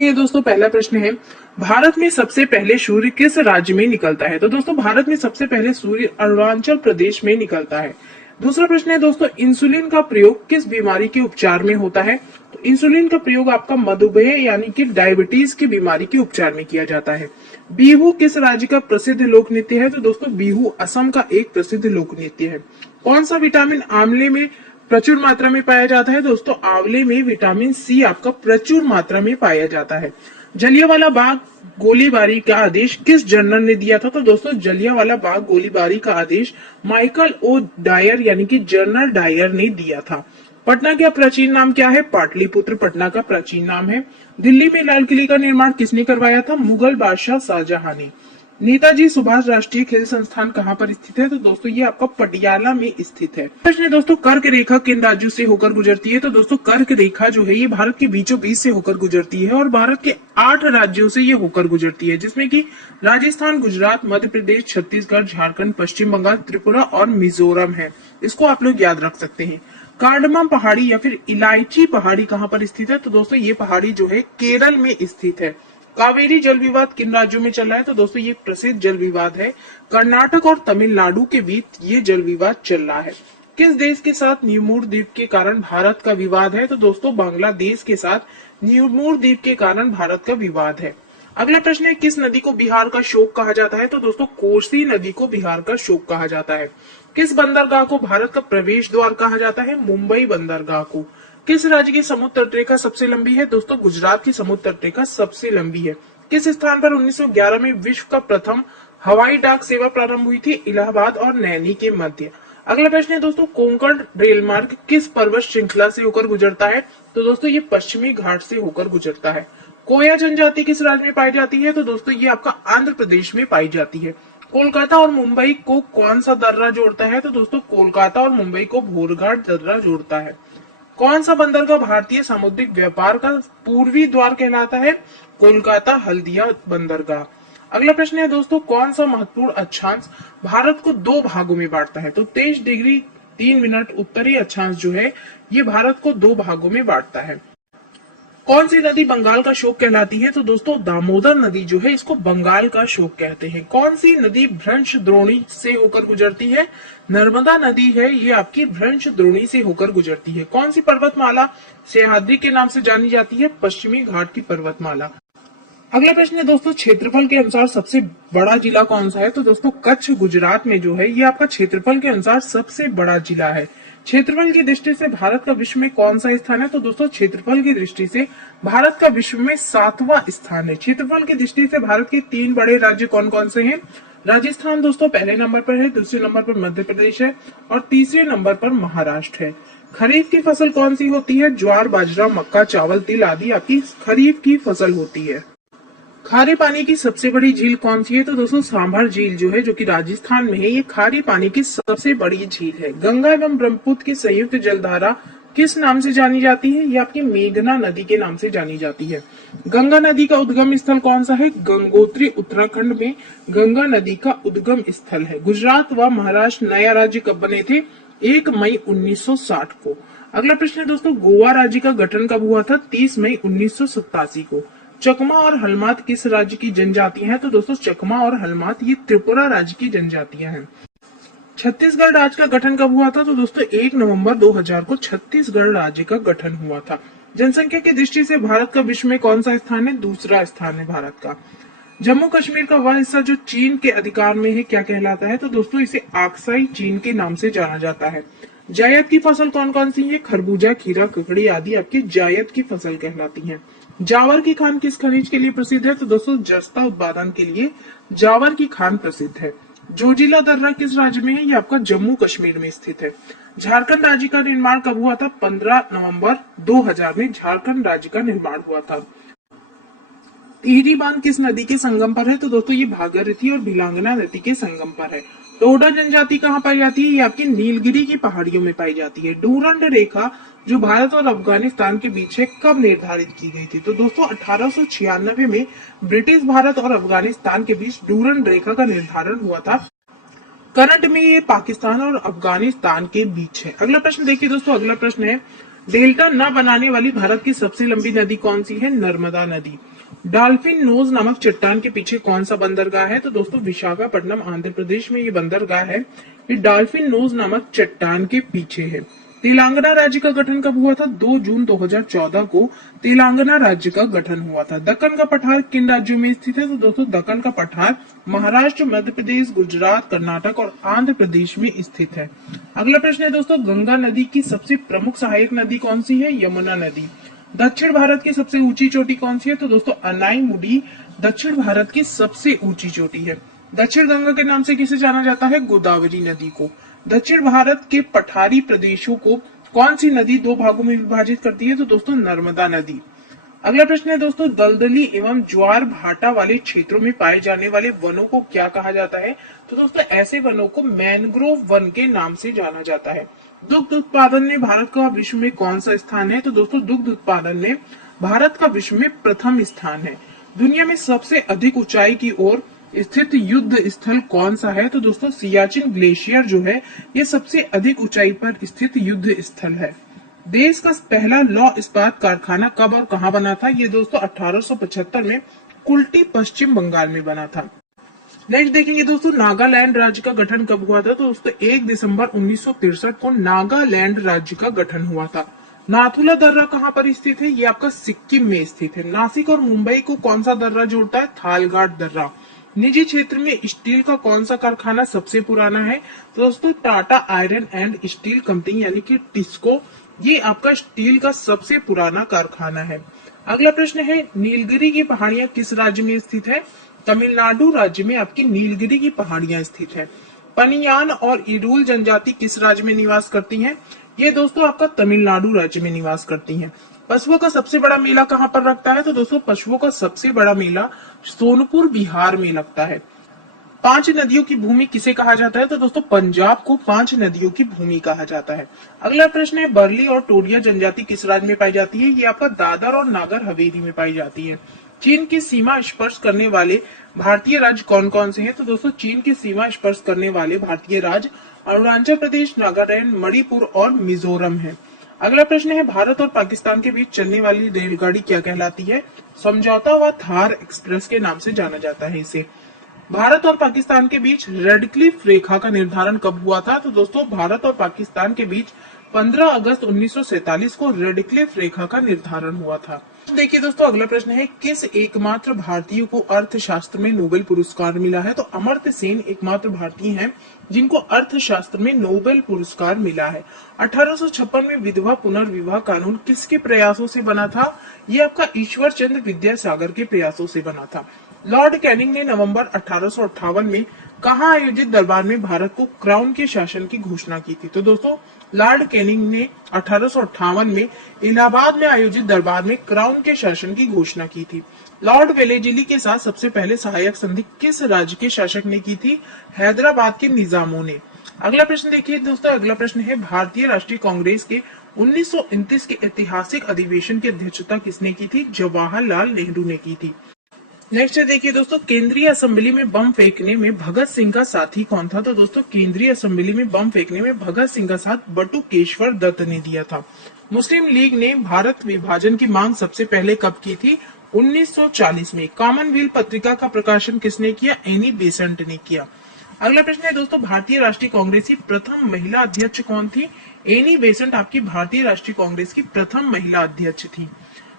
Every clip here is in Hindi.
ये दोस्तों पहला प्रश्न है, भारत में सबसे पहले सूर्य किस राज्य में निकलता है? तो दोस्तों भारत में सबसे पहले सूर्य अरुणाचल प्रदेश में निकलता है। दूसरा प्रश्न है दोस्तों, इंसुलिन का प्रयोग किस बीमारी के उपचार में होता है? तो इंसुलिन का प्रयोग आपका मधुमेह यानी कि डायबिटीज की बीमारी के उपचार में किया जाता है। बिहू किस राज्य का प्रसिद्ध लोक नृत्य है? तो दोस्तों बिहू असम का एक प्रसिद्ध लोक नृत्य है। कौन सा विटामिन आंवले में प्रचुर मात्रा में पाया जाता है? दोस्तों आंवले में विटामिन सी आपका प्रचुर मात्रा में पाया जाता है। जलियांवाला बाग गोलीबारी का आदेश किस जनरल ने दिया था? तो दोस्तों जलियांवाला बाग गोलीबारी का आदेश माइकल ओ डायर यानी कि जनरल डायर ने दिया था। पटना का प्राचीन नाम क्या है? पाटलिपुत्र पटना का प्राचीन नाम है। दिल्ली में लाल किले का निर्माण किसने करवाया था? मुगल बादशाह शाहजहां ने। नेताजी सुभाष राष्ट्रीय खेल संस्थान कहाँ पर स्थित है? तो दोस्तों ये आपका पटियाला में स्थित है। प्रश्न है दोस्तों, कर्क रेखा किन राज्यों से होकर गुजरती है? तो दोस्तों कर्क रेखा जो है ये भारत के बीचों बीच से होकर गुजरती है और भारत के 8 राज्यों से ये होकर गुजरती है, जिसमें कि राजस्थान, गुजरात, मध्य प्रदेश, छत्तीसगढ़, झारखंड, पश्चिम बंगाल, त्रिपुरा और मिजोरम है। इसको आप लोग याद रख सकते हैं। कार्डमम पहाड़ी या फिर इलायची पहाड़ी कहाँ पर स्थित है? तो दोस्तों ये पहाड़ी जो है केरल में स्थित है। कावेरी जल विवाद किन राज्यों में चल रहा है? तो दोस्तों ये प्रसिद्ध जल विवाद है, कर्नाटक और तमिलनाडु के बीच ये जल विवाद चल रहा है। किस देश के साथ न्यूमूर द्वीप के कारण भारत का विवाद है? तो दोस्तों बांग्लादेश के साथ न्यूमूर द्वीप के कारण भारत का विवाद है। अगला प्रश्न है, किस नदी को बिहार का शोक कहा जाता है? तो दोस्तों कोसी नदी को बिहार का शोक कहा जाता है। किस बंदरगाह को भारत का प्रवेश द्वार कहा जाता है? मुंबई बंदरगाह को। किस राज्य की समुद्र तट रेखा सबसे लंबी है? दोस्तों गुजरात की समुद्र तट रेखा सबसे लंबी है। किस स्थान पर 1911 में विश्व का प्रथम हवाई डाक सेवा प्रारंभ हुई थी? इलाहाबाद और नैनी के मध्य। अगला प्रश्न है दोस्तों, कोंकण रेल मार्ग किस पर्वत श्रृंखला से होकर गुजरता है? तो दोस्तों ये पश्चिमी घाट से होकर गुजरता है। कोया जनजाति किस राज्य में पाई जाती है? तो दोस्तों ये आपका आंध्र प्रदेश में पाई जाती है। कोलकाता और मुंबई को कौन सा दर्रा जोड़ता है? तो दोस्तों कोलकाता और मुंबई को भोरघाट दर्रा जोड़ता है। कौन सा बंदरगाह भारतीय सामुद्रिक व्यापार का पूर्वी द्वार कहलाता है? कोलकाता हल्दिया बंदरगाह। अगला प्रश्न है दोस्तों, कौन सा महत्वपूर्ण अक्षांश भारत को 2 भागों में बांटता है? तो 23 डिग्री 3 मिनट उत्तरी अक्षांश जो है ये भारत को 2 भागों में बांटता है। कौन सी नदी बंगाल का शोक कहलाती है? तो दोस्तों दामोदर नदी जो है इसको बंगाल का शोक कहते हैं। कौन सी नदी भ्रंश द्रोणी से होकर गुजरती है? नर्मदा नदी है, ये आपकी भ्रंश द्रोणी से होकर गुजरती है। कौन सी पर्वतमाला सह्याद्री के नाम से जानी जाती है? पश्चिमी घाट की पर्वतमाला। अगला प्रश्न है दोस्तों, क्षेत्रफल के अनुसार सबसे बड़ा जिला कौन सा है? तो दोस्तों कच्छ गुजरात में जो है ये आपका क्षेत्रफल के अनुसार सबसे बड़ा जिला है। क्षेत्रफल की दृष्टि से भारत का विश्व में कौन सा स्थान है? तो दोस्तों क्षेत्रफल की दृष्टि से भारत का विश्व में 7वां स्थान है। क्षेत्रफल की दृष्टि से भारत के 3 बड़े राज्य कौन कौन से हैं? राजस्थान दोस्तों पहले नंबर पर है, दूसरे नंबर पर मध्य प्रदेश है और तीसरे नंबर पर महाराष्ट्र है। खरीफ की फसल कौन सी होती है? ज्वार, बाजरा, मक्का, चावल, तिल आदि आपकी खरीफ की फसल होती है। खारे पानी की सबसे बड़ी झील कौन सी है? तो दोस्तों सांभर झील जो है जो कि राजस्थान में है, ये खारे पानी की सबसे बड़ी झील है। गंगा एवं ब्रह्मपुत्र की संयुक्त जलधारा किस नाम से जानी जाती है? ये आपकी मेघना नदी के नाम से जानी जाती है। गंगा नदी का उद्गम स्थल कौन सा है? गंगोत्री उत्तराखंड में गंगा नदी का उद्गम स्थल है। गुजरात व महाराष्ट्र नया राज्य कब बने थे? 1 मई 1960 को। अगला प्रश्न है दोस्तों, गोवा राज्य का गठन कब हुआ था? 30 मई 1987 को। चकमा और हलमात किस राज्य की जनजाति हैं? तो दोस्तों चकमा और हलमात ये त्रिपुरा राज्य की जनजातियां हैं। छत्तीसगढ़ राज्य का गठन कब हुआ था? तो दोस्तों 1 नवंबर 2000 को छत्तीसगढ़ राज्य का गठन हुआ था। जनसंख्या की दृष्टि से भारत का विश्व में कौन सा स्थान है? दूसरा स्थान है भारत का। जम्मू कश्मीर का वह हिस्सा जो चीन के अधिकार में है क्या कहलाता है? तो दोस्तों इसे आक्साई चीन के नाम से जाना जाता है। जायद की फसल कौन कौन सी है? खरबूजा, खीरा, ककड़ी आदि आपकी जायद की फसल कहलाती है। जावर की खान किस खनिज के लिए प्रसिद्ध है? तो दोस्तों जस्ता उत्पादन के लिए जावर की खान प्रसिद्ध है। जोजिला दर्रा किस राज्य में है? ये आपका जम्मू कश्मीर में स्थित है। झारखंड राज्य का निर्माण कब हुआ था? 15 नवंबर 2000 में झारखंड राज्य का निर्माण हुआ था। टिहरी बांध किस नदी के संगम पर है? तो दोस्तों ये भागीरथी और भिलांगना नदी के संगम पर है। टोडा जनजाति कहाँ पाई जाती है? ये आपकी नीलगिरी की पहाड़ियों में पाई जाती है। डूरंड रेखा जो भारत और अफगानिस्तान के बीच है कब निर्धारित की गई थी? तो दोस्तों 1896 में ब्रिटिश भारत और अफगानिस्तान के बीच डूरंड रेखा का निर्धारण हुआ था। करंट में ये पाकिस्तान और अफगानिस्तान के बीच है। अगला प्रश्न देखिए दोस्तों, अगला प्रश्न है डेल्टा न बनाने वाली भारत की सबसे लंबी नदी कौन सी है? नर्मदा नदी। डॉल्फिन नोज नामक चट्टान के पीछे कौन सा बंदरगाह है? तो दोस्तों विशाखापट्टनम आंध्र प्रदेश में ये बंदरगाह है। ये डॉल्फिन नोज नामक चट्टान के पीछे है। तेलंगाना राज्य का गठन कब हुआ था? 2 जून 2014 को तेलंगाना राज्य का गठन हुआ था। दक्कन का पठार किन राज्यों में स्थित है? तो दोस्तों दक्कन का पठार महाराष्ट्र, मध्य प्रदेश, गुजरात, कर्नाटक और आंध्र प्रदेश में स्थित है। अगला प्रश्न है दोस्तों, गंगा नदी की सबसे प्रमुख सहायक नदी कौन सी है? यमुना नदी। दक्षिण भारत की सबसे ऊंची चोटी कौन सी है? तो दोस्तों अनाईमुडी दक्षिण भारत की सबसे ऊंची चोटी है। दक्षिण गंगा के नाम से किसे जाना जाता है? गोदावरी नदी को। दक्षिण भारत के पठारी प्रदेशों को कौन सी नदी 2 भागों में विभाजित करती है? तो दोस्तों नर्मदा नदी। अगला प्रश्न है दोस्तों, दलदली एवं ज्वार भाटा वाले क्षेत्रों में पाए जाने वाले वनों को क्या कहा जाता है? तो दोस्तों ऐसे वनों को मैनग्रोव वन के नाम से जाना जाता है। दुग्ध उत्पादन में भारत का विश्व में कौन सा स्थान है? तो दोस्तों दुग्ध उत्पादन में भारत का विश्व में प्रथम स्थान है। दुनिया में सबसे अधिक ऊंचाई की ओर स्थित युद्ध स्थल कौन सा है? तो दोस्तों सियाचिन ग्लेशियर जो है ये सबसे अधिक ऊंचाई पर स्थित युद्ध स्थल है। देश का पहला लौह इस्पात कारखाना कब और कहां बना था? ये दोस्तों 1875 में कुल्टी पश्चिम बंगाल में बना था। नेक्स्ट देखेंगे दोस्तों, नागालैंड राज्य का गठन कब हुआ था? तो दोस्तों 1 दिसंबर 1963 को नागालैंड राज्य का गठन हुआ था। नाथुला दर्रा कहाँ पर स्थित है? ये आपका सिक्किम में स्थित है। नासिक और मुंबई को कौन सा दर्रा जोड़ता है? थालघाट दर्रा। निजी क्षेत्र में स्टील का कौन सा कारखाना सबसे पुराना है? तो दोस्तों Tata iron and steel company यानी कि टिस्को, ये आपका स्टील का सबसे पुराना कारखाना है। अगला प्रश्न है, नीलगिरी की पहाड़ियां किस राज्य में स्थित है? तमिलनाडु राज्य में आपकी नीलगिरी की पहाड़ियां स्थित है। पनियान और इरूल जनजाति किस राज्य में निवास करती हैं? ये दोस्तों आपका तमिलनाडु राज्य में निवास करती हैं। पशुओं का सबसे बड़ा मेला कहाँ पर लगता है? तो दोस्तों पशुओं का सबसे बड़ा मेला सोनपुर बिहार में लगता है। 5 नदियों की भूमि किसे कहा जाता है? तो दोस्तों पंजाब को 5 नदियों की भूमि कहा जाता है। अगला प्रश्न है, बरली और टोडिया जनजाति किस राज्य में पाई जाती है? ये आपका दादर और नागर हवेली में पाई जाती है। चीन की सीमा स्पर्श करने वाले भारतीय राज्य कौन कौन से हैं? तो दोस्तों चीन की सीमा स्पर्श करने वाले भारतीय राज्य अरुणाचल प्रदेश, नागालैंड, मणिपुर और मिजोरम है। अगला प्रश्न है, भारत और पाकिस्तान के बीच चलने वाली रेलगाड़ी क्या कहलाती है? समझौता व थार एक्सप्रेस के नाम से जाना जाता है इसे। भारत और पाकिस्तान के बीच रेडक्लिफ रेखा का निर्धारण कब हुआ था? तो दोस्तों भारत और पाकिस्तान के बीच 15 अगस्त 1947 को रेडक्लिफ रेखा का निर्धारण हुआ था। देखिए दोस्तों अगला प्रश्न है, किस एकमात्र भारतीय को अर्थशास्त्र में नोबेल पुरस्कार मिला है? तो अमर्त्य सेन एकमात्र भारतीय हैं जिनको अर्थशास्त्र में नोबेल पुरस्कार मिला है। 1856 में विधवा पुनर्विवाह कानून किसके प्रयासों से बना था? ये आपका ईश्वर चंद्र विद्यासागर के प्रयासों से बना था। लॉर्ड कैनिंग ने नवंबर 1858 में कहां आयोजित दरबार में भारत को क्राउन के शासन की घोषणा की थी? तो दोस्तों लॉर्ड कैनिंग ने 1858 में इलाहाबाद में आयोजित दरबार में क्राउन के शासन की घोषणा की थी। लॉर्ड वेलेजिली के साथ सबसे पहले सहायक संधि किस राज्य के शासक ने की थी? हैदराबाद के निजामों ने। अगला प्रश्न देखिए दोस्तों, अगला प्रश्न है, भारतीय राष्ट्रीय कांग्रेस के 1929 के ऐतिहासिक अधिवेशन की अध्यक्षता किसने की थी? जवाहरलाल नेहरू ने की थी। नेक्स्ट देखिए दोस्तों, केंद्रीय असेंबली में बम फेंकने में भगत सिंह का साथी कौन था? तो दोस्तों केंद्रीय असेंबली में बम फेंकने में भगत सिंह का साथ बटुकेश्वर दत्त ने दिया था। मुस्लिम लीग ने भारत विभाजन की मांग सबसे पहले कब की थी? 1940 में। कॉमनवेल्थ पत्रिका का प्रकाशन किसने किया? एनी बेसेंट ने किया। अगला प्रश्न है दोस्तों, भारतीय राष्ट्रीय कांग्रेस की प्रथम महिला अध्यक्ष कौन थी? एनी बेसेंट आपकी भारतीय राष्ट्रीय कांग्रेस की प्रथम महिला अध्यक्ष थी।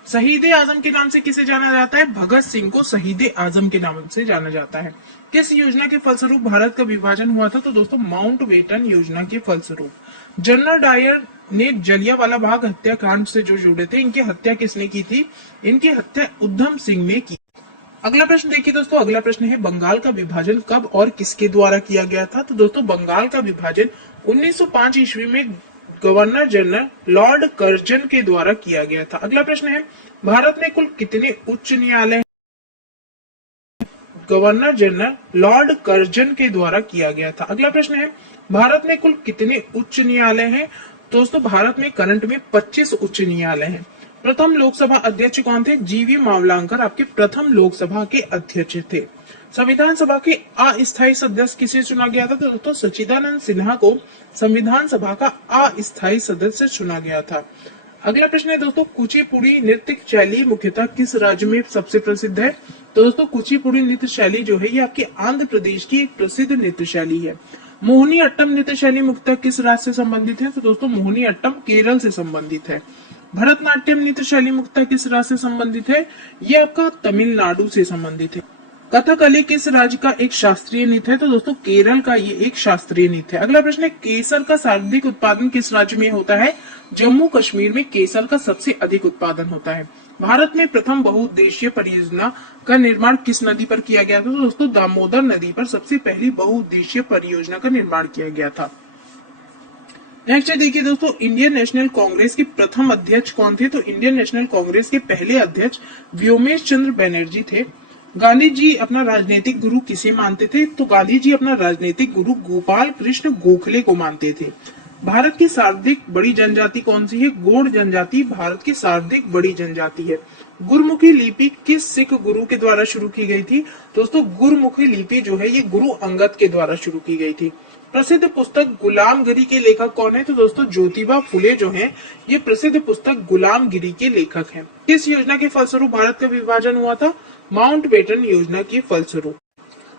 शहीद आजम के नाम से किसे जाना जाता है? भगत सिंह को शहीद आजम के नाम से जाना जाता है। किस योजना के फलस्वरूप भारत का विभाजन हुआ था? तो दोस्तों माउंटबेटन योजना के फलस्वरूप। जनरल डायर ने जलियांवाला बाग हत्याकांड से जो जुड़े थे, इनकी हत्या किसने की थी? इनकी हत्या उधम सिंह ने की। अगला प्रश्न देखिए दोस्तों, अगला प्रश्न है, बंगाल का विभाजन कब और किसके द्वारा किया गया था? तो दोस्तों बंगाल का विभाजन 1905 ईस्वी में गवर्नर जनरल लॉर्ड कर्जन के द्वारा किया गया था। अगला प्रश्न है, भारत में कुल कितने उच्च न्यायालय? गवर्नर जनरल लॉर्ड कर्जन के द्वारा किया गया था। अगला प्रश्न है, भारत में कुल कितने उच्च न्यायालय हैं? दोस्तों भारत में करंट में 25 उच्च न्यायालय हैं। प्रथम लोकसभा अध्यक्ष कौन थे? जीवी मावलांकर आपके प्रथम लोकसभा के अध्यक्ष थे। संविधान सभा के अस्थायी सदस्य किसे चुना गया था? तो दोस्तों सच्चिदानंद सिन्हा को संविधान सभा का अस्थायी सदस्य चुना गया था। अगला प्रश्न है दोस्तों, कुचिपुड़ी नृत्य शैली मुख्यतः किस राज्य में सबसे प्रसिद्ध है? तो दोस्तों कुचिपुड़ी नृत्य शैली जो है ये आपके आंध्र प्रदेश की एक प्रसिद्ध नृत्य शैली है। मोहिनी अट्टम नृत्य शैली मुख्यतः किस राज्य से संबंधित है? तो दोस्तों मोहिनी अट्टम केरल से संबंधित है। भरतनाट्यम नृत्य शैली मुख्यतः किस राज्य से संबंधित है? ये आपका तमिलनाडु से संबंधित है। कथकली किस राज्य का एक शास्त्रीय नृत्य है? तो दोस्तों केरल का ये एक शास्त्रीय नृत्य है। अगला प्रश्न है, केसर का सर्वाधिक उत्पादन किस राज्य में होता है? जम्मू कश्मीर में केसर का सबसे अधिक उत्पादन होता है। भारत में प्रथम बहुउद्देशीय परियोजना का निर्माण किस नदी पर किया गया था? तो दोस्तों दामोदर नदी पर सबसे पहली बहुउद्देशीय परियोजना का निर्माण किया गया था। नेक्स्ट देखिए दोस्तों, इंडियन नेशनल कांग्रेस के प्रथम अध्यक्ष कौन थे? तो इंडियन नेशनल कांग्रेस के पहले अध्यक्ष व्योमेश चंद्र बनर्जी थे। गांधी जी अपना राजनीतिक गुरु किसे मानते थे? तो गांधी जी अपना राजनीतिक गुरु गोपाल कृष्ण गोखले को मानते थे। भारत की सर्वाधिक बड़ी जनजाति कौन सी है? गौड़ जनजाति भारत की सर्वाधिक बड़ी जनजाति है। गुरुमुखी लिपि किस सिख गुरु के द्वारा शुरू की गई थी? दोस्तों गुरुमुखी लिपि जो है ये गुरु अंगद के द्वारा शुरू की गई थी। प्रसिद्ध पुस्तक गुलामगिरी के लेखक कौन है? तो दोस्तों ज्योतिबा फुले जो हैं ये प्रसिद्ध पुस्तक गुलामगिरी के लेखक हैं। किस योजना के फलस्वरूप भारत का विभाजन हुआ था? माउंटबेटन योजना के फलस्वरूप।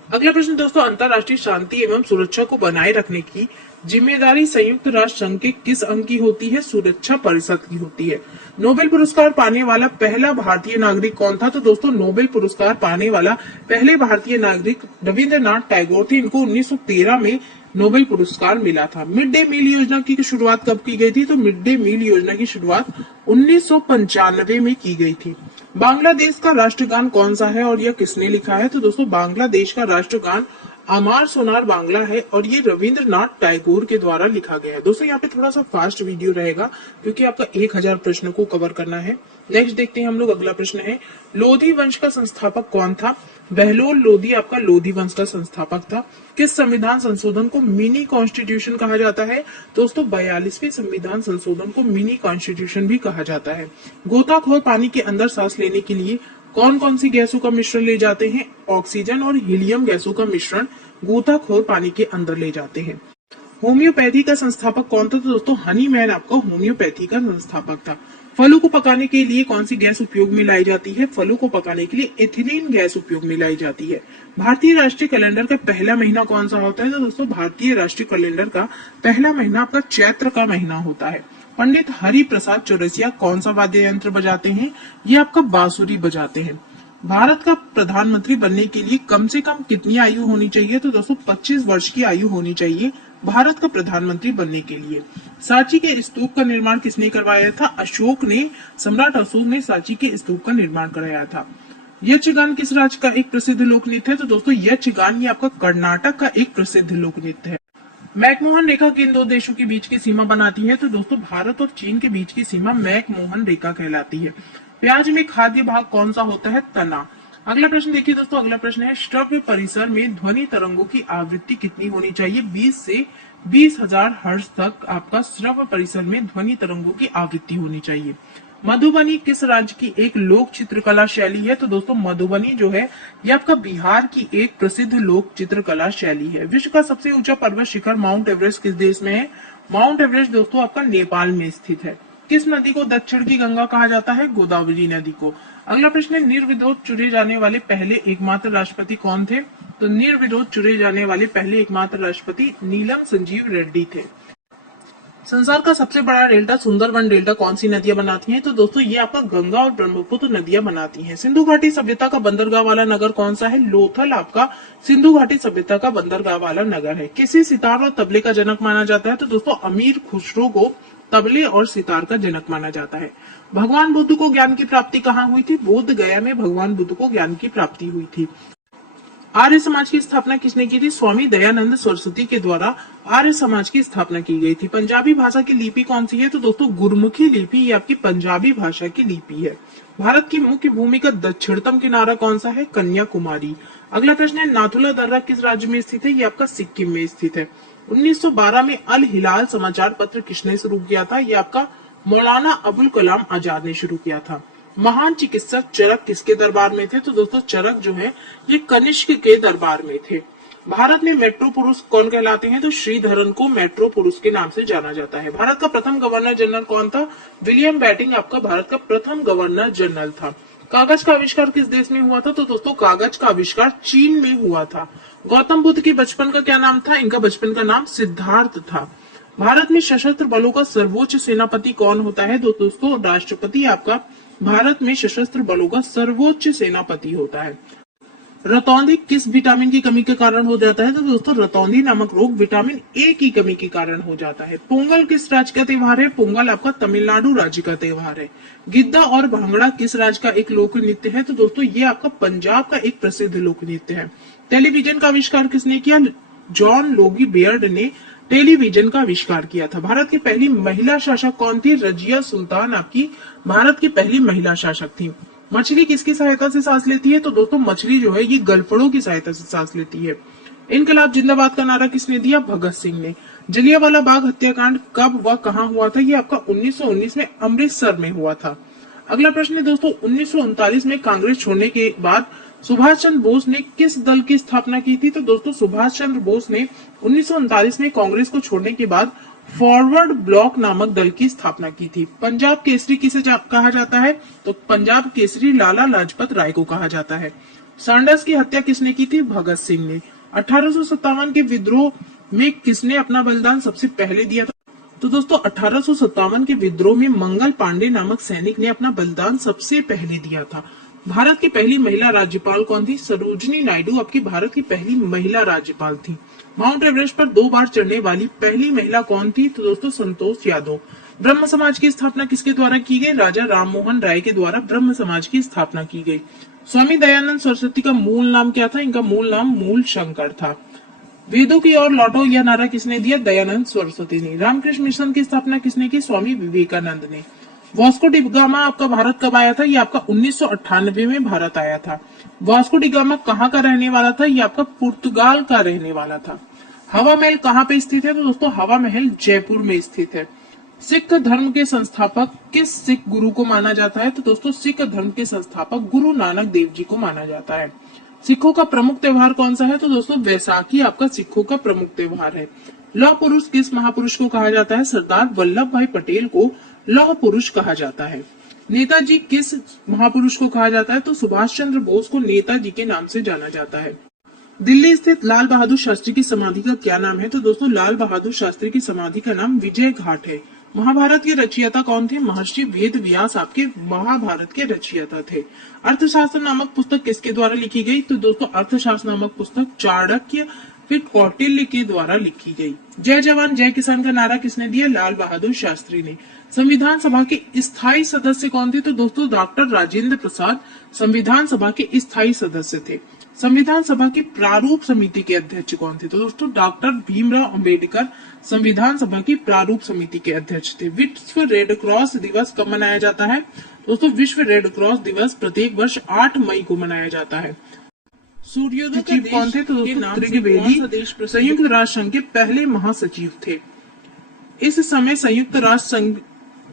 अगला प्रश्न दोस्तों, अंतर्राष्ट्रीय शांति एवं सुरक्षा को बनाए रखने की जिम्मेदारी संयुक्त राष्ट्र संघ के किस अंग की होती है? सुरक्षा परिषद की होती है। नोबेल पुरस्कार पाने वाला पहला भारतीय नागरिक कौन था? तो दोस्तों नोबेल पुरस्कार पाने वाला पहले भारतीय नागरिक रविंद्रनाथ टैगोर थे। इनको 1913 में नोबेल पुरस्कार मिला था। मिड डे मील योजना की शुरुआत कब की गई थी? तो मिड डे मील योजना की शुरुआत 1995 में की गई थी। बांग्लादेश का राष्ट्रगान कौन सा है और यह किसने लिखा है? तो दोस्तों बांग्लादेश का राष्ट्रगान अमार सोनार बांग्ला है और ये रविंद्रनाथ टैगोर के द्वारा लिखा गया है। दोस्तों यहाँ पे थोड़ा सा फास्ट वीडियो रहेगा क्योंकि आपका 1000 प्रश्नों को कवर करना है। नेक्स्ट देखते हैं हम लोग, अगला प्रश्न है, लोधी वंश का संस्थापक कौन था? बहलोल लोधी आपका लोधी वंश का संस्थापक था। किस संविधान संशोधन को मिनी कॉन्स्टिट्यूशन कहा जाता है? दोस्तों 42वें संविधान संशोधन को मिनी कॉन्स्टिट्यूशन भी कहा जाता है। गोताखोर पानी के अंदर सांस लेने के लिए कौन कौन सी गैसों का मिश्रण ले जाते हैं? ऑक्सीजन और हीलियम गैसों का मिश्रण गोताखोर पानी के अंदर ले जाते हैं। होम्योपैथी का संस्थापक कौन था? तो दोस्तों हनीमैन आपका होम्योपैथी का संस्थापक था। फलों को पकाने के लिए कौन सी गैस उपयोग में लाई जाती है? फलों को पकाने के लिए एथिलीन गैस उपयोग में लाई जाती है। भारतीय राष्ट्रीय कैलेंडर का पहला महीना कौन सा होता है? तो दोस्तों भारतीय राष्ट्रीय कैलेंडर का पहला महीना आपका चैत्र का महीना होता है। पंडित हरि प्रसाद चौरसिया कौन सा वाद्य यंत्र बजाते हैं? ये आपका बांसुरी बजाते हैं। भारत का प्रधानमंत्री बनने के लिए कम से कम कितनी आयु होनी चाहिए? तो दोस्तों 25 वर्ष की आयु होनी चाहिए भारत का प्रधानमंत्री बनने के लिए। सांची के स्तूप का निर्माण किसने करवाया था? अशोक ने, सम्राट अशोक ने सांची के स्तूप का निर्माण कराया था। यक्षगान किस राज्य का एक प्रसिद्ध लोक नृत्य है? तो दोस्तों यक्षगान ये आपका कर्नाटक का एक प्रसिद्ध लोक नृत्य है। मैकमोहन रेखा किन दो देशों के बीच की सीमा बनाती है? तो दोस्तों भारत और चीन के बीच की सीमा मैकमोहन रेखा कहलाती है। प्याज में खाद्य भाग कौन सा होता है? तना। अगला प्रश्न देखिए दोस्तों, अगला प्रश्न है, श्रव्य परिसर में ध्वनि तरंगों की आवृत्ति कितनी होनी चाहिए? 20 से 20,000 हर्ट्ज तक आपका श्रव्य परिसर में ध्वनि तरंगों की आवृत्ति होनी चाहिए। मधुबनी किस राज्य की एक लोक चित्रकला शैली है? तो दोस्तों मधुबनी जो है ये आपका बिहार की एक प्रसिद्ध लोक चित्रकला शैली है। विश्व का सबसे ऊंचा पर्वत शिखर माउंट एवरेस्ट किस देश में है? माउंट एवरेस्ट दोस्तों आपका नेपाल में स्थित है। किस नदी को दक्षिण की गंगा कहा जाता है? गोदावरी नदी को। अगला प्रश्न है, निर्विरोध चुने जाने वाले पहले एकमात्र राष्ट्रपति कौन थे? तो निर्विरोध चुने जाने वाले पहले एकमात्र राष्ट्रपति नीलम संजीव रेड्डी थे। संसार का सबसे बड़ा डेल्टा सुंदरबन डेल्टा कौन सी नदियां बनाती हैं? तो दोस्तों ये आपका गंगा और ब्रह्मपुत्र नदियां बनाती हैं। सिंधु घाटी सभ्यता का बंदरगाह वाला नगर कौन सा है? लोथल आपका सिंधु घाटी सभ्यता का बंदरगाह वाला नगर है। किसी सितार और तबले का जनक माना जाता है? तो दोस्तों अमीर खुसरो को तबले और सितार का जनक माना जाता है। भगवान बुद्ध को ज्ञान की प्राप्ति कहाँ हुई थी? बोध गया में भगवान बुद्ध को ज्ञान की प्राप्ति हुई थी। आर्य समाज की स्थापना किसने की थी? स्वामी दयानंद सरस्वती के द्वारा आर्य समाज की स्थापना की गई थी। पंजाबी भाषा की लिपि कौन सी है? तो दोस्तों गुरमुखी लिपि ये आपकी पंजाबी भाषा की लिपि है। भारत की मुख्य भूमि का दक्षिणतम किनारा कौन सा है? कन्याकुमारी। अगला प्रश्न है, नाथुला दर्रा किस राज्य में स्थित है? ये आपका सिक्किम में स्थित है। 1912 में अल हिलाल समाचार पत्र किसने शुरू किया था? ये आपका मौलाना अबुल कलाम आजाद ने शुरू किया था। महान चिकित्सक चरक किसके दरबार में थे? तो दोस्तों चरक जो है ये कनिष्क के दरबार में थे। भारत में मेट्रो पुरुष कौन कहलाते हैं? तो श्रीधरन को मेट्रो पुरुष के नाम से जाना जाता है। भारत का प्रथम गवर्नर जनरल कौन था? विलियम बेंटिंग आपका भारत का प्रथम गवर्नर जनरल था। कागज का आविष्कार किस देश में हुआ था? तो दोस्तों कागज का आविष्कार चीन में हुआ था। गौतम बुद्ध के बचपन का क्या नाम था? इनका बचपन का नाम सिद्धार्थ था। भारत में सशस्त्र बलों का सर्वोच्च सेनापति कौन होता है? तो दोस्तों राष्ट्रपति आपका भारत में सशस्त्र बलों का सर्वोच्च सेनापति होता है। रतौंधी किस विटामिन की कमी के कारण हो जाता है? तो दोस्तों रतौंधी नामक रोग विटामिन ए की कमी के कारण हो जाता है। पोंगल किस राज्य का त्योहार है? पोंगल आपका तमिलनाडु राज्य का त्योहार है। गिद्दा और भांगड़ा किस राज्य का एक लोक नृत्य है? तो दोस्तों ये आपका पंजाब का एक प्रसिद्ध लोक नृत्य है। टेलीविजन का आविष्कार किसने किया? जॉन लोगी बेयर्ड ने टेलीविजन का आविष्कार किया था। भारत की पहली महिला शासक कौन थी? रजिया सुल्तान आपकी भारत की पहली महिला शासक थी। मछली किसकी सहायता से सांस लेती है? तो दोस्तों मछली जो है ये गलफड़ों की सहायता से सांस लेती है। इनकलाब जिंदाबाद का नारा किसने दिया? भगत सिंह ने। जलियांवाला बाग हत्याकांड कब व कहां हुआ था? ये आपका 1919 में अमृतसर में हुआ था। अगला प्रश्न है दोस्तों 1939 में कांग्रेस छोड़ने के बाद सुभाष चंद्र बोस ने किस दल की स्थापना की थी? तो दोस्तों सुभाष चंद्र बोस ने 1939 में कांग्रेस को छोड़ने के बाद फॉरवर्ड ब्लॉक नामक दल की स्थापना की थी। पंजाब केसरी किसे कहा जाता है? तो पंजाब केसरी लाला लाजपत राय को कहा जाता है। सैंडर्स की हत्या किसने की थी? भगत सिंह ने। 1857 के विद्रोह में किसने अपना बलिदान सबसे पहले दिया था? तो दोस्तों 1857 के विद्रोह में मंगल पांडे नामक सैनिक ने अपना बलिदान सबसे पहले दिया था। भारत की पहली महिला राज्यपाल कौन थी? सरोजिनी नायडू आपकी भारत की पहली महिला राज्यपाल थी। माउंट एवरेस्ट पर 2 बार चढ़ने वाली पहली महिला कौन थी? तो दोस्तों संतोष यादव। ब्रह्म समाज की स्थापना किसके द्वारा की गई? राजा राममोहन राय के द्वारा ब्रह्म समाज की स्थापना की गई। स्वामी दयानंद सरस्वती का मूल नाम क्या था? इनका मूल नाम मूल शंकर था। वेदों की ओर लौटो यह नारा किसने दिया? दयानंद सरस्वती ने। रामकृष्ण मिशन की स्थापना किसने की? स्वामी विवेकानंद ने। वास्को डी गामा आपका भारत कब आया था? ये आपका 1998 में भारत आया था। वास्को डी गामा कहाँ का रहने वाला था? ये आपका पुर्तगाल का रहने वाला था। हवा महल कहाँ पे स्थित है? तो दोस्तों हवा महल जयपुर में स्थित है। सिख धर्म के संस्थापक किस सिख गुरु को माना जाता है? तो दोस्तों सिख धर्म के संस्थापक गुरु नानक देव जी को माना जाता है। सिखों का प्रमुख त्योहार कौन सा है? तो दोस्तों वैसाखी आपका सिखों का प्रमुख त्योहार है। लौह पुरुष किस महापुरुष को कहा जाता है? सरदार वल्लभ भाई पटेल को लौह पुरुष कहा जाता है। नेताजी किस महापुरुष को कहा जाता है? तो सुभाष चंद्र बोस को नेताजी के नाम से जाना जाता है। दिल्ली स्थित लाल बहादुर शास्त्री की समाधि का क्या नाम है? तो दोस्तों लाल बहादुर शास्त्री की समाधि का नाम विजय घाट है। महाभारत के रचयिता कौन थे? महर्षि वेद व्यास आपके महाभारत के रचयिता थे। अर्थशास्त्र नामक पुस्तक किसके द्वारा लिखी गई? तो दोस्तों अर्थशास्त्र नामक पुस्तक चाणक्य फिर कौटिल्य के द्वारा लिखी गई। जय जवान जय किसान का नारा किसने दिया? लाल बहादुर शास्त्री ने। संविधान सभा के स्थायी सदस्य कौन थे? तो दोस्तों डॉक्टर राजेंद्र प्रसाद संविधान सभा के स्थायी सदस्य थे। संविधान सभा की प्रारूप समिति के अध्यक्ष कौन थे? तो दोस्तों डॉक्टर भीमराव अंबेडकर संविधान सभा की प्रारूप समिति के अध्यक्ष थे। विश्व रेड क्रॉस दिवस कब मनाया जाता है? दोस्तों विश्व रेड क्रॉस दिवस प्रत्येक वर्ष 8 मई को मनाया जाता है। सूर्योदय के कौन थे? तो दोस्तों त्रिवेदी संयुक्त राष्ट्र संघ के पहले महासचिव थे। इस समय संयुक्त राष्ट्र संघ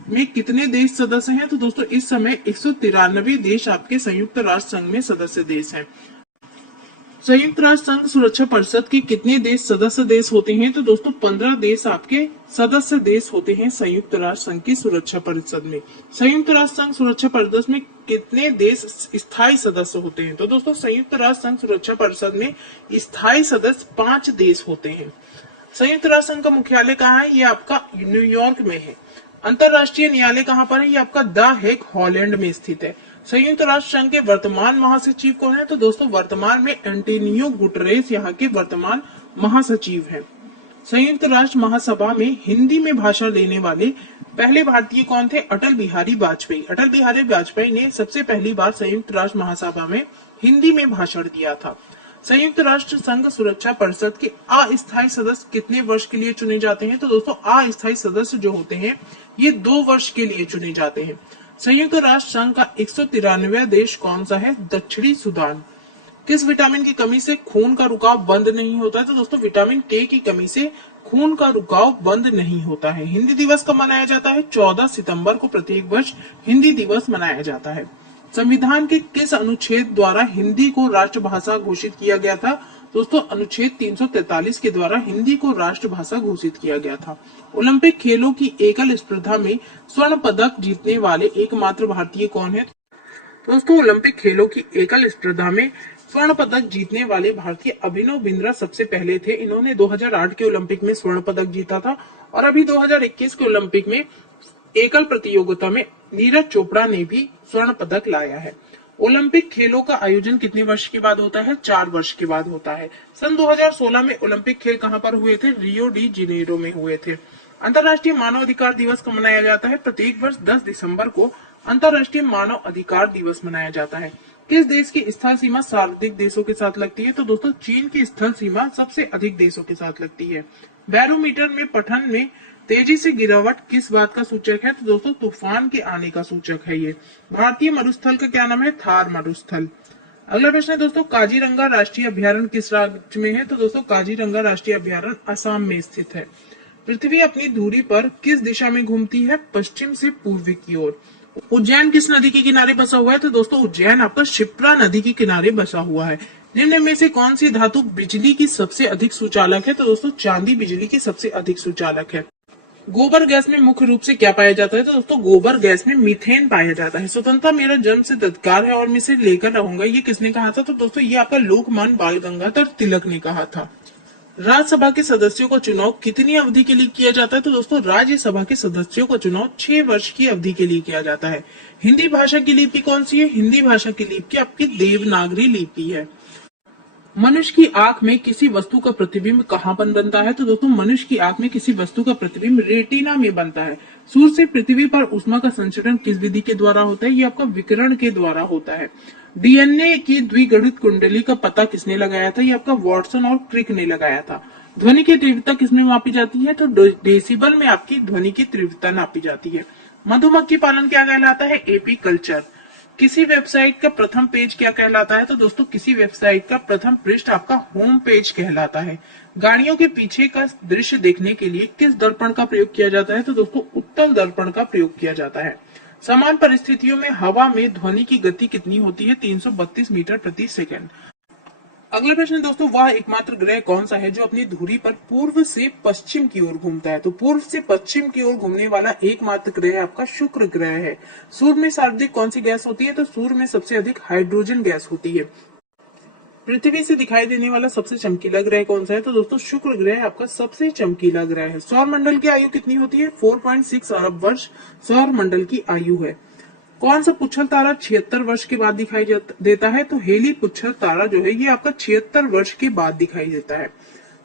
में कितने देश सदस्य हैं? तो दोस्तों इस समय 193 देश आपके संयुक्त राष्ट्र संघ में सदस्य देश हैं। संयुक्त राष्ट्र संघ सुरक्षा परिषद के कितने देश सदस्य देश होते हैं? तो दोस्तों 15 देश आपके सदस्य देश होते हैं संयुक्त राष्ट्र संघ की सुरक्षा परिषद में। संयुक्त राष्ट्र संघ सुरक्षा परिषद में कितने देश स्थायी सदस्य होते हैं? तो दोस्तों संयुक्त राष्ट्र संघ सुरक्षा परिषद में स्थायी सदस्य 5 देश होते हैं। संयुक्त राष्ट्र संघ का मुख्यालय कहाँ है? ये आपका न्यूयॉर्क में है। अंतरराष्ट्रीय न्यायालय कहाँ पर है? ये आपका द हेग हॉलैंड में स्थित है। संयुक्त राष्ट्र संघ के वर्तमान महासचिव कौन है? तो दोस्तों वर्तमान में एंटोनियो गुटरेस यहाँ के वर्तमान महासचिव हैं। संयुक्त राष्ट्र महासभा में हिंदी में भाषण देने वाले पहले भारतीय कौन थे? अटल बिहारी वाजपेयी। अटल बिहारी वाजपेयी ने सबसे पहली बार संयुक्त राष्ट्र महासभा में हिंदी में भाषण दिया था। संयुक्त राष्ट्र संघ सुरक्षा परिषद के अस्थायी सदस्य कितने वर्ष के लिए चुने जाते हैं? तो दोस्तों अस्थायी सदस्य जो होते हैं ये 2 वर्ष के लिए चुने जाते हैं। संयुक्त राष्ट्र संघ का 193वां देश कौन सा है? दक्षिणी सूडान। किस विटामिन की कमी से खून का रुकाव बंद नहीं होता है? तो दोस्तों विटामिन के की कमी से खून का रुकाव बंद नहीं होता है। हिंदी दिवस कब मनाया जाता है? 14 सितंबर को प्रत्येक वर्ष हिंदी दिवस मनाया जाता है। संविधान के किस अनुच्छेद द्वारा हिंदी को राष्ट्रभाषा घोषित किया गया था? दोस्तों अनुच्छेद 343 के द्वारा हिंदी को राष्ट्रभाषा घोषित किया गया था। ओलंपिक खेलों की एकल स्पर्धा में स्वर्ण पदक जीतने वाले एकमात्र भारतीय कौन है? दोस्तों ओलंपिक खेलों की एकल स्पर्धा में स्वर्ण पदक जीतने वाले भारतीय अभिनव बिंद्रा सबसे पहले थे। इन्होंने 2008 के ओलंपिक में स्वर्ण पदक जीता था और अभी 2021 के ओलंपिक में एकल प्रतियोगिता में नीरज चोपड़ा ने भी स्वर्ण पदक लाया है। ओलंपिक खेलों का आयोजन कितने वर्ष के बाद होता है? 4 वर्ष के बाद होता है। सन 2016 में ओलंपिक खेल कहां पर हुए थे? रियो डी जेनेरो में हुए थे। अंतर्राष्ट्रीय मानव अधिकार दिवस कब मनाया जाता है? प्रत्येक वर्ष 10 दिसंबर को अंतर्राष्ट्रीय मानव अधिकार दिवस मनाया जाता है। किस देश की स्थल सीमा सर्वाधिक देशों के साथ लगती है? तो दोस्तों चीन की स्थल सीमा सबसे अधिक देशों के साथ लगती है। बैरोमीटर में पठन में तेजी से गिरावट किस बात का सूचक है? तो दोस्तों तूफान के आने का सूचक है ये। भारतीय मरुस्थल का क्या नाम है? थार मरुस्थल। अगला प्रश्न है दोस्तों, काजीरंगा राष्ट्रीय अभ्यारण्य किस राज्य में है? तो दोस्तों काजीरंगा राष्ट्रीय अभ्यारण्य असम में स्थित है। पृथ्वी अपनी धुरी पर किस दिशा में घूमती है? पश्चिम से पूर्व की ओर। उज्जैन किस नदी के किनारे बसा हुआ है? तो दोस्तों उज्जैन आपका शिप्रा नदी के किनारे बसा हुआ है। निम्न में से कौन सी धातु बिजली की सबसे अधिक सुचालक है? तो दोस्तों चांदी बिजली की सबसे अधिक सुचालक है। गोबर गैस में मुख्य रूप से क्या पाया जाता है? तो दोस्तों गोबर गैस में मीथेन पाया जाता है। स्वतंत्रता मेरा जन्म से अधिकार है और मैं इसे लेकर रहूंगा, ये किसने कहा था? तो दोस्तों ये आपका लोकमान्य बाल गंगाधर तिलक ने कहा था। राज्यसभा के सदस्यों का चुनाव कितनी अवधि के लिए किया जाता है? तो दोस्तों राज्यसभा के सदस्यों का चुनाव 6 वर्ष की अवधि के लिए किया जाता है। हिंदी भाषा की लिपि कौन सी है? हिंदी भाषा की लिपि आपकी देवनागरी लिपि है। मनुष्य की आंख में किसी वस्तु का प्रतिबिंब कहाँ पर बनता है? तो दोस्तों मनुष्य की आंख में किसी वस्तु का प्रतिबिंब रेटिना में बनता है। सूर्य से पृथ्वी पर ऊष्मा का संचरण किस विधि के द्वारा होता है? ये आपका विकिरण के द्वारा होता है। डीएनए की द्विगणित कुंडली का पता किसने लगाया था? ये आपका वॉटसन और क्रिक ने लगाया था। ध्वनि की तीव्रता किसमें मापी जाती है? तो डेसिबल में आपकी ध्वनि की तीव्रता नापी जाती है। मधुमक्खी पालन क्या कहलाता है? AP culture. किसी वेबसाइट का प्रथम पेज क्या कहलाता है? तो दोस्तों किसी वेबसाइट का प्रथम पृष्ठ आपका होम पेज कहलाता है। गाड़ियों के पीछे का दृश्य देखने के लिए किस दर्पण का प्रयोग किया जाता है? तो दोस्तों उत्तल दर्पण का प्रयोग किया जाता है। समान परिस्थितियों में हवा में ध्वनि की गति कितनी होती है? 332 मीटर प्रति सेकंड। अगला प्रश्न दोस्तों, वह एकमात्र ग्रह कौन सा है जो अपनी धुरी पर पूर्व से पश्चिम की ओर घूमता है? तो पूर्व से पश्चिम की ओर घूमने वाला एकमात्र ग्रह आपका शुक्र ग्रह है। सूर्य में सर्वाधिक कौन सी गैस होती है? तो सूर्य में सबसे अधिक हाइड्रोजन गैस होती है। पृथ्वी से दिखाई देने वाला सबसे चमकीला ग्रह कौन सा है? तो दोस्तों शुक्र ग्रह आपका सबसे चमकीला ग्रह है। सौर मंडल की आयु कितनी होती है? 4.6 अरब वर्ष सौर मंडल की आयु है। कौन सा पुच्छल तारा 76 वर्ष के बाद दिखाई देता है? तो हेली पुच्छल तारा जो है ये आपका 76 वर्ष के बाद दिखाई देता है।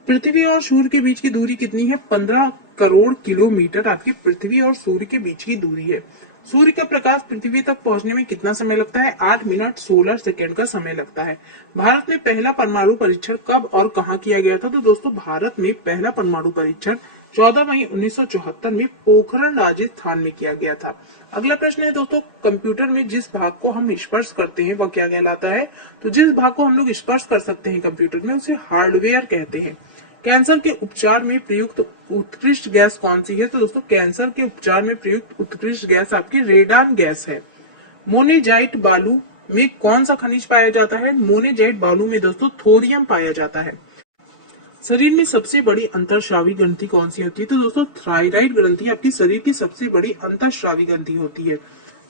पृथ्वी और सूर्य के बीच की दूरी कितनी है? 15 करोड़ किलोमीटर आपकी पृथ्वी और सूर्य के बीच की दूरी है। सूर्य का प्रकाश पृथ्वी तक पहुंचने में कितना समय लगता है? 8 मिनट 16 सेकंड का समय लगता है। भारत में पहला परमाणु परीक्षण कब और कहां किया गया था? तो दोस्तों भारत में पहला परमाणु परीक्षण 14 मई 1974 में पोखरण राजस्थान में किया गया था। अगला प्रश्न है दोस्तों, कंप्यूटर में जिस भाग को हम स्पर्श करते हैं वह क्या कहलाता है? तो जिस भाग को हम लोग स्पर्श कर सकते हैं कंप्यूटर में उसे हार्डवेयर कहते हैं। कैंसर के उपचार में प्रयुक्त उत्कृष्ट गैस कौन सी है? तो दोस्तों कैंसर के उपचार में प्रयुक्त उत्कृष्ट गैस आपकी रेडान गैस है। मोनेजाइट बालू में कौन सा खनिज पाया जाता है? मोनेजाइट बालू में दोस्तों थोरियम पाया जाता है। शरीर में सबसे बड़ी अंतरस्रावी ग्रंथि कौन सी होती है? तो दोस्तों थायराइड ग्रंथि आपकी शरीर की सबसे बड़ी अंतरस्रावी ग्रंथि होती है।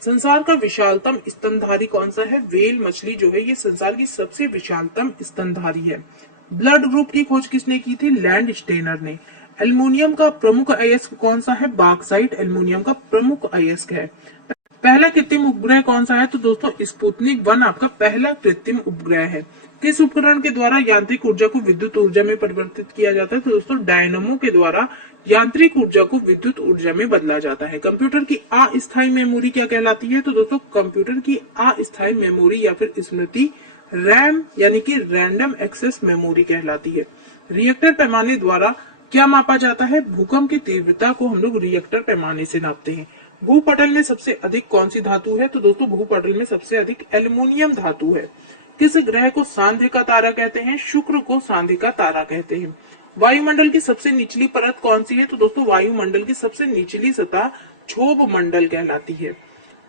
संसार का विशालतम स्तनधारी कौन सा है? व्हेल मछली जो है ये संसार की सबसे विशालतम स्तनधारी है। ब्लड ग्रुप की खोज किसने की थी? लैंड स्टेनर ने। एल्युमिनियम का प्रमुख अयस्क कौन सा है? बॉक्साइट एल्युमिनियम का प्रमुख अयस्क है। पहला कृत्रिम उपग्रह कौन सा है? तो दोस्तों स्पुतनिक 1 आपका पहला कृत्रिम उपग्रह है। किस उपकरण के द्वारा यांत्रिक ऊर्जा को विद्युत ऊर्जा में परिवर्तित किया जाता है? तो दोस्तों डायनामो के द्वारा यांत्रिक ऊर्जा को विद्युत ऊर्जा में बदला जाता है। कंप्यूटर की अस्थायी मेमोरी क्या कहलाती है? तो दोस्तों कंप्यूटर की अस्थायी मेमोरी या फिर स्मृति रैम यानी कि रैंडम एक्सेस मेमोरी कहलाती है। रिएक्टर पैमाने द्वारा क्या मापा जाता है? भूकंप की तीव्रता को हम लोग रिएक्टर पैमाने से नापते हैं। भूपटल में सबसे अधिक कौन सी धातु है? तो दोस्तों भूपटल में सबसे अधिक एल्युमिनियम धातु है। किस ग्रह को सांध्य का तारा कहते हैं? शुक्र को सांध्य का तारा कहते हैं। वायुमंडल की सबसे निचली परत कौन सी है? तो दोस्तों वायुमंडल की सबसे निचली सतह क्षोभ मंडल कहलाती है।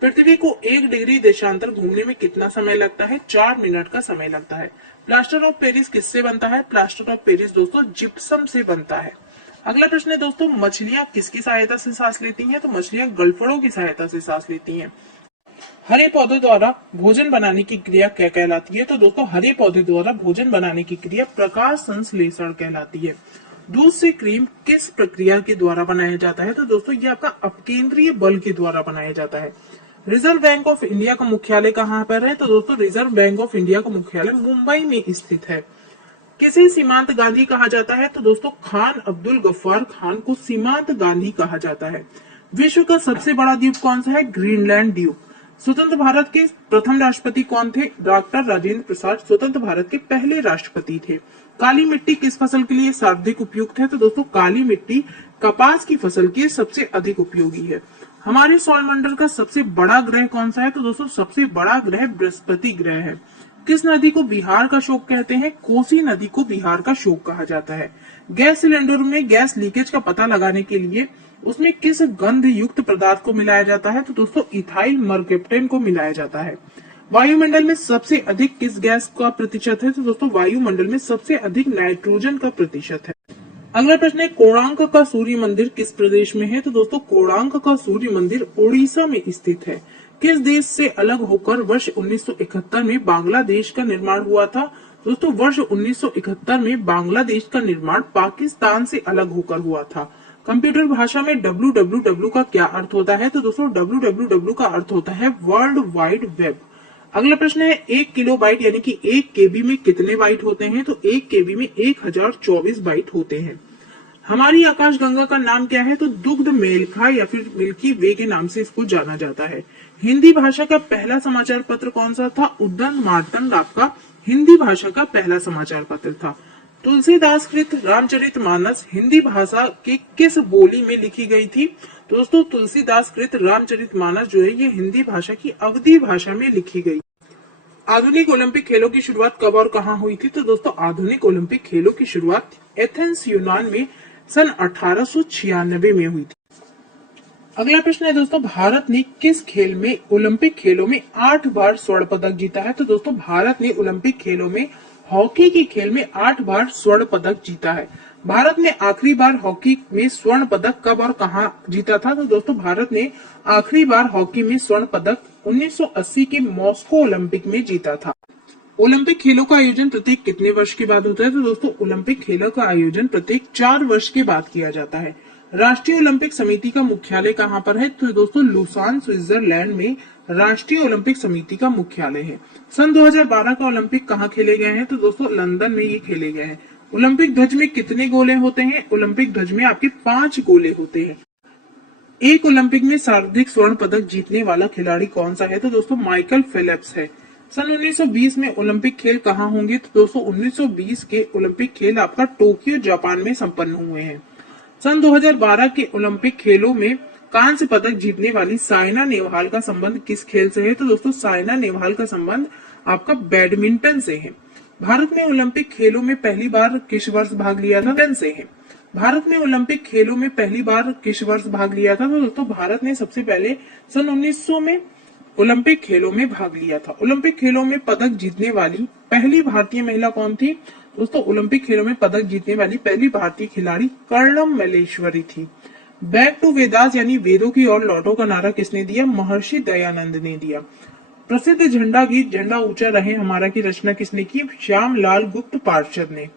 पृथ्वी को 1 डिग्री देशांतर घूमने में कितना समय लगता है? 4 मिनट का समय लगता है। प्लास्टर ऑफ पेरिस किससे बनता है? प्लास्टर ऑफ पेरिस दोस्तों जिप्सम से बनता है। अगला प्रश्न है दोस्तों, मछलियां किसकी सहायता से सांस लेती हैं? तो मछलियां गलफड़ों की सहायता से सांस लेती हैं। हरे पौधे द्वारा भोजन बनाने की क्रिया क्या कहलाती है? तो दोस्तों हरे पौधे द्वारा भोजन बनाने की क्रिया प्रकाश संश्लेषण कहलाती है। दूध से क्रीम किस प्रक्रिया के द्वारा बनाया जाता है? तो दोस्तों ये आपका अपकेंद्रीय बल के द्वारा बनाया जाता है। रिजर्व बैंक ऑफ इंडिया का मुख्यालय कहाँ पर है? तो दोस्तों रिजर्व बैंक ऑफ इंडिया का मुख्यालय मुंबई में स्थित है। किसे सीमांत गांधी कहा जाता है? तो दोस्तों खान अब्दुल गफ्फार खान को सीमांत गांधी कहा जाता है। विश्व का सबसे बड़ा द्वीप कौन सा है? ग्रीनलैंड द्वीप। स्वतंत्र भारत के प्रथम राष्ट्रपति कौन थे? डॉक्टर राजेंद्र प्रसाद स्वतंत्र भारत के पहले राष्ट्रपति थे। काली मिट्टी किस फसल के लिए सर्वाधिक उपयुक्त है? तो दोस्तों काली मिट्टी कपास की फसल के लिए सबसे अधिक उपयोगी है। हमारे सौरमंडल का सबसे बड़ा ग्रह कौन सा है? तो दोस्तों सबसे बड़ा ग्रह बृहस्पति ग्रह है। किस नदी को बिहार का शोक कहते हैं? कोसी नदी को बिहार का शोक कहा जाता है। गैस सिलेंडर में गैस लीकेज का पता लगाने के लिए उसमें किस गंध युक्त पदार्थ को मिलाया जाता है? तो दोस्तों इथाइल मर्केप्टेन को मिलाया जाता है। वायुमंडल में सबसे अधिक किस गैस का प्रतिशत है? तो दोस्तों वायुमंडल में सबसे अधिक नाइट्रोजन का प्रतिशत है। अगला प्रश्न है, कोणार्क का सूर्य मंदिर किस प्रदेश में है? तो दोस्तों कोणार्क का सूर्य मंदिर ओडिशा में स्थित है। किस देश से अलग होकर वर्ष 1971 में बांग्लादेश का निर्माण हुआ था? दोस्तों वर्ष 1971 में बांग्लादेश का निर्माण पाकिस्तान से अलग होकर हुआ था। कंप्यूटर भाषा में www का क्या अर्थ होता है? तो दोस्तों www का अर्थ होता है वर्ल्ड वाइड वेब। अगला प्रश्न है, 1 किलोबाइट यानी कि 1 केबी में कितने बाइट होते हैं? तो 1 केबी में 1024 बाइट होते हैं। हमारी आकाशगंगा का नाम क्या है? तो दुग्ध मेलखा या फिर मिल्की वे के नाम से इसको जाना जाता है। हिंदी भाषा का पहला समाचार पत्र कौन सा था? उद्दंड मार्तंड आपका हिंदी भाषा का पहला समाचार पत्र था। तुलसीदास कृत रामचरितमानस हिंदी भाषा के किस बोली में लिखी गई थी? दोस्तों तुलसीदास कृत रामचरितमानस जो है ये हिंदी भाषा की अवधी भाषा में लिखी गई। आधुनिक ओलंपिक खेलों की शुरुआत कब और कहां हुई थी? तो दोस्तों आधुनिक ओलंपिक खेलों की शुरुआत एथेंस यूनान में सन 1896 में हुई थी। अगला प्रश्न है दोस्तों, भारत ने किस खेल में ओलंपिक खेलों में 8 बार स्वर्ण पदक जीता है? तो दोस्तों भारत ने ओलंपिक खेलों में हॉकी के खेल में 8 बार स्वर्ण पदक जीता है। भारत ने आखिरी बार हॉकी में स्वर्ण पदक कब और कहां जीता था? तो दोस्तों भारत ने आखिरी बार हॉकी में स्वर्ण पदक 1980 के मॉस्को ओलंपिक में जीता था। ओलंपिक खेलों का आयोजन प्रत्येक कितने वर्ष के बाद होता है? तो दोस्तों ओलंपिक खेलों का आयोजन प्रत्येक 4 वर्ष के बाद किया जाता है। राष्ट्रीय ओलंपिक समिति का मुख्यालय कहाँ पर है? तो दोस्तों लुसान स्विट्जरलैंड में राष्ट्रीय ओलंपिक समिति का मुख्यालय है। सन 2012 का ओलंपिक कहाँ खेले गए हैं? तो दोस्तों लंदन में ये खेले गए हैं। ओलंपिक ध्वज में कितने गोले होते हैं? ओलंपिक ध्वज में आपके 5 गोले होते हैं। एक ओलंपिक में सर्वाधिक स्वर्ण पदक जीतने वाला खिलाड़ी कौन सा है? तो दोस्तों माइकल फेल्प्स है। सन 1920 में ओलंपिक खेल कहाँ होंगे? तो दोस्तों 1920 के ओलंपिक खेल आपका टोक्यो जापान में संपन्न हुए हैं। सन 2012 के ओलंपिक खेलों में कांस्य पदक जीतने वाली साइना नेहवाल का संबंध किस खेल से है? तो दोस्तों साइना नेहवाल का संबंध आपका बैडमिंटन से है। भारत में ओलंपिक खेलों में पहली बार किस वर्ष भाग लिया था? से है। भारत में ओलंपिक खेलों में पहली बार किस वर्ष भाग लिया था? तो दोस्तों भारत ने सबसे पहले सन 1900 में ओलंपिक खेलों में भाग लिया था। ओलंपिक खेलों में पदक जीतने वाली पहली भारतीय महिला कौन थी? दोस्तों ओलंपिक खेलों में पदक जीतने वाली पहली भारतीय खिलाड़ी कर्णम मल्लेश्वरी थी। बैक टू वेदास यानी वेदों की ओर लौटो का नारा किसने दिया? महर्षि दयानंद ने दिया। प्रसिद्ध झंडा गीत झंडा ऊंचा रहे हमारा की रचना किसने की? श्यामलाल गुप्त पार्षद ने।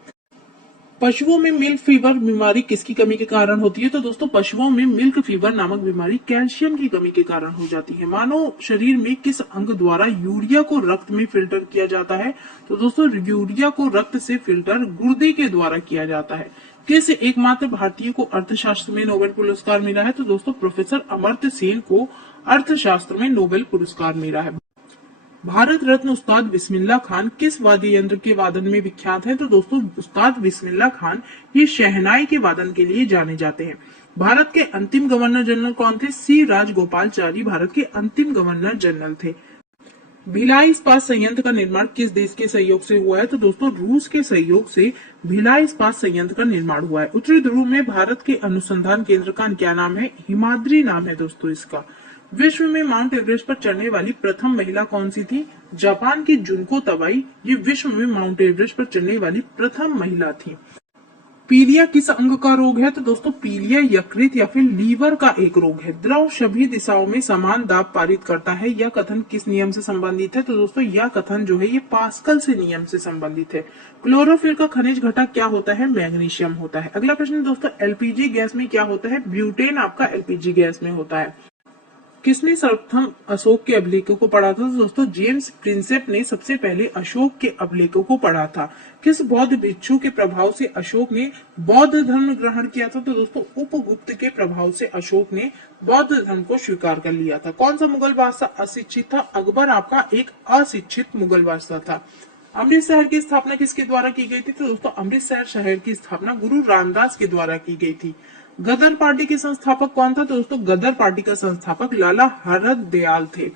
पशुओं में मिल्क फीवर बीमारी किसकी कमी के कारण होती है? तो दोस्तों पशुओं में मिल्क फीवर नामक बीमारी कैल्शियम की कमी के कारण हो जाती है। मानव शरीर में किस अंग द्वारा यूरिया को रक्त में फिल्टर किया जाता है? तो दोस्तों यूरिया को रक्त से फिल्टर गुर्दे के द्वारा किया जाता है। किस एकमात्र भारतीय को अर्थशास्त्र में नोबेल पुरस्कार मिला है? तो दोस्तों प्रोफेसर अमर्त्य सेन को अर्थशास्त्र में नोबेल पुरस्कार मिला है। भारत रत्न उस्ताद बिस्मिल्लाह खान किस वाद्य यंत्र के वादन में विख्यात है? तो दोस्तों उस्ताद बिस्मिल्लाह खान ये शहनाई के वादन के लिए जाने जाते हैं। भारत के अंतिम गवर्नर जनरल कौन थे? सी राजगोपालचारी भारत के अंतिम गवर्नर जनरल थे। भिलाई इस्पात संयंत्र का निर्माण किस देश के सहयोग से हुआ है? तो दोस्तों रूस के सहयोग से भिलाई इस्पात संयंत्र का निर्माण हुआ है। उत्तरी ध्रुव में भारत के अनुसंधान केंद्र का क्या नाम है? हिमाद्री नाम है दोस्तों इसका। विश्व में माउंट एवरेस्ट पर चढ़ने वाली प्रथम महिला कौन सी थी? जापान की जुनको तवाई ये विश्व में माउंट एवरेस्ट पर चढ़ने वाली प्रथम महिला थी। पीलिया किस अंग का रोग है? तो दोस्तों पीलिया यकृत या फिर लीवर का एक रोग है। द्रव सभी दिशाओं में समान दाब पारित करता है, यह कथन किस नियम से संबंधित है? तो दोस्तों यह कथन जो है ये पास्कल से नियम से संबंधित है। क्लोरोफिल का खनिज घटक क्या होता है? मैग्नीशियम होता है। अगला प्रश्न दोस्तों, एलपीजी गैस में क्या होता है? ब्यूटेन आपका एलपीजी गैस में होता है। किसने सर्वप्रथम अशोक के अभिलेखों को पढ़ा था? तो दोस्तों जेम्स प्रिंसेप ने सबसे पहले अशोक के अभिलेखों को पढ़ा था। किस बौद्ध भिक्षु के प्रभाव से अशोक ने बौद्ध धर्म ग्रहण किया था? तो दोस्तों उपगुप्त के प्रभाव से अशोक ने बौद्ध धर्म को स्वीकार कर लिया था। कौन सा मुगल बादशाह अशिक्षित था? अकबर आपका एक अशिक्षित मुगल बादशाह था। अमृत शहर की स्थापना किसके द्वारा की गई थी? तो दोस्तों अमृतसर शहर की स्थापना गुरु रामदास के द्वारा की गई थी। गदर पार्टी के संस्थापक कौन था? तो दोस्तों गदर पार्टी का संस्थापक लाला हरदयाल थे।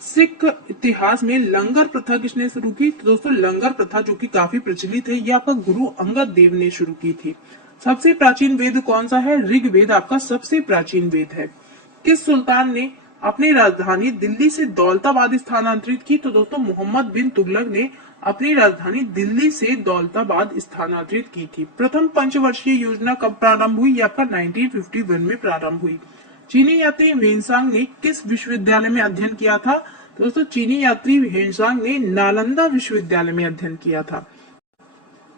सिख इतिहास में लंगर प्रथा किसने शुरू की? तो दोस्तों लंगर प्रथा जो कि काफी प्रचलित है, ये आपका गुरु अंगद देव ने शुरू की थी। सबसे प्राचीन वेद कौन सा है? ऋग्वेद आपका सबसे प्राचीन वेद है। किस सुल्तान ने अपनी राजधानी दिल्ली से दौलताबाद स्थानांतरित की? तो दोस्तों मोहम्मद बिन तुगलक ने अपनी राजधानी दिल्ली से दौलताबाद स्थानांतरित की थी। प्रथम पंचवर्षीय योजना कब प्रारंभ हुई? आपका 1951 में प्रारंभ हुई। चीनी यात्री ह्वेनसांग ने किस विश्वविद्यालय में अध्ययन किया था? तो दोस्तों चीनी यात्री ह्वेनसांग ने नालंदा विश्वविद्यालय में अध्ययन किया था।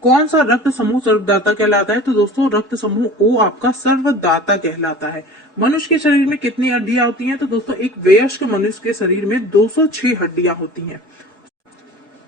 कौन सा रक्त समूह सर्वदाता कहलाता है? तो दोस्तों रक्त समूह ओ आपका सर्वदाता कहलाता है। मनुष्य के शरीर में कितनी हड्डियां होती हैं? तो दोस्तों एक वयस्क मनुष्य के शरीर में 206 हड्डियां होती हैं।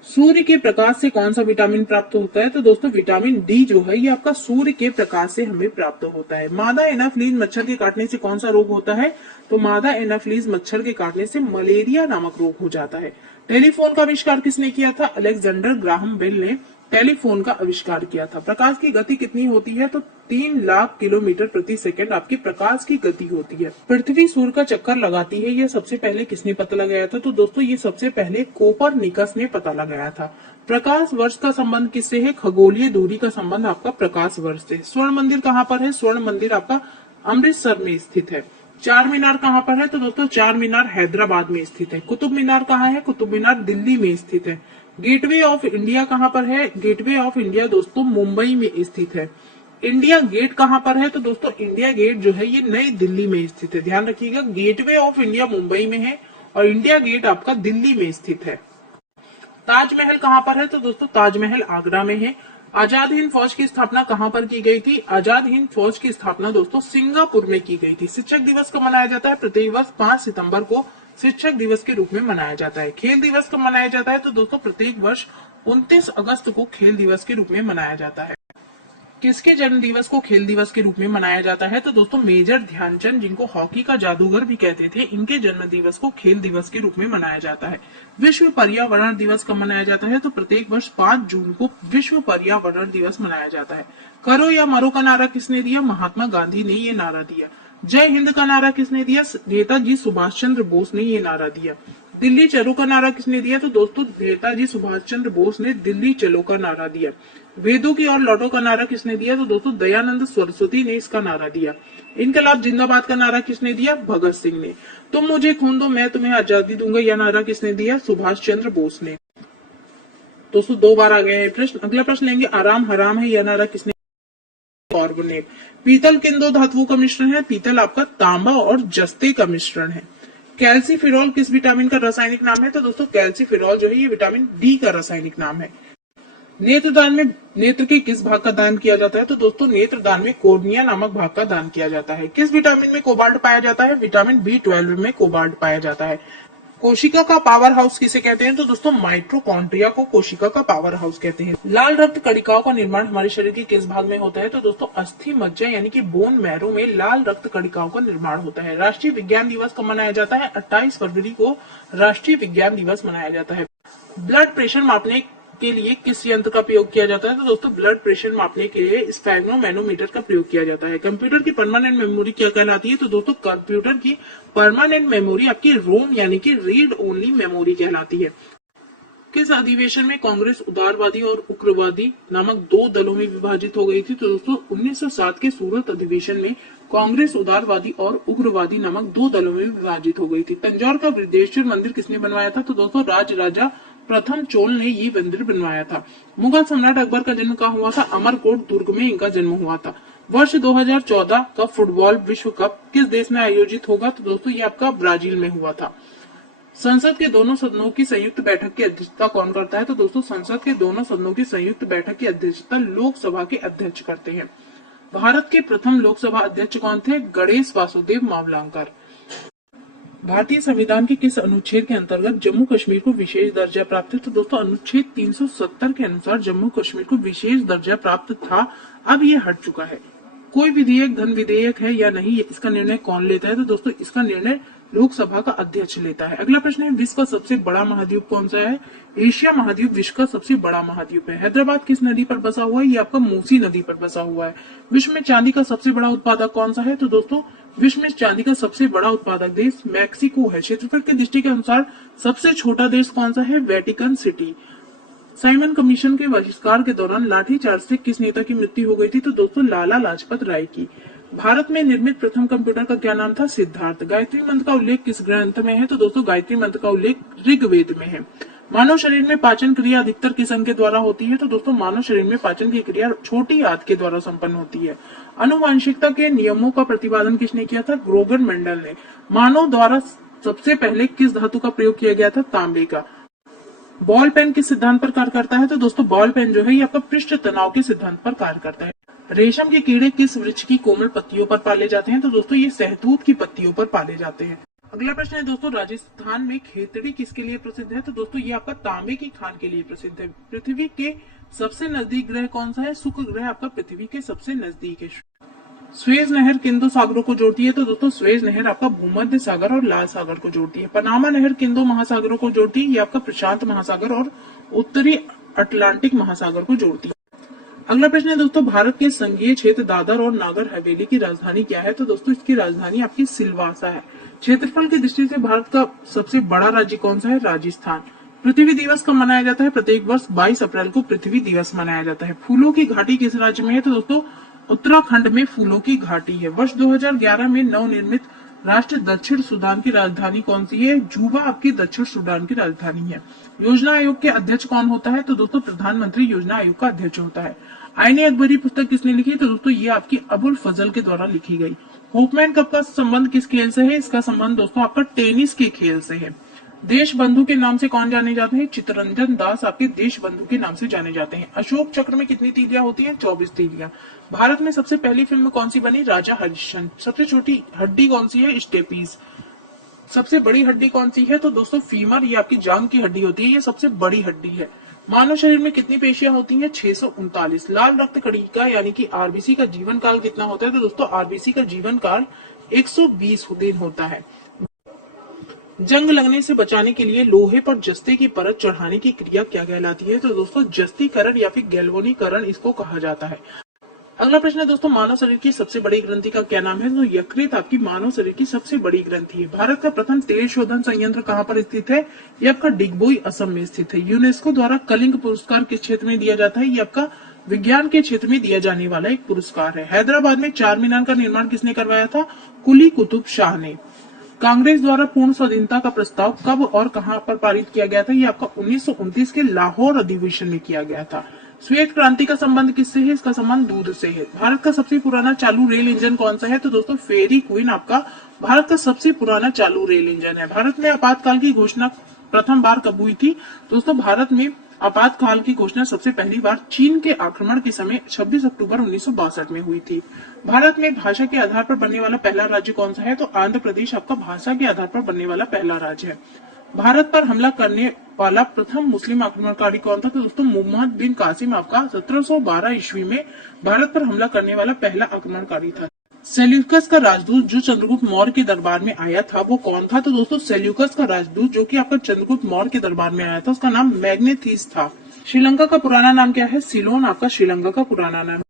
सूर्य के प्रकाश से कौन सा विटामिन प्राप्त होता है? तो दोस्तों विटामिन डी जो है ये आपका सूर्य के प्रकाश से हमें प्राप्त होता है। मादा एनाफ्लीज मच्छर के काटने से कौन सा रोग होता है? तो मादा एनाफ्लीज मच्छर के काटने से मलेरिया नामक रोग हो जाता है। टेलीफोन का आविष्कार किसने किया था? अलेक्जेंडर ग्राहम बेल ने टेलीफोन का आविष्कार किया था। प्रकाश की गति कितनी होती है? तो 3 लाख किलोमीटर प्रति सेकंड आपकी प्रकाश की गति होती है। पृथ्वी सूर्य का चक्कर लगाती है, यह सबसे पहले किसने पता लगाया था? तो दोस्तों ये सबसे पहले कोपरनिकस ने पता लगाया था। प्रकाश वर्ष का संबंध किससे है? खगोलीय दूरी का संबंध आपका प्रकाश वर्ष से। स्वर्ण मंदिर कहाँ पर है? स्वर्ण मंदिर आपका अमृतसर में स्थित है। चार मीनार कहाँ पर है? तो दोस्तों चार मीनार हैदराबाद में स्थित है। कुतुब मीनार कहाँ है? कुतुब मीनार दिल्ली में स्थित है। गेटवे ऑफ इंडिया कहाँ पर है? गेटवे ऑफ इंडिया दोस्तों मुंबई में स्थित है। इंडिया गेट कहाँ पर है? तो दोस्तों इंडिया गेट जो है ये नई दिल्ली में स्थित है। ध्यान रखिएगा, गेटवे ऑफ इंडिया मुंबई में है और इंडिया गेट आपका दिल्ली में स्थित है। ताजमहल कहाँ पर है? तो दोस्तों ताजमहल आगरा में है। आजाद हिंद फौज की स्थापना कहाँ पर की गई थी? आजाद हिंद फौज की स्थापना दोस्तों सिंगापुर में की गई थी। शिक्षक दिवस कब मनाया जाता है? प्रत्येक वर्ष 5 सितंबर को शिक्षक दिवस के रूप में मनाया जाता है। खेल दिवस कब मनाया जाता है? तो दोस्तों प्रत्येक वर्ष 29 अगस्त को खेल दिवस के रूप में मनाया जाता है। किसके जन्म दिवस को खेल दिवस के रूप में मनाया जाता है? तो दोस्तों मेजर ध्यानचंद, जिनको हॉकी का जादूगर भी कहते थे, इनके जन्म दिवस को खेल दिवस के रूप में मनाया जाता है। विश्व पर्यावरण दिवस कब मनाया जाता है? तो प्रत्येक वर्ष 5 जून को विश्व पर्यावरण दिवस मनाया जाता है। करो या मरो का नारा किसने दिया? महात्मा गांधी ने ये नारा दिया। जय हिंद का नारा किसने दिया? नेताजी सुभाष चंद्र बोस ने ये नारा दिया। दिल्ली चलो का नारा किसने दिया? तो दोस्तों नेताजी सुभाष चंद्र बोस ने दिल्ली चलो का नारा दिया। वेदों की ओर लौटो का नारा किसने दिया? तो दोस्तों दयानंद सरस्वती ने इसका नारा दिया। इनकलाब जिंदाबाद का नारा किसने दिया? भगत सिंह ने। तुम मुझे खून दो मैं तुम्हें आजादी दूंगा, यह नारा किसने दिया? सुभाष चंद्र बोस ने। दोस्तों 2 बार आ गए हैं प्रश्न। अगला प्रश्न लेंगे, आराम हराम है, यह नारा किसने? कार्बोनेट। पीतल किन 2 धातुओं का मिश्रण है? पीतल आपका तांबा और जस्ते का मिश्रण है। कैल्सीफिरॉल किस विटामिन का रासायनिक नाम है? तो दोस्तों कैल्सीफिरॉल जो है ये विटामिन डी का रासायनिक नाम है। नेत्रदान में नेत्र के किस भाग का दान किया जाता है? तो दोस्तों नेत्रदान में कोर्निया नामक भाग का दान किया जाता है। किस विटामिन में कोबाल्ट पाया जाता है? विटामिन B12 में कोबाल्ट पाया जाता है। कोशिका का पावर हाउस किसे कहते हैं? तो दोस्तों माइटोकॉन्ड्रिया को कोशिका का पावर हाउस कहते हैं। लाल रक्त कणिकाओं का निर्माण हमारे शरीर के किस भाग में होता है? तो दोस्तों अस्थि मज्जा यानी कि बोन मैरो में लाल रक्त कणिकाओं का निर्माण होता है। राष्ट्रीय विज्ञान दिवस कब मनाया जाता है? 28 फरवरी को राष्ट्रीय विज्ञान दिवस मनाया जाता है। ब्लड प्रेशर मापने के लिए किस यंत्र का प्रयोग किया जाता है? तो दोस्तों ब्लड प्रेशर मापने के लिए स्फेग्नोमैनोमीटर का प्रयोग किया जाता है। कंप्यूटर की परमानेंट मेमोरी क्या कहलाती है? तो दोस्तों कंप्यूटर की परमानेंट मेमोरी आपकी रोम यानी कि रीड ओनली मेमोरी कहलाती है। किस अधिवेशन में कांग्रेस उदारवादी और उग्रवादी नामक दो दलों में विभाजित हो गई थी? तो दोस्तों 1907 के सूरत अधिवेशन में कांग्रेस उदारवादी और उग्रवादी नामक दो दलों में विभाजित हो गई थी। तंजौर का बृहदेश्वर मंदिर किसने बनवाया था? तो दोस्तों राजा प्रथम चोल ने ये मंदिर बनवाया था। मुगल सम्राट अकबर का जन्म कहाँ हुआ था? अमरकोट दुर्ग में इनका जन्म हुआ था। वर्ष 2014 का फुटबॉल विश्व कप किस देश में आयोजित होगा? तो दोस्तों ये आपका ब्राजील में हुआ था। संसद के दोनों सदनों की संयुक्त बैठक की अध्यक्षता कौन करता है? तो दोस्तों संसद के दोनों सदनों की संयुक्त बैठक की अध्यक्षता लोकसभा के अध्यक्ष करते हैं। भारत के प्रथम लोकसभा अध्यक्ष कौन थे? गणेश वासुदेव मावलंकर। भारतीय संविधान के किस अनुच्छेद के अंतर्गत जम्मू कश्मीर को विशेष दर्जा प्राप्त है? तो दोस्तों अनुच्छेद 370 के अनुसार जम्मू कश्मीर को विशेष दर्जा प्राप्त था, अब ये हट चुका है। कोई विधेयक धन विधेयक है या नहीं, इसका निर्णय कौन लेता है? तो दोस्तों इसका निर्णय लोकसभा का अध्यक्ष लेता है। अगला प्रश्न है, विश्व का सबसे बड़ा महाद्वीप कौन सा है? एशिया महाद्वीप विश्व का सबसे बड़ा महाद्वीप है। हैदराबाद किस नदी पर बसा हुआ है? ये आपका मूसी नदी पर बसा हुआ है। विश्व में चांदी का सबसे बड़ा उत्पादक कौन सा है? तो दोस्तों विश्व में चांदी का सबसे बड़ा उत्पादक देश मैक्सिको है। क्षेत्रफल की दृष्टि के अनुसार सबसे छोटा देश कौन सा है? Vatican city. साइमन कमीशन के बहिष्कार के दौरान लाठीचार्ज से किस नेता की मृत्यु हो गई थी? तो दोस्तों लाला लाजपत राय की। भारत में निर्मित प्रथम कंप्यूटर का क्या नाम था? सिद्धार्थ। गायत्री मंत्र का उल्लेख किस ग्रंथ में है? तो दोस्तों गायत्री मंत्र का उल्लेख ऋग्वेद में है। मानव शरीर में पाचन क्रिया अधिकतर किस अंग के द्वारा होती है? तो दोस्तों मानव शरीर में पाचन की क्रिया छोटी आंत के द्वारा संपन्न होती है। आनुवंशिकता के नियमों का प्रतिपादन किसने किया था? ग्रोगर मेंडल ने। मानव द्वारा सबसे पहले किस धातु का प्रयोग किया गया था? तांबे का। बॉल पेन किस सिद्धांत पर कार्य करता है? तो दोस्तों बॉल पेन जो है ये आपका पृष्ठ तनाव के सिद्धांत पर कार्य करता है। रेशम के कीड़े किस वृक्ष की कोमल पत्तियों पर पाले जाते हैं? तो दोस्तों ये सहतूत की पत्तियों पर पाले जाते हैं। अगला प्रश्न है दोस्तों, राजस्थान में खेतड़ी किसके लिए प्रसिद्ध है? तो दोस्तों ये आपका तांबे की खान के लिए प्रसिद्ध है। पृथ्वी के सबसे नजदीक ग्रह कौन सा है? शुक्र ग्रह आपका पृथ्वी के सबसे नजदीक है। स्वेज नहर किन दो सागरों को जोड़ती है? तो दोस्तों स्वेज नहर आपका भूमध्य सागर और लाल सागर को जोड़ती है। पनामा नहर किन दो महासागरों को जोड़ती है? ये आपका प्रशांत महासागर और उत्तरी अटलांटिक महासागर को जोड़ती है। अगला प्रश्न है दोस्तों, भारत के संघीय क्षेत्र दादर और नागर हवेली की राजधानी क्या है? तो दोस्तों इसकी राजधानी आपकी सिलवासा है। क्षेत्रफल की दृष्टि से भारत का सबसे बड़ा राज्य कौन सा है? राजस्थान। पृथ्वी दिवस कब मनाया जाता है? प्रत्येक वर्ष 22 अप्रैल को पृथ्वी दिवस मनाया जाता है। फूलों की घाटी किस राज्य में है? तो दोस्तों उत्तराखंड में फूलों की घाटी है। वर्ष 2011 में नवनिर्मित राष्ट्र दक्षिण सूडान की राजधानी कौन सी है? जूबा आपकी दक्षिण सूडान की राजधानी है। योजना आयोग के अध्यक्ष कौन होता है? तो दोस्तों प्रधानमंत्री योजना आयोग का अध्यक्ष होता है। आईने अकबरी पुस्तक किसने लिखी? तो दोस्तों ये आपकी अबुल फजल के द्वारा लिखी गई। होपमैन कप का संबंध किस खेल से है? इसका संबंध दोस्तों आपका टेनिस के खेल से है। देश बंधु के नाम से कौन जाने जाते हैं? चित्तरंजन दास आपके देश बंधु के नाम से जाने जाते हैं। अशोक चक्र में कितनी तीलियां होती हैं? 24 तीलियां। भारत में सबसे पहली फिल्म कौन सी बनी? राजा हरिश्चंद्र। सबसे छोटी हड्डी कौन सी है? स्टेपीज। सबसे बड़ी हड्डी कौन सी है? तो दोस्तों फीमर, ये आपकी जांग की हड्डी होती है, ये सबसे बड़ी हड्डी है। मानव शरीर में कितनी पेशियां होती हैं? 639। लाल रक्त कणिका यानी कि आरबीसी का जीवन काल कितना होता है? तो दोस्तों आरबीसी का जीवन काल 120 दिन होता है। जंग लगने से बचाने के लिए लोहे पर जस्ते की परत चढ़ाने की क्रिया क्या कहलाती है? तो दोस्तों जस्तीकरण या फिर गैल्वेनीकरण इसको कहा जाता है। अगला प्रश्न है दोस्तों, मानव शरीर की सबसे बड़ी ग्रंथि का क्या नाम है? तो यकृत आपकी मानव शरीर की सबसे बड़ी ग्रंथि है। भारत का प्रथम तेल शोधन संयंत्र कहाँ पर स्थित है? ये आपका डिगबोई असम में स्थित है। यूनेस्को द्वारा कलिंग पुरस्कार किस क्षेत्र में दिया जाता है? ये आपका विज्ञान के क्षेत्र में दिया जाने वाला एक पुरस्कार है। हैदराबाद में चार मीनार का निर्माण किसने करवाया था? कुली कुतुब शाह ने। कांग्रेस द्वारा पूर्ण स्वाधीनता का प्रस्ताव कब और कहां पर पारित किया गया था? ये आपका 1929 के लाहौर अधिवेशन में किया गया था। श्वेत क्रांति का संबंध किससे है? इसका संबंध दूध से है। भारत का सबसे पुराना चालू रेल इंजन कौन सा है? तो दोस्तों फेरी क्वीन आपका भारत का सबसे पुराना चालू रेल इंजन है। भारत में आपातकाल की घोषणा प्रथम बार कब हुई थी? दोस्तों भारत में आपातकाल की घोषणा सबसे पहली बार चीन के आक्रमण के समय 26 अक्टूबर 1962 में हुई थी। भारत में भाषा के आधार पर बनने वाला पहला राज्य कौन सा है? तो आंध्र प्रदेश आपका भाषा के आधार पर बनने वाला पहला राज्य है। भारत पर हमला करने वाला प्रथम मुस्लिम आक्रमणकारी कौन था? तो दोस्तों मोहम्मद बिन कासिम आपका 1712 ईस्वी में भारत पर हमला करने वाला पहला आक्रमणकारी था। सेल्यूकस का राजदूत जो चंद्रगुप्त मौर्य के दरबार में आया था वो कौन था? तो दोस्तों सेल्यूकस का राजदूत जो कि आपका चंद्रगुप्त मौर्य के दरबार में आया था उसका नाम मैग्नेथिस था। श्रीलंका का पुराना नाम क्या है? सिलोन आपका श्रीलंका का पुराना नाम।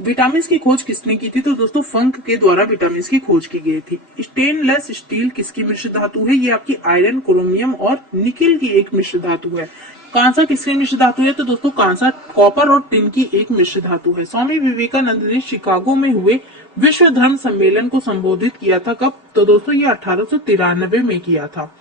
विटामिन की खोज किसने की थी? तो दोस्तों फंक के द्वारा विटामिन की खोज की गई थी। स्टेनलेस स्टील किसकी मिश्र धातु है? ये आपकी आयरन, क्रोमियम और निकिल की एक मिश्र धातु है। कांसा किसकी मिश्र धातु है? तो दोस्तों कांसा कॉपर और टिन की एक मिश्र धातु है। स्वामी विवेकानंद ने शिकागो में हुए विश्व धर्म सम्मेलन को संबोधित किया था कब? तो दोस्तों ये 1893 में किया था।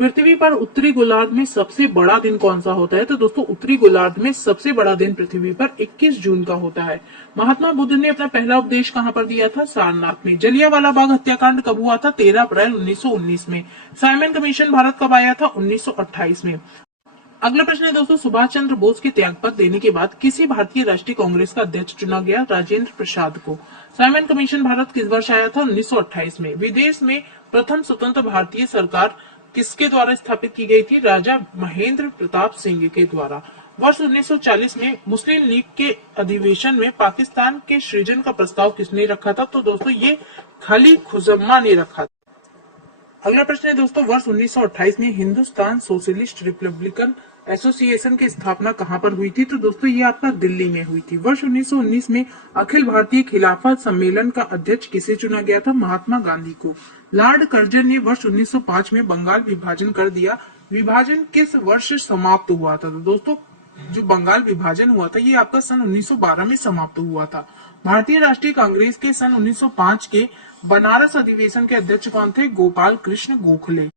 पृथ्वी पर उत्तरी गोलार्ध में सबसे बड़ा दिन कौन सा होता है? तो दोस्तों उत्तरी गोलार्ध में सबसे बड़ा दिन पृथ्वी पर 21 जून का होता है। महात्मा बुद्ध ने अपना पहला उपदेश कहां पर दिया था? सारनाथ में। जलियांवाला बाग हत्याकांड कब हुआ था? 13 अप्रैल 1919 में। साइमन कमीशन भारत कब आया था? 1928 में। अगला प्रश्न है दोस्तों, सुभाष चंद्र बोस के त्यागपत्र देने के बाद किसी भारतीय राष्ट्रीय कांग्रेस का अध्यक्ष चुना गया? राजेंद्र प्रसाद को। साइमन कमीशन भारत किस वर्ष आया था? 1928 में। विदेश में प्रथम स्वतंत्र भारतीय सरकार किसके द्वारा स्थापित की गई थी? राजा महेंद्र प्रताप सिंह के द्वारा। वर्ष 1940 में मुस्लिम लीग के अधिवेशन में पाकिस्तान के सृजन का प्रस्ताव किसने रखा था? तो दोस्तों ये खली खुजम्मा ने रखा था। अगला प्रश्न है दोस्तों, वर्ष 1928 में हिंदुस्तान सोशलिस्ट रिपब्लिकन एसोसिएशन की स्थापना कहां पर हुई थी? तो दोस्तों ये आपका दिल्ली में हुई थी। वर्ष 1919 में अखिल भारतीय खिलाफत सम्मेलन का अध्यक्ष किसे चुना गया था? महात्मा गांधी को। लॉर्ड कर्जन ने वर्ष 1905 में बंगाल विभाजन कर दिया। विभाजन किस वर्ष समाप्त हुआ था? तो दोस्तों जो बंगाल विभाजन हुआ था ये आपका सन 1912 में समाप्त हुआ था। भारतीय राष्ट्रीय कांग्रेस के सन 1905 के बनारस अधिवेशन के अध्यक्ष कौन थे? गोपाल कृष्ण गोखले।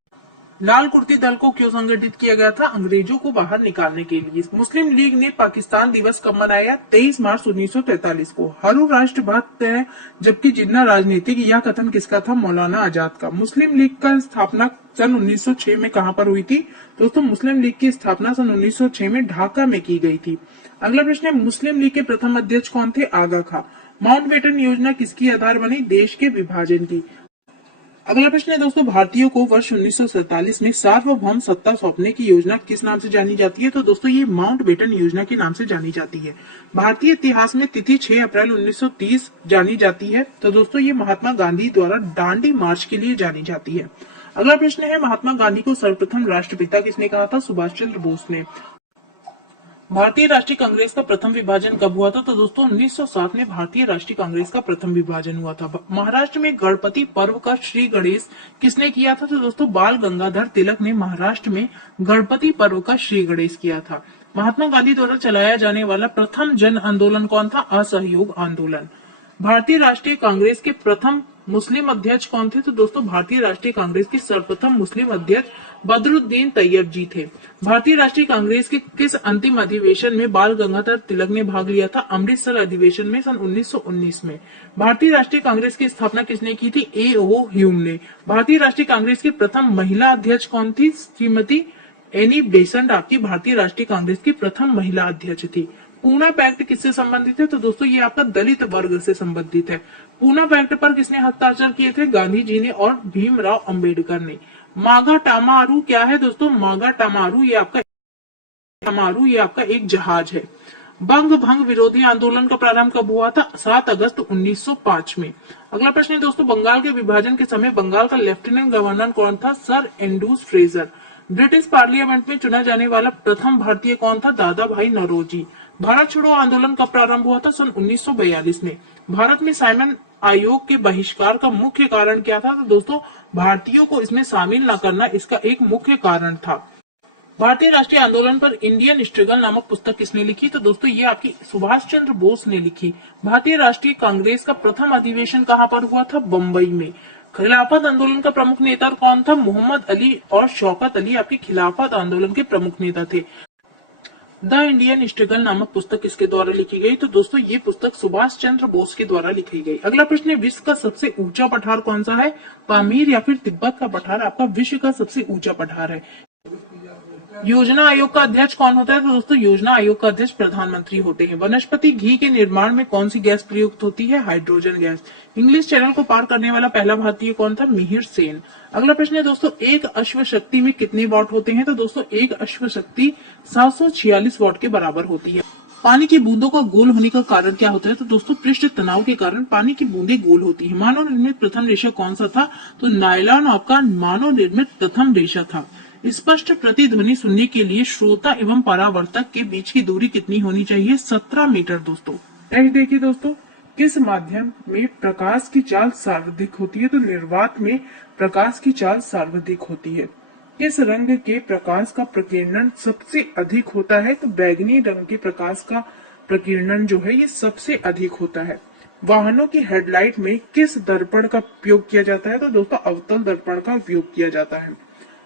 लाल कुर्ती दल को क्यों संगठित किया गया था? अंग्रेजों को बाहर निकालने के लिए। मुस्लिम लीग ने पाकिस्तान दिवस कब मनाया? 23 मार्च 1943 को। हरु राष्ट्र भक्त है जबकि जिन्ना राजनीतिक, यह कथन किसका था? मौलाना आजाद का। मुस्लिम लीग का स्थापना सन 1906 में कहां पर हुई थी? दोस्तों मुस्लिम लीग की स्थापना सन 1906 में ढाका में की गई थी। अगला प्रश्न है, मुस्लिम लीग के प्रथम अध्यक्ष कौन थे? आगा खां। माउंटबेटन योजना किसकी आधार बनी? देश के विभाजन की। अगला प्रश्न है दोस्तों, भारतीयों को वर्ष 1947 में सार्वभौम सत्ता सौंपने की योजना किस नाम से जानी जाती है? तो दोस्तों ये माउंटबेटन योजना के नाम से जानी जाती है। भारतीय इतिहास में तिथि 6 अप्रैल 1930 जानी जाती है। तो दोस्तों ये महात्मा गांधी द्वारा दांडी मार्च के लिए जानी जाती है। अगला प्रश्न है, महात्मा गांधी को सर्वप्रथम राष्ट्रपिता किसने कहा था? सुभाष चंद्र बोस ने। भारतीय राष्ट्रीय कांग्रेस का प्रथम विभाजन कब हुआ था? तो दोस्तों 1907 में भारतीय राष्ट्रीय कांग्रेस का प्रथम विभाजन हुआ था। महाराष्ट्र में गणपति पर्व का श्री गणेश किसने किया था? तो दोस्तों बाल गंगाधर तिलक ने महाराष्ट्र में गणपति पर्व का श्री गणेश किया था। महात्मा गांधी द्वारा चलाया जाने वाला प्रथम जन आंदोलन कौन था? असहयोग आंदोलन। भारतीय राष्ट्रीय कांग्रेस के प्रथम मुस्लिम अध्यक्ष कौन थे? तो दोस्तों भारतीय राष्ट्रीय कांग्रेस के सर्वप्रथम मुस्लिम अध्यक्ष बदरुद्दीन तैयब जी थे। भारतीय राष्ट्रीय कांग्रेस के किस अंतिम अधिवेशन में बाल गंगाधर तिलक ने भाग लिया था? अमृतसर अधिवेशन में सन 1919 में। भारतीय राष्ट्रीय कांग्रेस की स्थापना किसने की थी? A.O. ह्यूम ने। भारतीय राष्ट्रीय कांग्रेस की प्रथम महिला अध्यक्ष कौन थी? श्रीमती एनी बेसेंट आपकी भारतीय राष्ट्रीय कांग्रेस की प्रथम महिला अध्यक्ष थी। पूना पैक्ट किससे संबंधित है? तो दोस्तों ये आपका दलित वर्ग से संबंधित है। पूना पैक्ट पर किसने हस्ताक्षर किए थे? गांधी जी ने और भीमराव अंबेडकर ने। मागा टामारू क्या है दोस्तों? मागा टामारू ये आपका एक जहाज है। बंग भंग विरोधी आंदोलन का प्रारंभ कब हुआ था? 7 अगस्त 1905 में। अगला प्रश्न है दोस्तों, बंगाल के विभाजन के समय बंगाल का लेफ्टिनेंट गवर्नर कौन था? Sir Andrews Fraser. British parliament में चुना जाने वाला प्रथम भारतीय कौन था? दादा भाई नौरोजी। भारत छोड़ो आंदोलन कब प्रारंभ हुआ था? सन 1942 में। भारत में साइमन आयोग के बहिष्कार का मुख्य कारण क्या था? तो दोस्तों भारतीयों को इसमें शामिल न करना इसका एक मुख्य कारण था। भारतीय राष्ट्रीय आंदोलन पर इंडियन स्ट्रगल नामक पुस्तक किसने लिखी? तो दोस्तों ये आपकी सुभाष चंद्र बोस ने लिखी। भारतीय राष्ट्रीय कांग्रेस का प्रथम अधिवेशन कहां पर हुआ था? बम्बई में। खिलाफत आंदोलन का प्रमुख नेता कौन था? मोहम्मद अली और शौकत अली आपके खिलाफत आंदोलन के प्रमुख नेता थे। द इंडियन स्ट्रगल नामक पुस्तक किसके द्वारा लिखी गई? तो दोस्तों ये पुस्तक सुभाष चंद्र बोस के द्वारा लिखी गई। अगला प्रश्न है, विश्व का सबसे ऊंचा पठार कौन सा है? पामीर या फिर तिब्बत का पठार आपका विश्व का सबसे ऊंचा पठार है। योजना आयोग का अध्यक्ष कौन होता है? तो दोस्तों योजना आयोग का अध्यक्ष प्रधानमंत्री होते हैं। वनस्पति घी के निर्माण में कौन सी गैस प्रयुक्त होती है? Hydrogen gas. इंग्लिश चैनल को पार करने वाला पहला भारतीय कौन था? मिहिर सेन। अगला प्रश्न है दोस्तों, एक अश्व शक्ति में कितने वाट होते हैं? तो दोस्तों एक अश्व शक्ति 746 वाट के बराबर होती है। पानी की बूंदों का गोल होने का कारण क्या होता है? तो दोस्तों पृष्ठ तनाव के कारण पानी की बूंदें गोल होती है। मानव निर्मित प्रथम रेशा कौन सा था? तो नायलॉन आपका मानव निर्मित प्रथम रेशा था। स्पष्ट प्रतिध्वनि सुनने के लिए श्रोता एवं परावर्तक के बीच की दूरी कितनी होनी चाहिए? 17 मीटर दोस्तों। नेक्स्ट देखिए दोस्तों, किस माध्यम में प्रकाश की चाल सर्वाधिक होती है? तो निर्वात में प्रकाश की चाल सर्वाधिक होती है। किस रंग के प्रकाश का प्रकीर्णन सबसे अधिक होता है? तो बैगनी रंग के प्रकाश का प्रकीर्णन जो है ये सबसे अधिक होता है। वाहनों की हेडलाइट में किस दर्पण का उपयोग किया जाता है? तो दोस्तों अवतल दर्पण का उपयोग किया जाता है।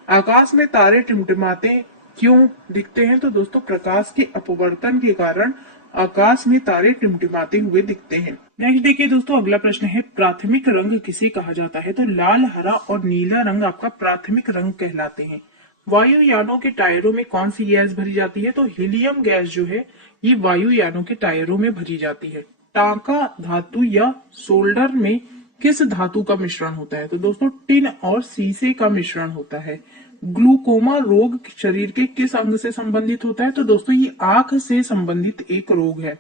आकाश में तारे टिमटिमाते क्यों दिखते हैं? तो दोस्तों प्रकाश के अपवर्तन के कारण आकाश में तारे टिमटिमाते हुए दिखते हैं। नेक्स्ट देखिए दोस्तों, अगला प्रश्न है प्राथमिक रंग किसे कहा जाता है? तो लाल, हरा और नीला रंग आपका प्राथमिक रंग कहलाते हैं। वायुयानों के टायरों में कौन सी गैस भरी जाती है? तो हीलियम गैस जो है ये वायुयानों के टायरों में भरी जाती है। टांका धातु या सोल्डर में किस धातु का मिश्रण होता है? तो दोस्तों टिन और सीसे का मिश्रण होता है। ग्लूकोमा रोग शरीर के किस अंग से संबंधित होता है? तो दोस्तों ये आंख से संबंधित एक रोग है।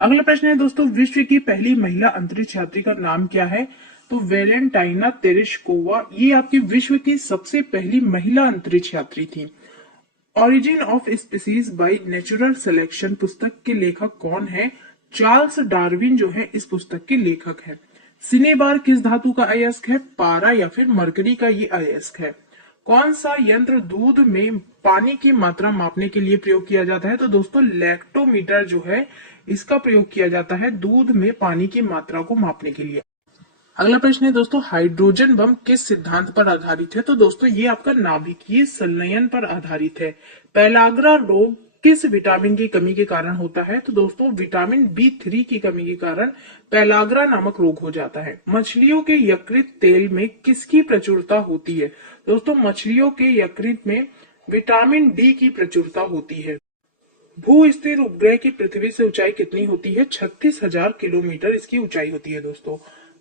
अगला प्रश्न है दोस्तों, विश्व की पहली महिला अंतरिक्ष यात्री का नाम क्या है? तो वेलेंटाइना तेरेश्कोवा ये आपकी विश्व की सबसे पहली महिला अंतरिक्ष यात्री थी। Origin of species by natural selection पुस्तक के लेखक कौन है? चार्ल्स डार्विन जो है इस पुस्तक के लेखक है। सिनेबार किस धातु का अयस्क है? पारा या फिर मरकरी का ये अयस्क है। कौन सा यंत्र दूध में पानी की मात्रा मापने के लिए प्रयोग किया जाता है? तो दोस्तों लैक्टोमीटर जो है इसका प्रयोग किया जाता है दूध में पानी की मात्रा को मापने के लिए। अगला प्रश्न है दोस्तों, हाइड्रोजन बम किस सिद्धांत पर आधारित है? तो दोस्तों ये आपका नाभिकीय संलयन पर आधारित है। पेलाग्रा रोग किस विटामिन की कमी के कारण होता है? तो दोस्तों विटामिन B3 की कमी के कारण पेलाग्रा नामक रोग हो जाता है। मछलियों के यकृत तेल में किसकी प्रचुरता होती है? दोस्तों मछलियों के यकृत में विटामिन D की प्रचुरता होती है। भू स्थिर उपग्रह की पृथ्वी से ऊंचाई कितनी होती है? 36,000 किलोमीटर इसकी ऊंचाई होती है। दोस्तों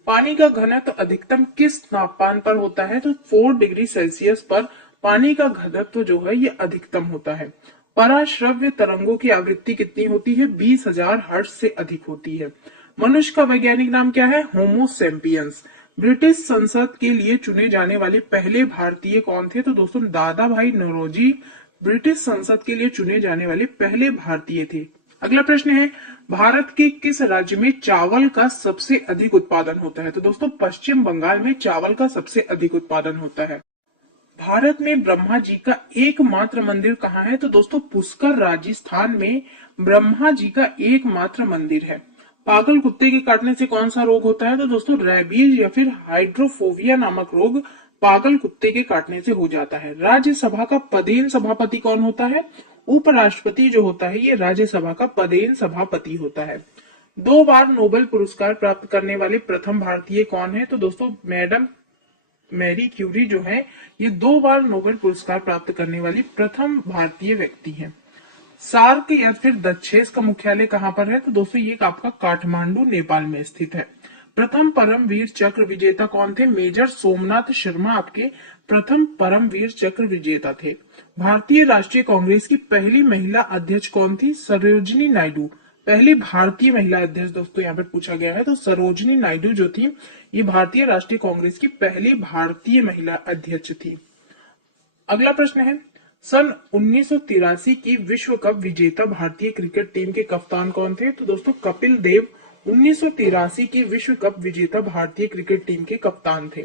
पानी का घनत्व अधिकतम किस तापमान पर होता है? तो 4 डिग्री सेल्सियस पर पानी का घनत्व जो है ये अधिकतम होता है। पराश्रव्य तरंगों की आवृत्ति कितनी होती है? 20,000 हर्ट्ज से अधिक होती है। मनुष्य का वैज्ञानिक नाम क्या है? Homo sapiens. ब्रिटिश संसद के लिए चुने जाने वाले पहले भारतीय कौन थे? तो दोस्तों दादा भाई नौरोजी ब्रिटिश संसद के लिए चुने जाने वाले पहले भारतीय थे। अगला प्रश्न है, भारत के किस राज्य में चावल का सबसे अधिक उत्पादन होता है? तो दोस्तों पश्चिम बंगाल में चावल का सबसे अधिक उत्पादन होता है। भारत में ब्रह्मा जी का एकमात्र मंदिर कहाँ है? तो दोस्तों पुष्कर राजस्थान में ब्रह्मा जी का एकमात्र मंदिर है। पागल कुत्ते के काटने से कौन सा रोग होता है? तो दोस्तों रेबीज या फिर हाइड्रोफोबिया नामक रोग पागल कुत्ते के काटने से हो जाता है। राज्यसभा का पदेन सभापति कौन होता है? उपराष्ट्रपति जो होता है ये राज्यसभा का पदेन सभापति होता है। 2 बार नोबेल पुरस्कार प्राप्त करने वाले प्रथम भारतीय कौन है? तो दोस्तों मैडम मैरी क्यूरी जो है ये 2 बार नोबेल पुरस्कार प्राप्त करने वाली प्रथम भारतीय व्यक्ति है। सार्क या फिर दक्षेस का मुख्यालय कहाँ पर है? तो दोस्तों ये आपका काठमांडू नेपाल में स्थित है। प्रथम परमवीर चक्र विजेता कौन थे? मेजर सोमनाथ शर्मा आपके प्रथम परमवीर चक्र विजेता थे। भारतीय राष्ट्रीय कांग्रेस की पहली महिला अध्यक्ष कौन थी? सरोजिनी नायडू। पहली भारतीय महिला अध्यक्ष दोस्तों यहाँ पे पूछा गया है, तो सरोजिनी नायडू जो थी ये भारतीय राष्ट्रीय कांग्रेस की पहली भारतीय महिला अध्यक्ष थी। अगला प्रश्न है, सन 1983 की विश्व कप विजेता भारतीय क्रिकेट टीम के कप्तान कौन थे? तो दोस्तों कपिल देव 1983 की विश्व कप विजेता भारतीय क्रिकेट टीम के कप्तान थे।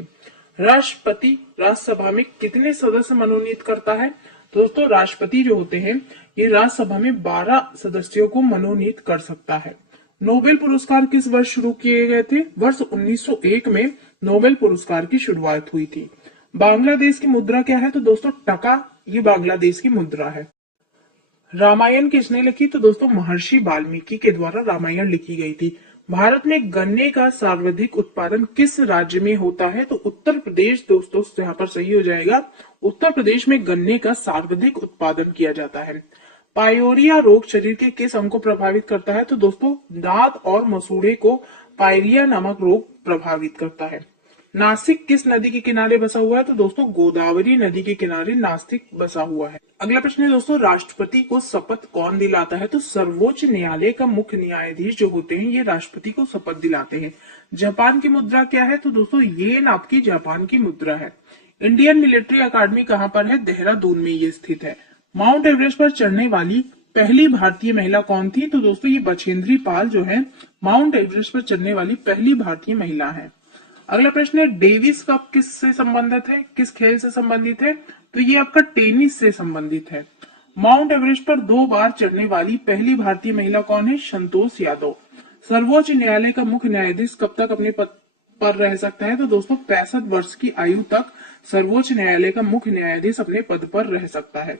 राष्ट्रपति राज्यसभा में कितने सदस्य मनोनीत करता है? तो दोस्तों राष्ट्रपति जो होते हैं ये राज्यसभा में 12 सदस्यों को मनोनीत कर सकता है। नोबेल पुरस्कार किस वर्ष शुरू किए गए थे? वर्ष 1901 में नोबेल पुरस्कार की शुरुआत हुई थी। बांग्लादेश की मुद्रा क्या है? तो दोस्तों टका ये बांग्लादेश की मुद्रा है। रामायण किसने लिखी? तो दोस्तों महर्षि वाल्मीकि के द्वारा रामायण लिखी गई थी। भारत में गन्ने का सर्वाधिक उत्पादन किस राज्य में होता है? तो उत्तर प्रदेश दोस्तों यहाँ पर सही हो जाएगा। उत्तर प्रदेश में गन्ने का सर्वाधिक उत्पादन किया जाता है। पायोरिया रोग शरीर के किस अंग को प्रभावित करता है? तो दोस्तों दांत और मसूड़े को पायरिया नामक रोग प्रभावित करता है। नासिक किस नदी के किनारे बसा हुआ है? तो दोस्तों गोदावरी नदी के किनारे नासिक बसा हुआ है। अगला प्रश्न है दोस्तों, राष्ट्रपति को शपथ कौन दिलाता है? तो सर्वोच्च न्यायालय का मुख्य न्यायाधीश जो होते हैं ये राष्ट्रपति को शपथ दिलाते हैं। जापान की मुद्रा क्या है? तो दोस्तों येन आपकी जापान की मुद्रा है। इंडियन मिलिट्री अकादमी कहाँ पर है? देहरादून में ये स्थित है। माउंट एवरेस्ट पर चढ़ने वाली पहली भारतीय महिला कौन थी? तो दोस्तों ये बछेंद्री पाल जो है माउंट एवरेस्ट पर चढ़ने वाली पहली भारतीय महिला है। अगला प्रश्न है, डेविस कप किससे संबंधित है, किस खेल से संबंधित है? तो ये आपका टेनिस से संबंधित है। माउंट एवरेस्ट पर 2 बार चढ़ने वाली पहली भारतीय महिला कौन है? संतोष यादव। सर्वोच्च न्यायालय का मुख्य न्यायाधीश कब तक अपने पद पर रह सकता है? तो दोस्तों 65 वर्ष की आयु तक सर्वोच्च न्यायालय का मुख्य न्यायाधीश अपने पद पर रह सकता है।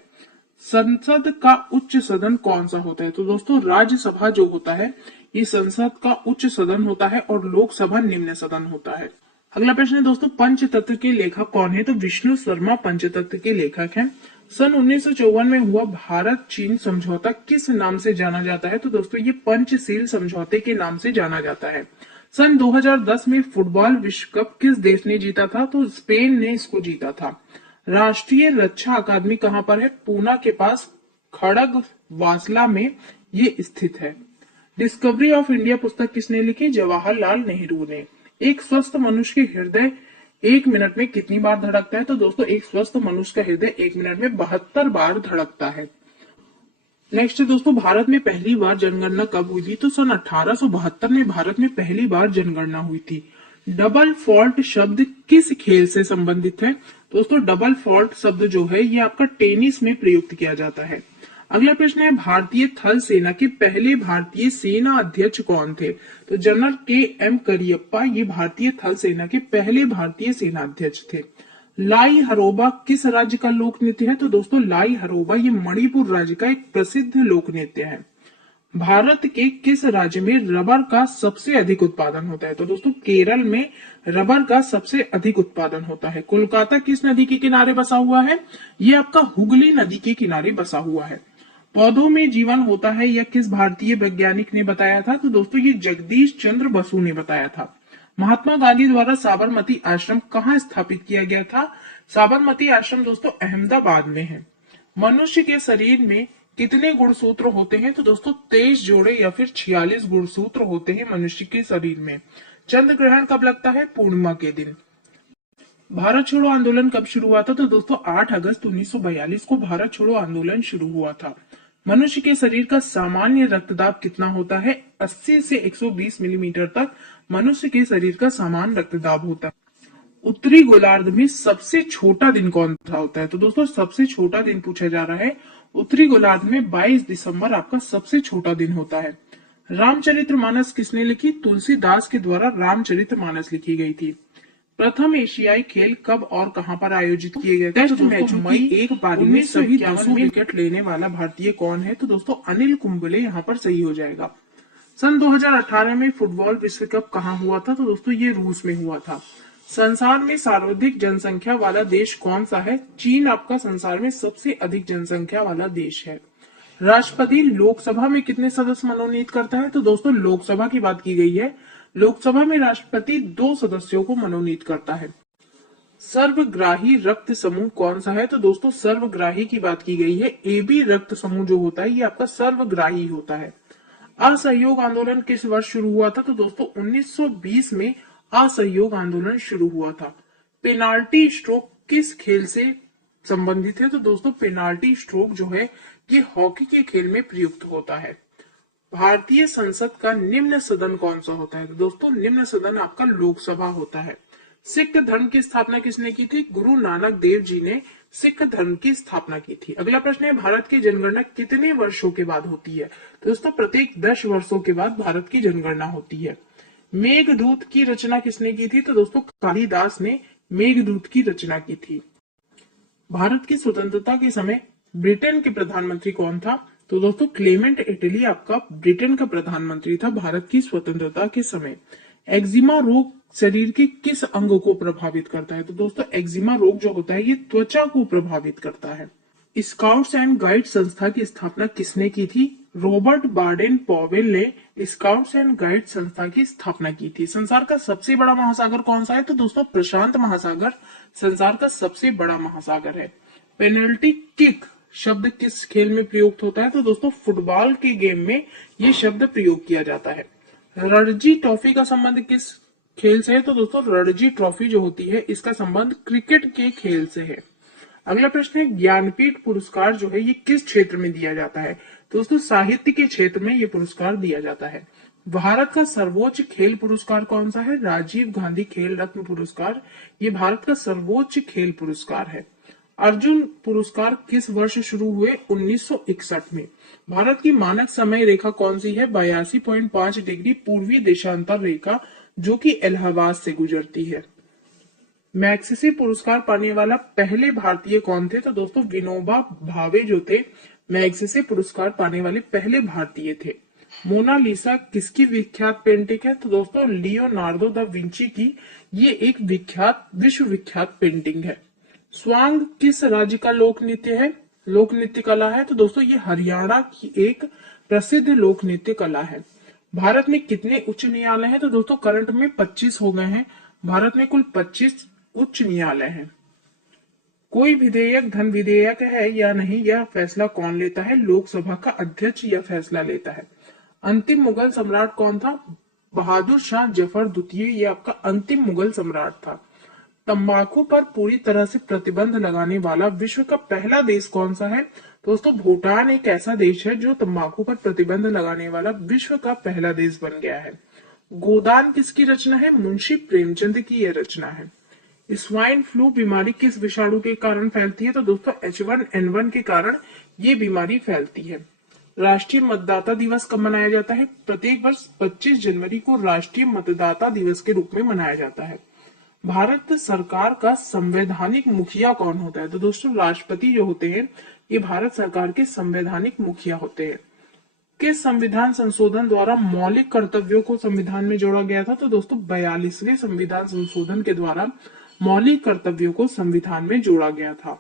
संसद का उच्च सदन कौन सा होता है? तो दोस्तों राज्यसभा जो होता है ये संसद का उच्च सदन होता है और लोकसभा निम्न सदन होता है। अगला प्रश्न है दोस्तों, पंचतत्व के लेखक कौन है? तो विष्णु शर्मा पंचतत्व के लेखक हैं। सन 1954 में हुआ भारत चीन समझौता किस नाम से जाना जाता है? तो दोस्तों ये पंचशील समझौते के नाम से जाना जाता है। सन 2010 में फुटबॉल विश्व कप किस देश ने जीता था? तो स्पेन ने इसको जीता था। राष्ट्रीय रक्षा अकादमी कहां पर है? पूना के पास खड़ग वासला में ये स्थित है। डिस्कवरी ऑफ इंडिया पुस्तक किसने लिखी? जवाहरलाल नेहरू ने। एक स्वस्थ मनुष्य के हृदय 1 मिनट में कितनी बार धड़कता है? तो दोस्तों एक स्वस्थ मनुष्य का हृदय 1 मिनट में 72 बार धड़कता है। नेक्स्ट है दोस्तों, भारत में पहली बार जनगणना कब हुई थी? तो सन 1872 में भारत में पहली बार जनगणना हुई थी। डबल फॉल्ट शब्द किस खेल से संबंधित है? दोस्तों डबल फॉल्ट शब्द जो है ये आपका टेनिस में प्रयुक्त किया जाता है। अगला प्रश्न है, भारतीय थल सेना के पहले भारतीय सेना अध्यक्ष कौन थे? तो जनरल के.एम. करियप्पा ये भारतीय थल सेना के पहले भारतीय सेना अध्यक्ष थे। लाई हरोबा किस राज्य का लोक नृत्य है? तो दोस्तों लाई हरोबा ये मणिपुर राज्य का एक प्रसिद्ध लोक नृत्य है। भारत के किस राज्य में रबर का सबसे अधिक उत्पादन होता है? तो दोस्तों केरल में रबर का सबसे अधिक उत्पादन होता है। कोलकाता किस नदी के किनारे बसा हुआ है? ये आपका हुगली नदी के किनारे बसा हुआ है। पौधों में जीवन होता है यह किस भारतीय वैज्ञानिक ने बताया था? तो दोस्तों ये जगदीश चंद्र बसु ने बताया था। महात्मा गांधी द्वारा साबरमती आश्रम कहाँ स्थापित किया गया था? साबरमती आश्रम दोस्तों अहमदाबाद में है। मनुष्य के शरीर में कितने गुणसूत्र होते हैं? तो दोस्तों 23 जोड़े या फिर 46 गुणसूत्र होते हैं मनुष्य के शरीर में। चंद्र ग्रहण कब लगता है? पूर्णिमा के दिन। भारत छोड़ो आंदोलन कब शुरू हुआ था? तो दोस्तों 8 अगस्त 1942 को भारत छोड़ो आंदोलन शुरू हुआ था। मनुष्य के शरीर का सामान्य रक्तदाब कितना होता है? 80 से 120 मिलीमीटर तक मनुष्य के शरीर का सामान्य रक्तदाब होता है। उत्तरी गोलार्ध में सबसे छोटा दिन कौन सा होता है? तो दोस्तों सबसे छोटा दिन पूछा जा रहा है। उत्तरी गोलार्ध में 22 दिसंबर आपका सबसे छोटा दिन होता है। रामचरितमानस किसने लिखी? तुलसीदास के द्वारा रामचरितमानस लिखी गई थी। प्रथम एशियाई खेल कब और कहां पर आयोजित किए गए? टेस्ट मैच मई एक पारी में सभी 200 विकेट लेने वाला भारतीय कौन है? तो दोस्तों अनिल कुंबले यहाँ पर सही हो जाएगा। सन 2018 में फुटबॉल विश्व कप कहाँ हुआ था? तो दोस्तों ये रूस में हुआ था। संसार में सर्वाधिक जनसंख्या वाला देश कौन सा है? चीन आपका संसार में सबसे अधिक जनसंख्या वाला देश है। राष्ट्रपति लोकसभा में कितने सदस्य मनोनीत करता है? तो दोस्तों लोकसभा की बात की गई है। लोकसभा में राष्ट्रपति 2 सदस्यों को मनोनीत करता है। सर्वग्राही रक्त समूह कौन सा है? तो दोस्तों सर्वग्राही की बात की गई है। AB रक्त समूह जो होता है ये आपका सर्वग्राही होता है। असहयोग आंदोलन किस वर्ष शुरू हुआ था? तो दोस्तों 1920 में असहयोग आंदोलन शुरू हुआ था। पेनाल्टी स्ट्रोक किस खेल से संबंधित है? तो दोस्तों पेनाल्टी स्ट्रोक जो है ये हॉकी के खेल में प्रयुक्त होता है। भारतीय संसद का निम्न सदन कौन सा होता है? तो दोस्तों निम्न सदन आपका लोकसभा होता है। सिख धर्म की स्थापना किसने की थी? गुरु नानक देव जी ने सिख धर्म की स्थापना की थी। अगला प्रश्न है, भारत की जनगणना कितने वर्षों के बाद होती है? तो दोस्तों प्रत्येक 10 वर्षों के बाद भारत की जनगणना होती है। मेघदूत की रचना किसने की थी? तो दोस्तों कालिदास ने मेघदूत की रचना की थी। भारत की स्वतंत्रता के समय ब्रिटेन के प्रधानमंत्री कौन था? तो दोस्तों क्लेमेंट इटली आपका ब्रिटेन का प्रधानमंत्री था भारत की स्वतंत्रता के समय। एक्जिमा रोग शरीर के किस अंग को प्रभावित करता है? तो दोस्तों एक्जिमा रोग जो होता है ये त्वचा को प्रभावित करता है। स्काउट्स एंड गाइड संस्था की स्थापना किसने की थी? रॉबर्ट बार्डेन पॉवेल ने स्काउट्स एंड गाइड संस्था की स्थापना की थी। संसार का सबसे बड़ा महासागर कौन सा है? तो दोस्तों प्रशांत महासागर संसार का सबसे बड़ा महासागर है। पेनल्टी किक शब्द किस खेल में प्रयुक्त होता है? तो दोस्तों फुटबॉल के गेम में ये शब्द प्रयोग किया जाता है। रणजी ट्रॉफी का संबंध किस खेल से है? तो दोस्तों रणजी ट्रॉफी जो होती है इसका संबंध क्रिकेट के खेल से है। अगला प्रश्न है ज्ञानपीठ पुरस्कार जो है ये किस क्षेत्र में दिया जाता है? तो दोस्तों साहित्य के क्षेत्र में ये पुरस्कार दिया जाता है। भारत का सर्वोच्च खेल पुरस्कार कौन सा है? राजीव गांधी खेल रत्न पुरस्कार, ये भारत का सर्वोच्च खेल पुरस्कार है। अर्जुन पुरस्कार किस वर्ष शुरू हुए? 1961 में। भारत की मानक समय रेखा कौन सी है? 82.5 डिग्री पूर्वी देशांतर रेखा, जो कि इलाहाबाद से गुजरती है। मैग्सेसे पुरस्कार पाने वाला पहले भारतीय कौन थे? तो दोस्तों विनोबा भावे जो थे मैग्सेसे पुरस्कार पाने वाले पहले भारतीय थे। मोनालिसा किसकी विख्यात पेंटिंग है? तो दोस्तों लियोनार्डो दा विंची की ये एक विख्यात विश्व विख्यात पेंटिंग है। स्वांग किस राज्य का लोक नृत्य है? लोक नृत्य कला है। तो दोस्तों ये हरियाणा की एक प्रसिद्ध लोक नृत्य कला है। भारत में कितने उच्च न्यायालय हैं? तो दोस्तों करंट में 25 हो गए हैं। भारत में कुल 25 उच्च न्यायालय हैं। कोई विधेयक धन विधेयक है या नहीं, यह फैसला कौन लेता है? लोकसभा का अध्यक्ष यह फैसला लेता है। अंतिम मुगल सम्राट कौन था? बहादुर शाह जफर द्वितीय, ये आपका अंतिम मुगल सम्राट था। तंबाकू पर पूरी तरह से प्रतिबंध लगाने वाला विश्व का पहला देश कौन सा है? दोस्तों भूटान एक ऐसा देश है जो तंबाकू पर प्रतिबंध लगाने वाला विश्व का पहला देश बन गया है। गोदान किसकी रचना है? मुंशी प्रेमचंद की यह रचना है। स्वाइन फ्लू बीमारी किस विषाणु के कारण फैलती है? तो दोस्तों H1N1 के कारण ये बीमारी फैलती है। राष्ट्रीय मतदाता दिवस कब मनाया जाता है? प्रत्येक वर्ष 25 जनवरी को राष्ट्रीय मतदाता दिवस के रूप में मनाया जाता है। भारत सरकार का संवैधानिक मुखिया कौन होता है? तो दोस्तों राष्ट्रपति जो होते हैं ये भारत सरकार के संवैधानिक मुखिया होते हैं। किस संविधान संशोधन द्वारा मौलिक कर्तव्यों को संविधान में जोड़ा गया था? तो दोस्तों 42वें संविधान संशोधन के द्वारा मौलिक कर्तव्यों को संविधान में जोड़ा गया था।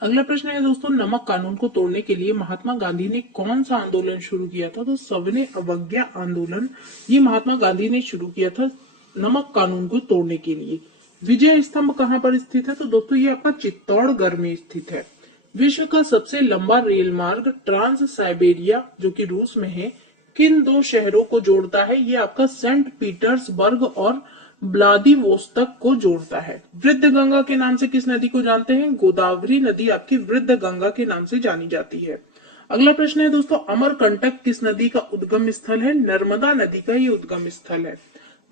अगला प्रश्न है दोस्तों नमक कानून को तोड़ने के लिए महात्मा गांधी ने कौन सा आंदोलन शुरू किया था? तो सविनय अवज्ञा आंदोलन ये महात्मा गांधी ने शुरू किया था नमक कानून को तोड़ने के लिए। विजय स्तंभ कहाँ पर स्थित है? तो दोस्तों ये आपका चित्तौड़गढ़ में स्थित है। विश्व का सबसे लंबा रेल मार्ग ट्रांस साइबेरिया जो कि रूस में है किन दो शहरों को जोड़ता है? ये आपका सेंट पीटर्सबर्ग और व्लादिवोस्तोक को जोड़ता है। वृद्ध गंगा के नाम से किस नदी को जानते हैं? गोदावरी नदी आपकी वृद्ध गंगा के नाम से जानी जाती है। अगला प्रश्न है दोस्तों अमरकंटक किस नदी का उद्गम स्थल है? नर्मदा नदी का ये उद्गम स्थल है।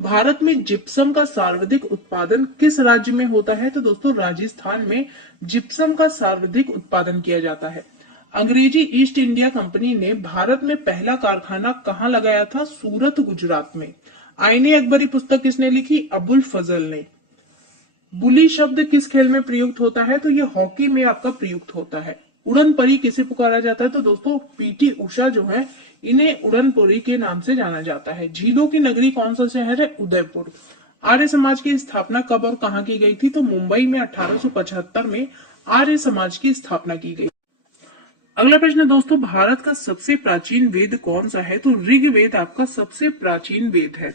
भारत में जिप्सम का सर्वाधिक उत्पादन किस राज्य में होता है? तो दोस्तों राजस्थान में जिप्सम का सर्वाधिक उत्पादन किया जाता है। अंग्रेजी ईस्ट इंडिया कंपनी ने भारत में पहला कारखाना कहाँ लगाया था? सूरत गुजरात में। आईने अकबरी पुस्तक किसने लिखी? अबुल फजल ने। बुली शब्द किस खेल में प्रयुक्त होता है? तो ये हॉकी में आपका प्रयुक्त होता है। उड़न परी किसे पुकारा जाता है? तो दोस्तों पीटी उषा जो है इन्हें उड़न परी के नाम से जाना जाता है। झीलों की नगरी कौन सा शहर है? उदयपुर। आर्य समाज की स्थापना कब और कहाँ की गई थी? तो मुंबई में 1875 में आर्य समाज की स्थापना की गई। अगला प्रश्न दोस्तों भारत का सबसे प्राचीन वेद कौन सा है? तो ऋग्वेद आपका सबसे प्राचीन वेद है।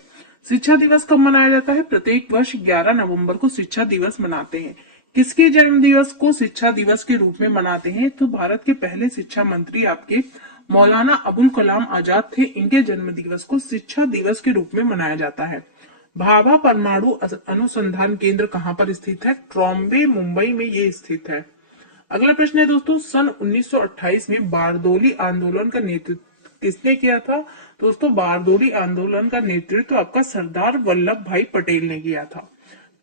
शिक्षा दिवस कब मनाया जाता है? प्रत्येक वर्ष 11 नवंबर को शिक्षा दिवस मनाते हैं। किसके जन्म दिवस को शिक्षा दिवस के रूप में मनाते हैं? तो भारत के पहले शिक्षा मंत्री आपके मौलाना अबुल कलाम आजाद थे। इनके जन्म दिवस को शिक्षा दिवस के रूप में मनाया जाता है। भाभा परमाणु अनुसंधान केंद्र कहाँ पर स्थित है? ट्रॉम्बे मुंबई में ये स्थित है। अगला प्रश्न है दोस्तों सन 1928 में बारदोली आंदोलन का नेतृत्व किसने किया था? दोस्तों बारदोली आंदोलन का नेतृत्व आपका सरदार वल्लभ भाई पटेल ने किया था।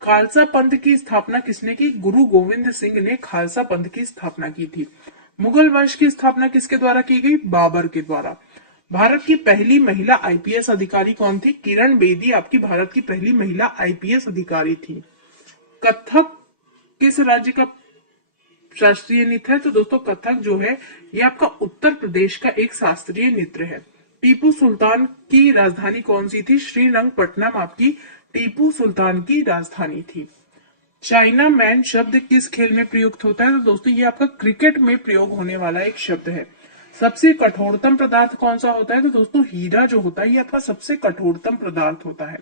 खालसा पंथ की स्थापना किसने की? गुरु गोविंद सिंह ने खालसा पंथ की स्थापना की थी। मुगल वंश की स्थापना किसके द्वारा की गई? बाबर के द्वारा। भारत की पहली महिला आईपीएस अधिकारी कौन थी? किरण बेदी आपकी भारत की पहली महिला आईपीएस अधिकारी थी। कथक किस राज्य का शास्त्रीय नृत्य है? तो दोस्तों कथक जो है ये आपका उत्तर प्रदेश का एक शास्त्रीय नृत्य है। टीपू सुल्तान की राजधानी कौन सी थी? श्रीरंगपट्टनम आपकी टीपू सुल्तान की राजधानी थी। चाइना मैन शब्द किस खेल में प्रयुक्त होता है? तो दोस्तों ये आपका क्रिकेट में प्रयोग होने वाला एक शब्द है। सबसे कठोरतम पदार्थ कौन सा होता है? तो दोस्तों हीरा जो होता है ये आपका सबसे कठोरतम पदार्थ होता है।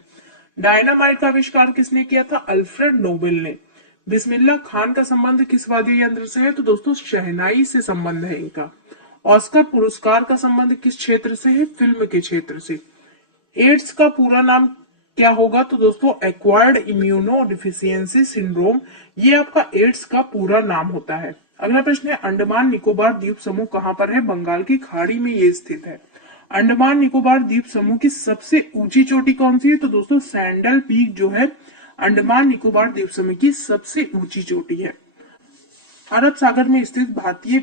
डायनामाइट का आविष्कार किसने किया था? अल्फ्रेड नोबेल ने। बिस्मिल्लाह खान का संबंध किस वाद्य यंत्र से है? तो दोस्तों शहनाई से संबंध है इनका। ऑस्कर पुरस्कार का संबंध किस क्षेत्र से है? फिल्म के क्षेत्र से। एड्स का पूरा नाम क्या होगा? तो दोस्तों एक्वायर्ड इम्यूनो डिफिशियंसी सिंड्रोम, ये आपका एड्स का पूरा नाम होता है। अगला प्रश्न है अंडमान निकोबार द्वीप समूह कहाँ पर है? बंगाल की खाड़ी में ये स्थित है। अंडमान निकोबार द्वीप समूह की सबसे ऊंची चोटी कौन सी है? तो दोस्तों सैंडल पीक जो है अंडमान निकोबार द्वीप समूह की सबसे ऊंची चोटी है। अरब सागर में स्थित भारतीय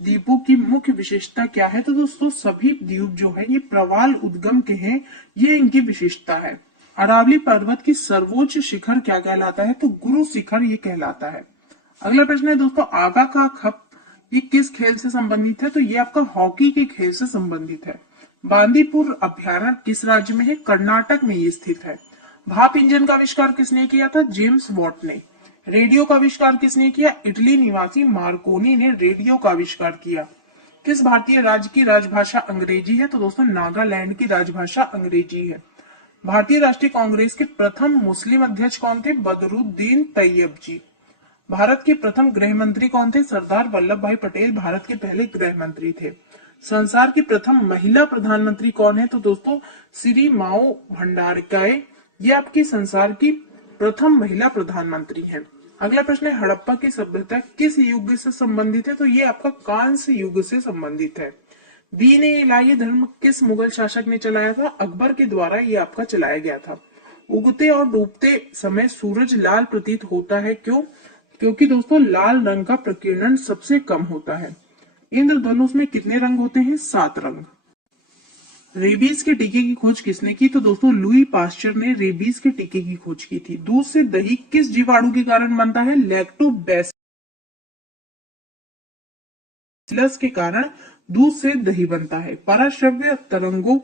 द्वीपों की मुख्य विशेषता क्या है? तो दोस्तों सभी द्वीप जो है ये प्रवाल उद्गम के हैं, ये इनकी विशेषता है। अरावली पर्वत की सर्वोच्च शिखर क्या कहलाता है? तो गुरु शिखर ये कहलाता है। अगला प्रश्न है दोस्तों आगा का खप ये किस खेल से संबंधित है? तो ये आपका हॉकी के खेल से संबंधित है। बांदीपुर अभ्यारण्य किस राज्य में है? कर्नाटक में ये स्थित है। भाप इंजन का आविष्कार किसने किया था? जेम्स वॉट ने। रेडियो का आविष्कार किसने किया? इटली निवासी मार्कोनी ने रेडियो का आविष्कार किया। किस भारतीय राज्य की राजभाषा अंग्रेजी है? तो दोस्तों नागालैंड की राजभाषा अंग्रेजी है। भारतीय राष्ट्रीय कांग्रेस के प्रथम मुस्लिम अध्यक्ष कौन थे? बदरुद्दीन तैयब जी। भारत के प्रथम गृह मंत्री कौन थे? सरदार वल्लभ भाई पटेल भारत के पहले गृह मंत्री थे। संसार की प्रथम महिला प्रधानमंत्री कौन है? तो दोस्तों श्री माओ भंडारकर, ये आपकी संसार की प्रथम महिला प्रधानमंत्री है। अगला प्रश्न है हड़प्पा की सभ्यता किस युग से संबंधित है? तो ये आपका कांस्य युग से संबंधित है। दीन ए इलाही धर्म किस मुगल शासक ने चलाया था? अकबर के द्वारा ये आपका चलाया गया था। उगते और डूबते समय सूरज लाल प्रतीत होता है, क्यों? क्योंकि दोस्तों लाल रंग का प्रकीर्णन सबसे कम होता है। इंद्रधनुष में कितने रंग होते हैं? 7 रंग। रेबीज के टीके की खोज किसने की? तो दोस्तों लुई पास्चर ने रेबीज के टीके की खोज की थी। दूध से दही किस जीवाणु के कारण बनता है? लैक्टोबैसिलस के कारण दूध से दही बनता है। पराश्रव्य तरंगों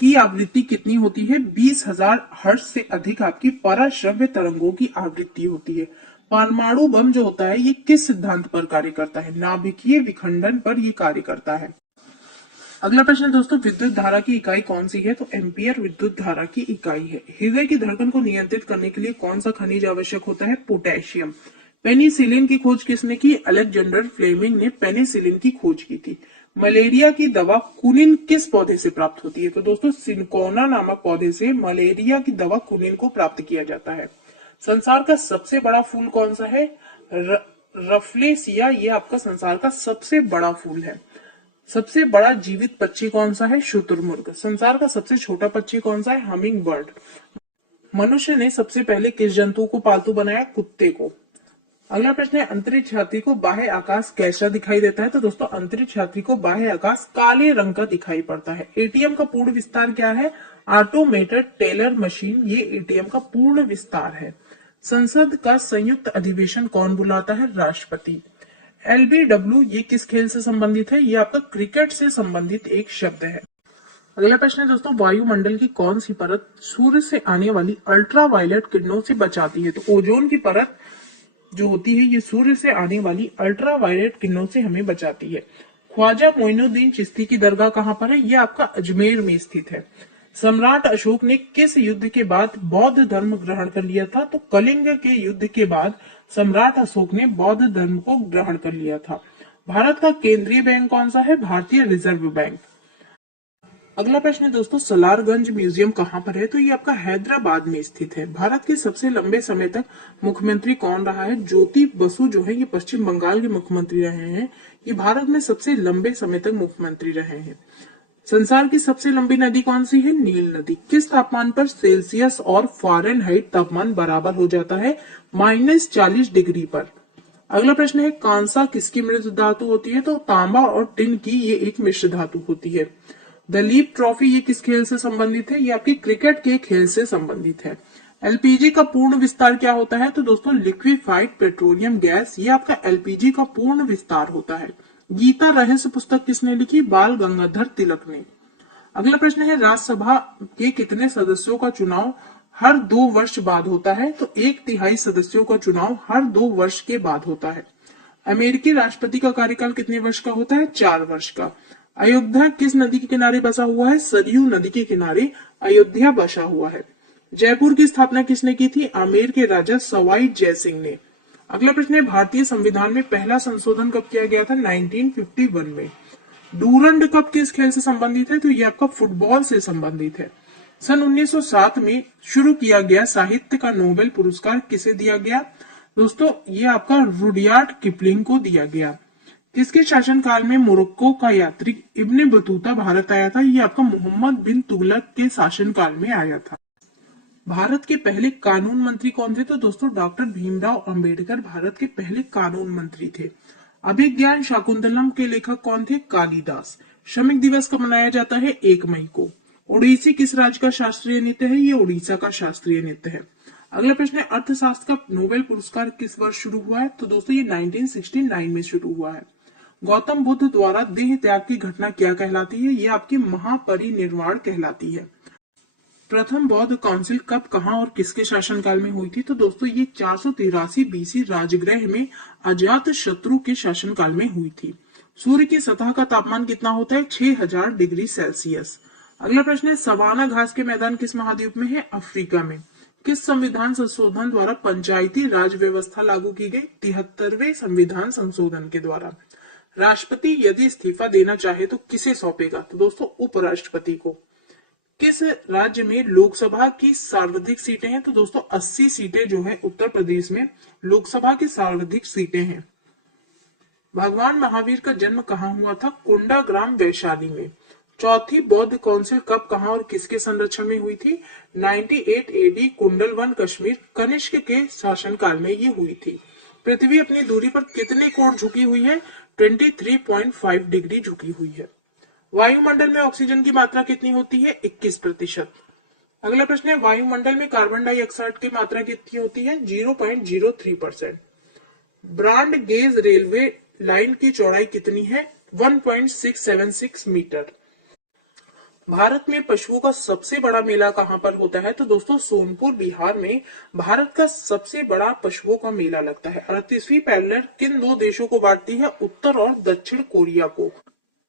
की आवृत्ति कितनी होती है? 20,000 हर्ट्ज से अधिक आपकी पराश्रव्य तरंगों की आवृत्ति होती है। परमाणु बम जो होता है ये किस सिद्धांत पर कार्य करता है? नाभिकीय विखंडन पर ये कार्य करता है। अगला प्रश्न है दोस्तों विद्युत धारा की इकाई कौन सी है? तो एम्पियर विद्युत धारा की इकाई है। हृदय की धड़कन को नियंत्रित करने के लिए कौन सा खनिज आवश्यक होता है? पोटेशियम। पेनिसिलिन की खोज किसने की? अलेक्जेंडर फ्लेमिंग ने पेनिसिलिन की खोज की थी। मलेरिया की दवा कुनिन किस पौधे से प्राप्त होती है? तो दोस्तों सिनकोना नामक पौधे से मलेरिया की दवा कुनिन को प्राप्त किया जाता है। संसार का सबसे बड़ा फूल कौन सा है? रफलेसिया, ये आपका संसार का सबसे बड़ा फूल है। सबसे बड़ा जीवित पक्षी कौन सा है? शुतुरमुर्ग। संसार का सबसे छोटा पक्षी कौन सा है? Humming bird. मनुष्य ने सबसे पहले किस जंतु को पालतू बनाया? कुत्ते को। अगला प्रश्न है अंतरिक्ष यात्री को बाह्य आकाश कैसा दिखाई देता है? तो दोस्तों अंतरिक्ष यात्री को बाह्य आकाश काले रंग का दिखाई पड़ता है। एटीएम का पूर्ण विस्तार क्या है? ऑटोमेटेड टेलर मशीन, ये एटीएम का पूर्ण विस्तार है। संसद का संयुक्त अधिवेशन कौन बुलाता है? राष्ट्रपति। एलबीडब्ल्यू ये किस खेल से संबंधित है? ये आपका क्रिकेट से संबंधित एक शब्द है। अगला प्रश्न है दोस्तों वायुमंडल की कौन सी परत सूर्य से आने वाली अल्ट्रावायलेट किरणों से बचाती है? तो ओजोन की परत जो होती है ये सूर्य से आने वाली अल्ट्रावायलेट किरणों से हमें बचाती है। ख्वाजा मोइनुद्दीन चिश्ती की दरगाह कहाँ पर है? ये आपका अजमेर में स्थित है। सम्राट अशोक ने किस युद्ध के बाद बौद्ध धर्म ग्रहण कर लिया था? तो कलिंग के युद्ध के बाद सम्राट अशोक ने बौद्ध धर्म को ग्रहण कर लिया था। भारत का केंद्रीय बैंक कौन सा है? भारतीय रिजर्व बैंक। अगला प्रश्न है दोस्तों सलारगंज म्यूजियम कहाँ पर है? तो ये आपका हैदराबाद में स्थित है। भारत के सबसे लंबे समय तक मुख्यमंत्री कौन रहा है? ज्योति बसु जो है ये पश्चिम बंगाल के मुख्यमंत्री रहे हैं। ये भारत में सबसे लंबे समय तक मुख्यमंत्री रहे हैं। संसार की सबसे लंबी नदी कौन सी है? नील नदी। किस तापमान पर सेल्सियस और फ़ारेनहाइट तापमान बराबर हो जाता है? -40 डिग्री पर। अगला प्रश्न है कांसा किसकी मृत धातु होती है? तो तांबा और टिन की ये एक मिश्र धातु होती है। दलीप ट्रॉफी ये किस खेल से संबंधित है? ये आपकी क्रिकेट के खेल से संबंधित है। एलपीजी का पूर्ण विस्तार क्या होता है? तो दोस्तों लिक्विफाइड पेट्रोलियम गैस, ये आपका एलपीजी का पूर्ण विस्तार होता है। गीता रहस्य पुस्तक किसने लिखी? बाल गंगाधर तिलक ने। अगला प्रश्न है राज्यसभा के कितने सदस्यों का चुनाव हर 2 वर्ष बाद होता है? तो 1/3 सदस्यों का चुनाव हर 2 वर्ष के बाद होता है। अमेरिकी राष्ट्रपति का कार्यकाल कितने वर्ष का होता है? 4 वर्ष का। अयोध्या किस नदी के किनारे बसा हुआ है? सरयू नदी के किनारे अयोध्या बसा हुआ है। जयपुर की स्थापना किसने की थी? आमेर के राजा सवाई जयसिंह ने। अगला प्रश्न है भारतीय संविधान में पहला संशोधन कब किया गया था? 1951 में। डूरंड कप किस खेल से संबंधित है? तो ये आपका फुटबॉल से संबंधित है। सन 1907 में शुरू किया गया साहित्य का नोबेल पुरस्कार किसे दिया गया? दोस्तों ये आपका रुडयार्ड किपलिंग को दिया गया। किसके शासनकाल में मोरक्को का यात्री इब्ने बतूता भारत आया था? ये आपका मोहम्मद बिन तुगलक के शासनकाल में आया था। भारत के पहले कानून मंत्री कौन थे? तो दोस्तों डॉक्टर भीमराव अंबेडकर भारत के पहले कानून मंत्री थे। अभिज्ञान शाकुंतलम के लेखक कौन थे? कालिदास। श्रमिक दिवस कब मनाया जाता है? 1 मई को। ओडिसी किस राज्य का शास्त्रीय नृत्य है? ये उड़ीसा का शास्त्रीय नृत्य है। अगला प्रश्न है, अर्थशास्त्र का नोबेल पुरस्कार किस वर्ष शुरू हुआ है? तो दोस्तों ये 1969 में शुरू हुआ है। गौतम बुद्ध द्वारा देह त्याग की घटना क्या कहलाती है? ये आपकी महापरिनिर्वाण कहलाती है। प्रथम बौद्ध काउंसिल कब, कहां और किसके शासनकाल में हुई थी? तो दोस्तों ये 483 बीसी राजगृह में अजात शत्रु के शासनकाल में हुई थी। सूर्य की सतह का तापमान कितना होता है? 6000 डिग्री सेल्सियस। अगला प्रश्न है, सवाना घास के मैदान किस महाद्वीप में है? अफ्रीका में। किस संविधान संशोधन द्वारा पंचायती राज व्यवस्था लागू की गई? 73वें संविधान संशोधन के द्वारा। राष्ट्रपति यदि इस्तीफा देना चाहे तो किसे सौंपेगा? तो दोस्तों उपराष्ट्रपति को। किस राज्य में लोकसभा की सर्वाधिक सीटें हैं? तो दोस्तों 80 सीटें जो है उत्तर प्रदेश में लोकसभा की सर्वाधिक सीटें हैं। भगवान महावीर का जन्म कहाँ हुआ था? कुंडाग्राम वैशाली में। चौथी बौद्ध काउंसिल कब, कहां और किसके संरक्षण में हुई थी? 98 एडी कुंडलवन कश्मीर कनिष्क के शासनकाल में ये हुई थी। पृथ्वी अपनी दूरी पर कितने कोण झुकी हुई है? 23.5 डिग्री झुकी हुई है। वायुमंडल में ऑक्सीजन की मात्रा कितनी होती है? 21%। अगला प्रश्न है, वायुमंडल में कार्बन डाइऑक्साइड की मात्रा कितनी होती है? 0.03%। ब्रॉड गेज रेलवे लाइन की चौड़ाई कितनी है? 1.676 मीटर। भारत में पशुओं का सबसे बड़ा मेला कहां पर होता है? तो दोस्तों सोनपुर बिहार में भारत का सबसे बड़ा पशुओं का मेला लगता है। 38वीं पैरेलल किन 2 देशों को बांटती है? उत्तर और दक्षिण कोरिया को।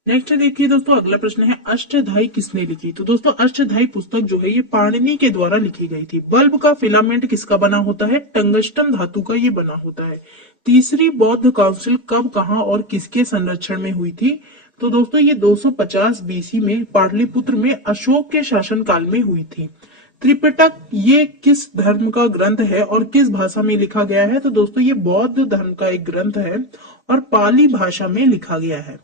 नेक्स्ट देखिए दोस्तों, अगला प्रश्न है, अष्टधाई किसने लिखी? तो दोस्तों अष्टधाई पुस्तक जो है ये पाणिनि के द्वारा लिखी गई थी। बल्ब का फिलामेंट किसका बना होता है? टंगस्टन धातु का ये बना होता है। तीसरी बौद्ध काउंसिल कब, कहां और किसके संरक्षण में हुई थी? तो दोस्तों ये 250 बीसी में पाटलिपुत्र में अशोक के शासनकाल में हुई थी। त्रिपिटक ये किस धर्म का ग्रंथ है और किस भाषा में लिखा गया है? तो दोस्तों ये बौद्ध धर्म का एक ग्रंथ है और पाली भाषा में लिखा गया है।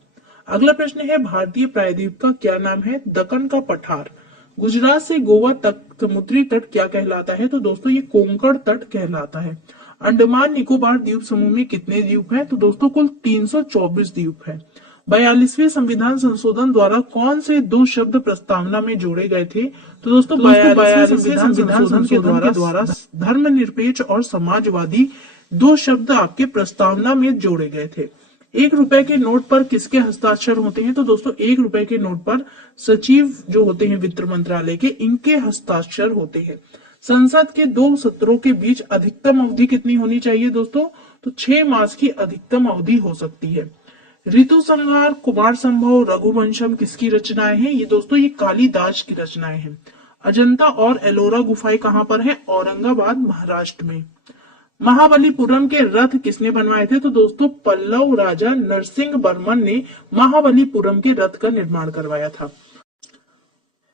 अगला प्रश्न है, भारतीय प्रायद्वीप का क्या नाम है? दक्कन का पठार। गुजरात से गोवा तक समुद्री तट क्या कहलाता है? तो दोस्तों ये कोंकण तट कहलाता है। अंडमान निकोबार द्वीप समूह में कितने द्वीप हैं? तो दोस्तों कुल 324 द्वीप है। 42वें संविधान संशोधन द्वारा कौन से 2 शब्द प्रस्तावना में जोड़े गए थे? तो दोस्तों 42वें संविधान संशोधन के द्वारा धर्मनिरपेक्ष और समाजवादी 2 शब्द आपके प्रस्तावना में जोड़े गए थे। 1 रुपए के नोट पर किसके हस्ताक्षर होते हैं? तो दोस्तों 1 रुपए के नोट पर सचिव जो होते हैं वित्त मंत्रालय के, इनके हस्ताक्षर होते हैं। संसद के 2 सत्रों के बीच अधिकतम अवधि कितनी होनी चाहिए दोस्तों? तो 6 मास की अधिकतम अवधि हो सकती है। ऋतु संहार, कुमार संभव, रघुवंशम किसकी रचनाएं हैं? ये दोस्तों ये कालिदास की रचनाएं हैं। अजंता और एलोरा गुफाएं कहां पर है? औरंगाबाद महाराष्ट्र में। महाबलीपुरम के रथ किसने बनवाए थे? तो दोस्तों पल्लव राजा नरसिंह वर्मन ने महाबलीपुरम के रथ का निर्माण करवाया था।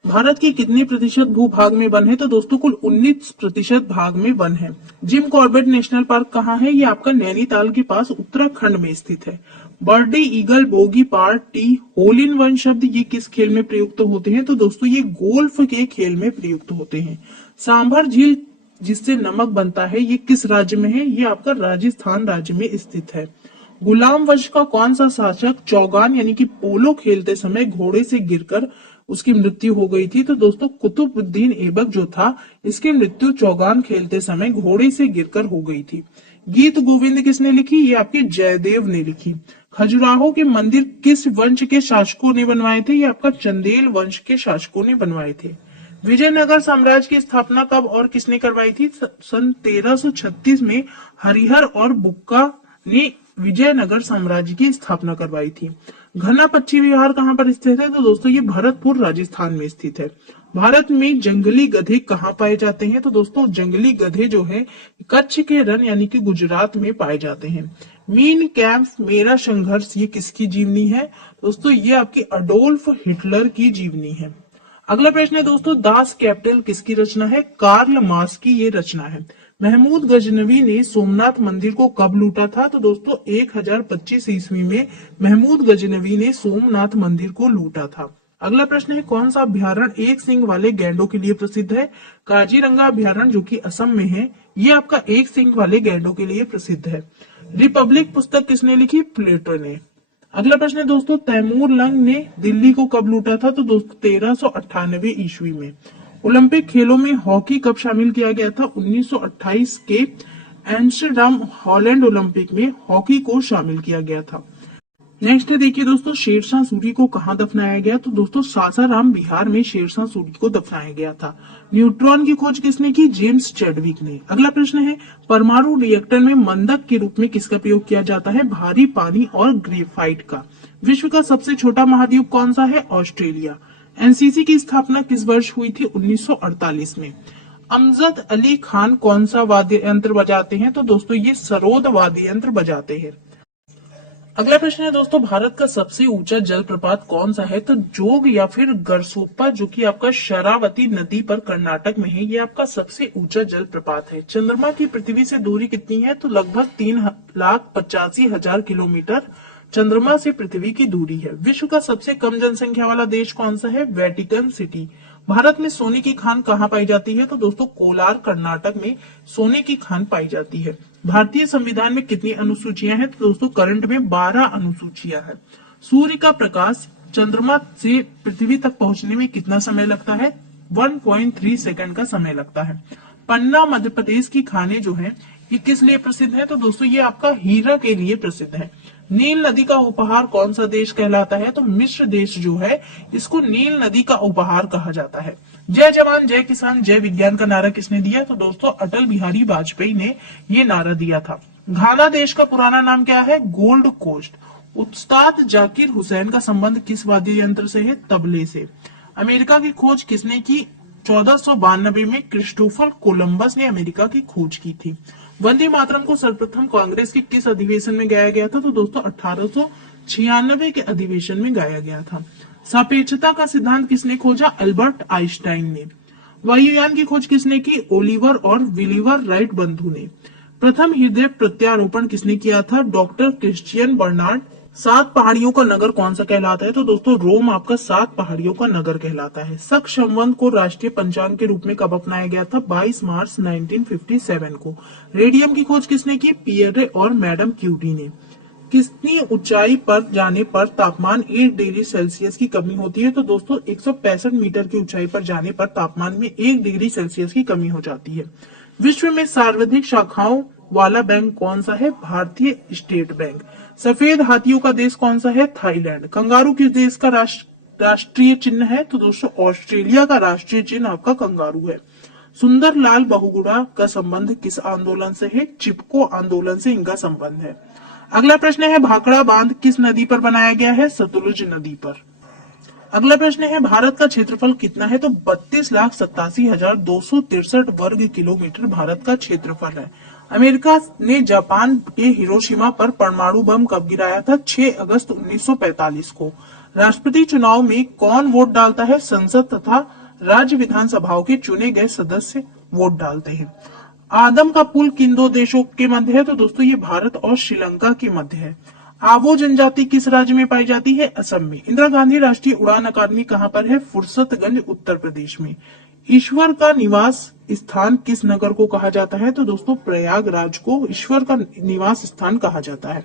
भारत की कितने प्रतिशत भूभाग में वन है? तो दोस्तों कुल 19% भाग में वन है। जिम कॉर्बेट नेशनल पार्क कहाँ है? ये आपका नैनीताल के पास उत्तराखंड में स्थित है। Birdie, eagle, bogey, par, tee, hole in one शब्द ये किस खेल में प्रयुक्त होते हैं? तो दोस्तों ये गोल्फ के खेल में प्रयुक्त होते हैं। सांभर झील जिससे नमक बनता है ये किस राज्य में है? ये आपका राजस्थान राज्य में स्थित है। गुलाम वंश का कौन सा शासक चौगान यानी कि पोलो खेलते समय घोड़े से गिरकर उसकी मृत्यु हो गई थी? तो दोस्तों कुतुबुद्दीन ऐबक जो था, इसकी मृत्यु चौगान खेलते समय घोड़े से गिरकर हो गई थी। गीत गोविंद किसने लिखी? ये आपके जयदेव ने लिखी। खजुराहो के मंदिर किस वंश के शासकों ने बनवाए थे? ये आपका चंदेल वंश के शासकों ने बनवाए थे। विजयनगर साम्राज्य की स्थापना कब और किसने करवाई थी? सन 1336 में हरिहर और बुक्का ने विजयनगर साम्राज्य की स्थापना करवाई थी। घना पक्षी विहार कहाँ पर स्थित है? तो दोस्तों ये भरतपुर राजस्थान में स्थित है। भारत में जंगली गधे कहाँ पाए जाते हैं? तो दोस्तों जंगली गधे जो है कच्छ के रण यानी कि गुजरात में पाए जाते हैं। मीन कैंप मेरा संघर्ष ये किसकी जीवनी है? दोस्तों ये आपकी अडोल्फ हिटलर की जीवनी है। अगला प्रश्न है दोस्तों, दास कैपिटल किसकी रचना है? कार्ल मार्क्स की ये रचना है। महमूद गजनवी ने सोमनाथ मंदिर को कब लूटा था? तो दोस्तों 1025 ईस्वी में महमूद गजनवी ने सोमनाथ मंदिर को लूटा था। अगला प्रश्न है, कौन सा अभ्यारण्य एक सींग वाले गैंडों के लिए प्रसिद्ध है? काजीरंगा अभ्यारण्य जो कि असम में है, ये आपका एक सींग वाले गैंडों के लिए प्रसिद्ध है। रिपब्लिक पुस्तक किसने लिखी? प्लेटो ने। अगला प्रश्न है दोस्तों, तैमूर लंग ने दिल्ली को कब लूटा था? तो दोस्तों 1398 ईस्वी में। ओलंपिक खेलों में हॉकी कब शामिल किया गया था? 1928 के एम्स्टर्डम हॉलैंड ओलंपिक में हॉकी को शामिल किया गया था। नेक्स्ट है देखिए दोस्तों, शेरशाह सूरी को कहां दफनाया गया? तो दोस्तों सासाराम बिहार में शेरशाह सूरी को दफनाया गया था। न्यूट्रॉन की खोज किसने की? जेम्स चैडविक ने। अगला प्रश्न है, परमाणु रिएक्टर में मंदक के रूप में किसका प्रयोग किया जाता है? भारी पानी और ग्रेफाइट का। विश्व का सबसे छोटा महाद्वीप कौन सा है? ऑस्ट्रेलिया। एनसीसी की स्थापना किस वर्ष हुई थी? 1948 में। अमजद अली खान कौन सा वाद्य यंत्र बजाते हैं? तो दोस्तों ये सरोद वाद्य यंत्र बजाते हैं। अगला प्रश्न है दोस्तों, भारत का सबसे ऊंचा जलप्रपात कौन सा है? तो जोग या फिर गरसोप्पा जो कि आपका शरावती नदी पर कर्नाटक में है, ये आपका सबसे ऊंचा जलप्रपात है। चंद्रमा की पृथ्वी से दूरी कितनी है? तो लगभग 3,85,000 किलोमीटर चंद्रमा से पृथ्वी की दूरी है। विश्व का सबसे कम जनसंख्या वाला देश कौन सा है? Vatican city. भारत में सोने की खान कहाँ पाई जाती है? तो दोस्तों कोलार कर्नाटक में सोने की खान पाई जाती है। भारतीय संविधान में कितनी अनुसूचियां हैं? तो दोस्तों करंट में 12 अनुसूचियां हैं। सूर्य का प्रकाश चंद्रमा से पृथ्वी तक पहुंचने में कितना समय लगता है? 1.3 सेकंड का समय लगता है। पन्ना मध्य प्रदेश की खाने जो है ये किस लिए प्रसिद्ध है? तो दोस्तों ये आपका हीरा के लिए प्रसिद्ध है। नील नदी का उपहार कौन सा देश कहलाता है? तो मिस्र देश जो है इसको नील नदी का उपहार कहा जाता है। जय जवान जय किसान जय विज्ञान का नारा किसने दिया? तो दोस्तों अटल बिहारी वाजपेयी ने ये नारा दिया था। घाना देश का पुराना नाम क्या है? Gold Coast. उस्ताद जाकिर हुसैन का संबंध किस वाद्य यंत्र से है? तबले से। अमेरिका की खोज किसने की? 1492 में क्रिस्टोफर कोलंबस ने अमेरिका की खोज की थी। वंदे मातरम को सर्वप्रथम कांग्रेस के किस अधिवेशन में गाया गया था? तो दोस्तों 1896 के अधिवेशन में गाया गया था। सापेक्षता का सिद्धांत किसने खोजा? अल्बर्ट आइंस्टाइन ने। वायुयान की खोज किसने की? ओलिवर और विलिवर राइट बंधु ने। प्रथम हृदय प्रत्यारोपण किसने किया था? Doctor Christian Bernard. 7 पहाड़ियों का नगर कौन सा कहलाता है? तो दोस्तों रोम आपका 7 पहाड़ियों का नगर कहलाता है। शक संवत को राष्ट्रीय पंचांग के रूप में कब अपनाया गया था? 22 मार्च 1957 को। रेडियम की खोज किसने की? पियरे और मैडम क्यूरी ने। कितनी ऊंचाई पर जाने पर तापमान 1 डिग्री सेल्सियस की कमी होती है? तो दोस्तों 165 मीटर की ऊंचाई पर जाने पर तापमान में 1 डिग्री सेल्सियस की कमी हो जाती है। विश्व में सर्वाधिक शाखाओं वाला बैंक कौन सा है? भारतीय स्टेट बैंक। सफेद हाथियों का देश कौन सा है? थाईलैंड। कंगारू किस देश का राष्ट्रीय चिन्ह है? तो दोस्तों ऑस्ट्रेलिया का राष्ट्रीय चिन्ह आपका कंगारू है। सुंदरलाल बहुगुणा का संबंध किस आंदोलन से है? चिपको आंदोलन से इनका संबंध है। अगला प्रश्न है, भाखड़ा बांध किस नदी पर बनाया गया है? सतलुज नदी पर। अगला प्रश्न है, भारत का क्षेत्रफल कितना है? तो 32,87,263 वर्ग किलोमीटर भारत का क्षेत्रफल है। अमेरिका ने जापान के हिरोशिमा पर परमाणु बम कब गिराया था? 6 अगस्त 1945 को। राष्ट्रपति चुनाव में कौन वोट डालता है? संसद तथा राज्य विधानसभाओं के चुने गए सदस्य वोट डालते हैं। आदम का पुल किन 2 देशों के मध्य है? तो दोस्तों ये भारत और श्रीलंका के मध्य है। आवो जनजाति किस राज्य में पाई जाती है? असम में। इंदिरा गांधी राष्ट्रीय उड़ान अकादमी कहाँ पर है? फुर्सतगंज उत्तर प्रदेश में। ईश्वर का निवास स्थान किस नगर को कहा जाता है? तो दोस्तों प्रयागराज को ईश्वर का निवास स्थान कहा जाता है।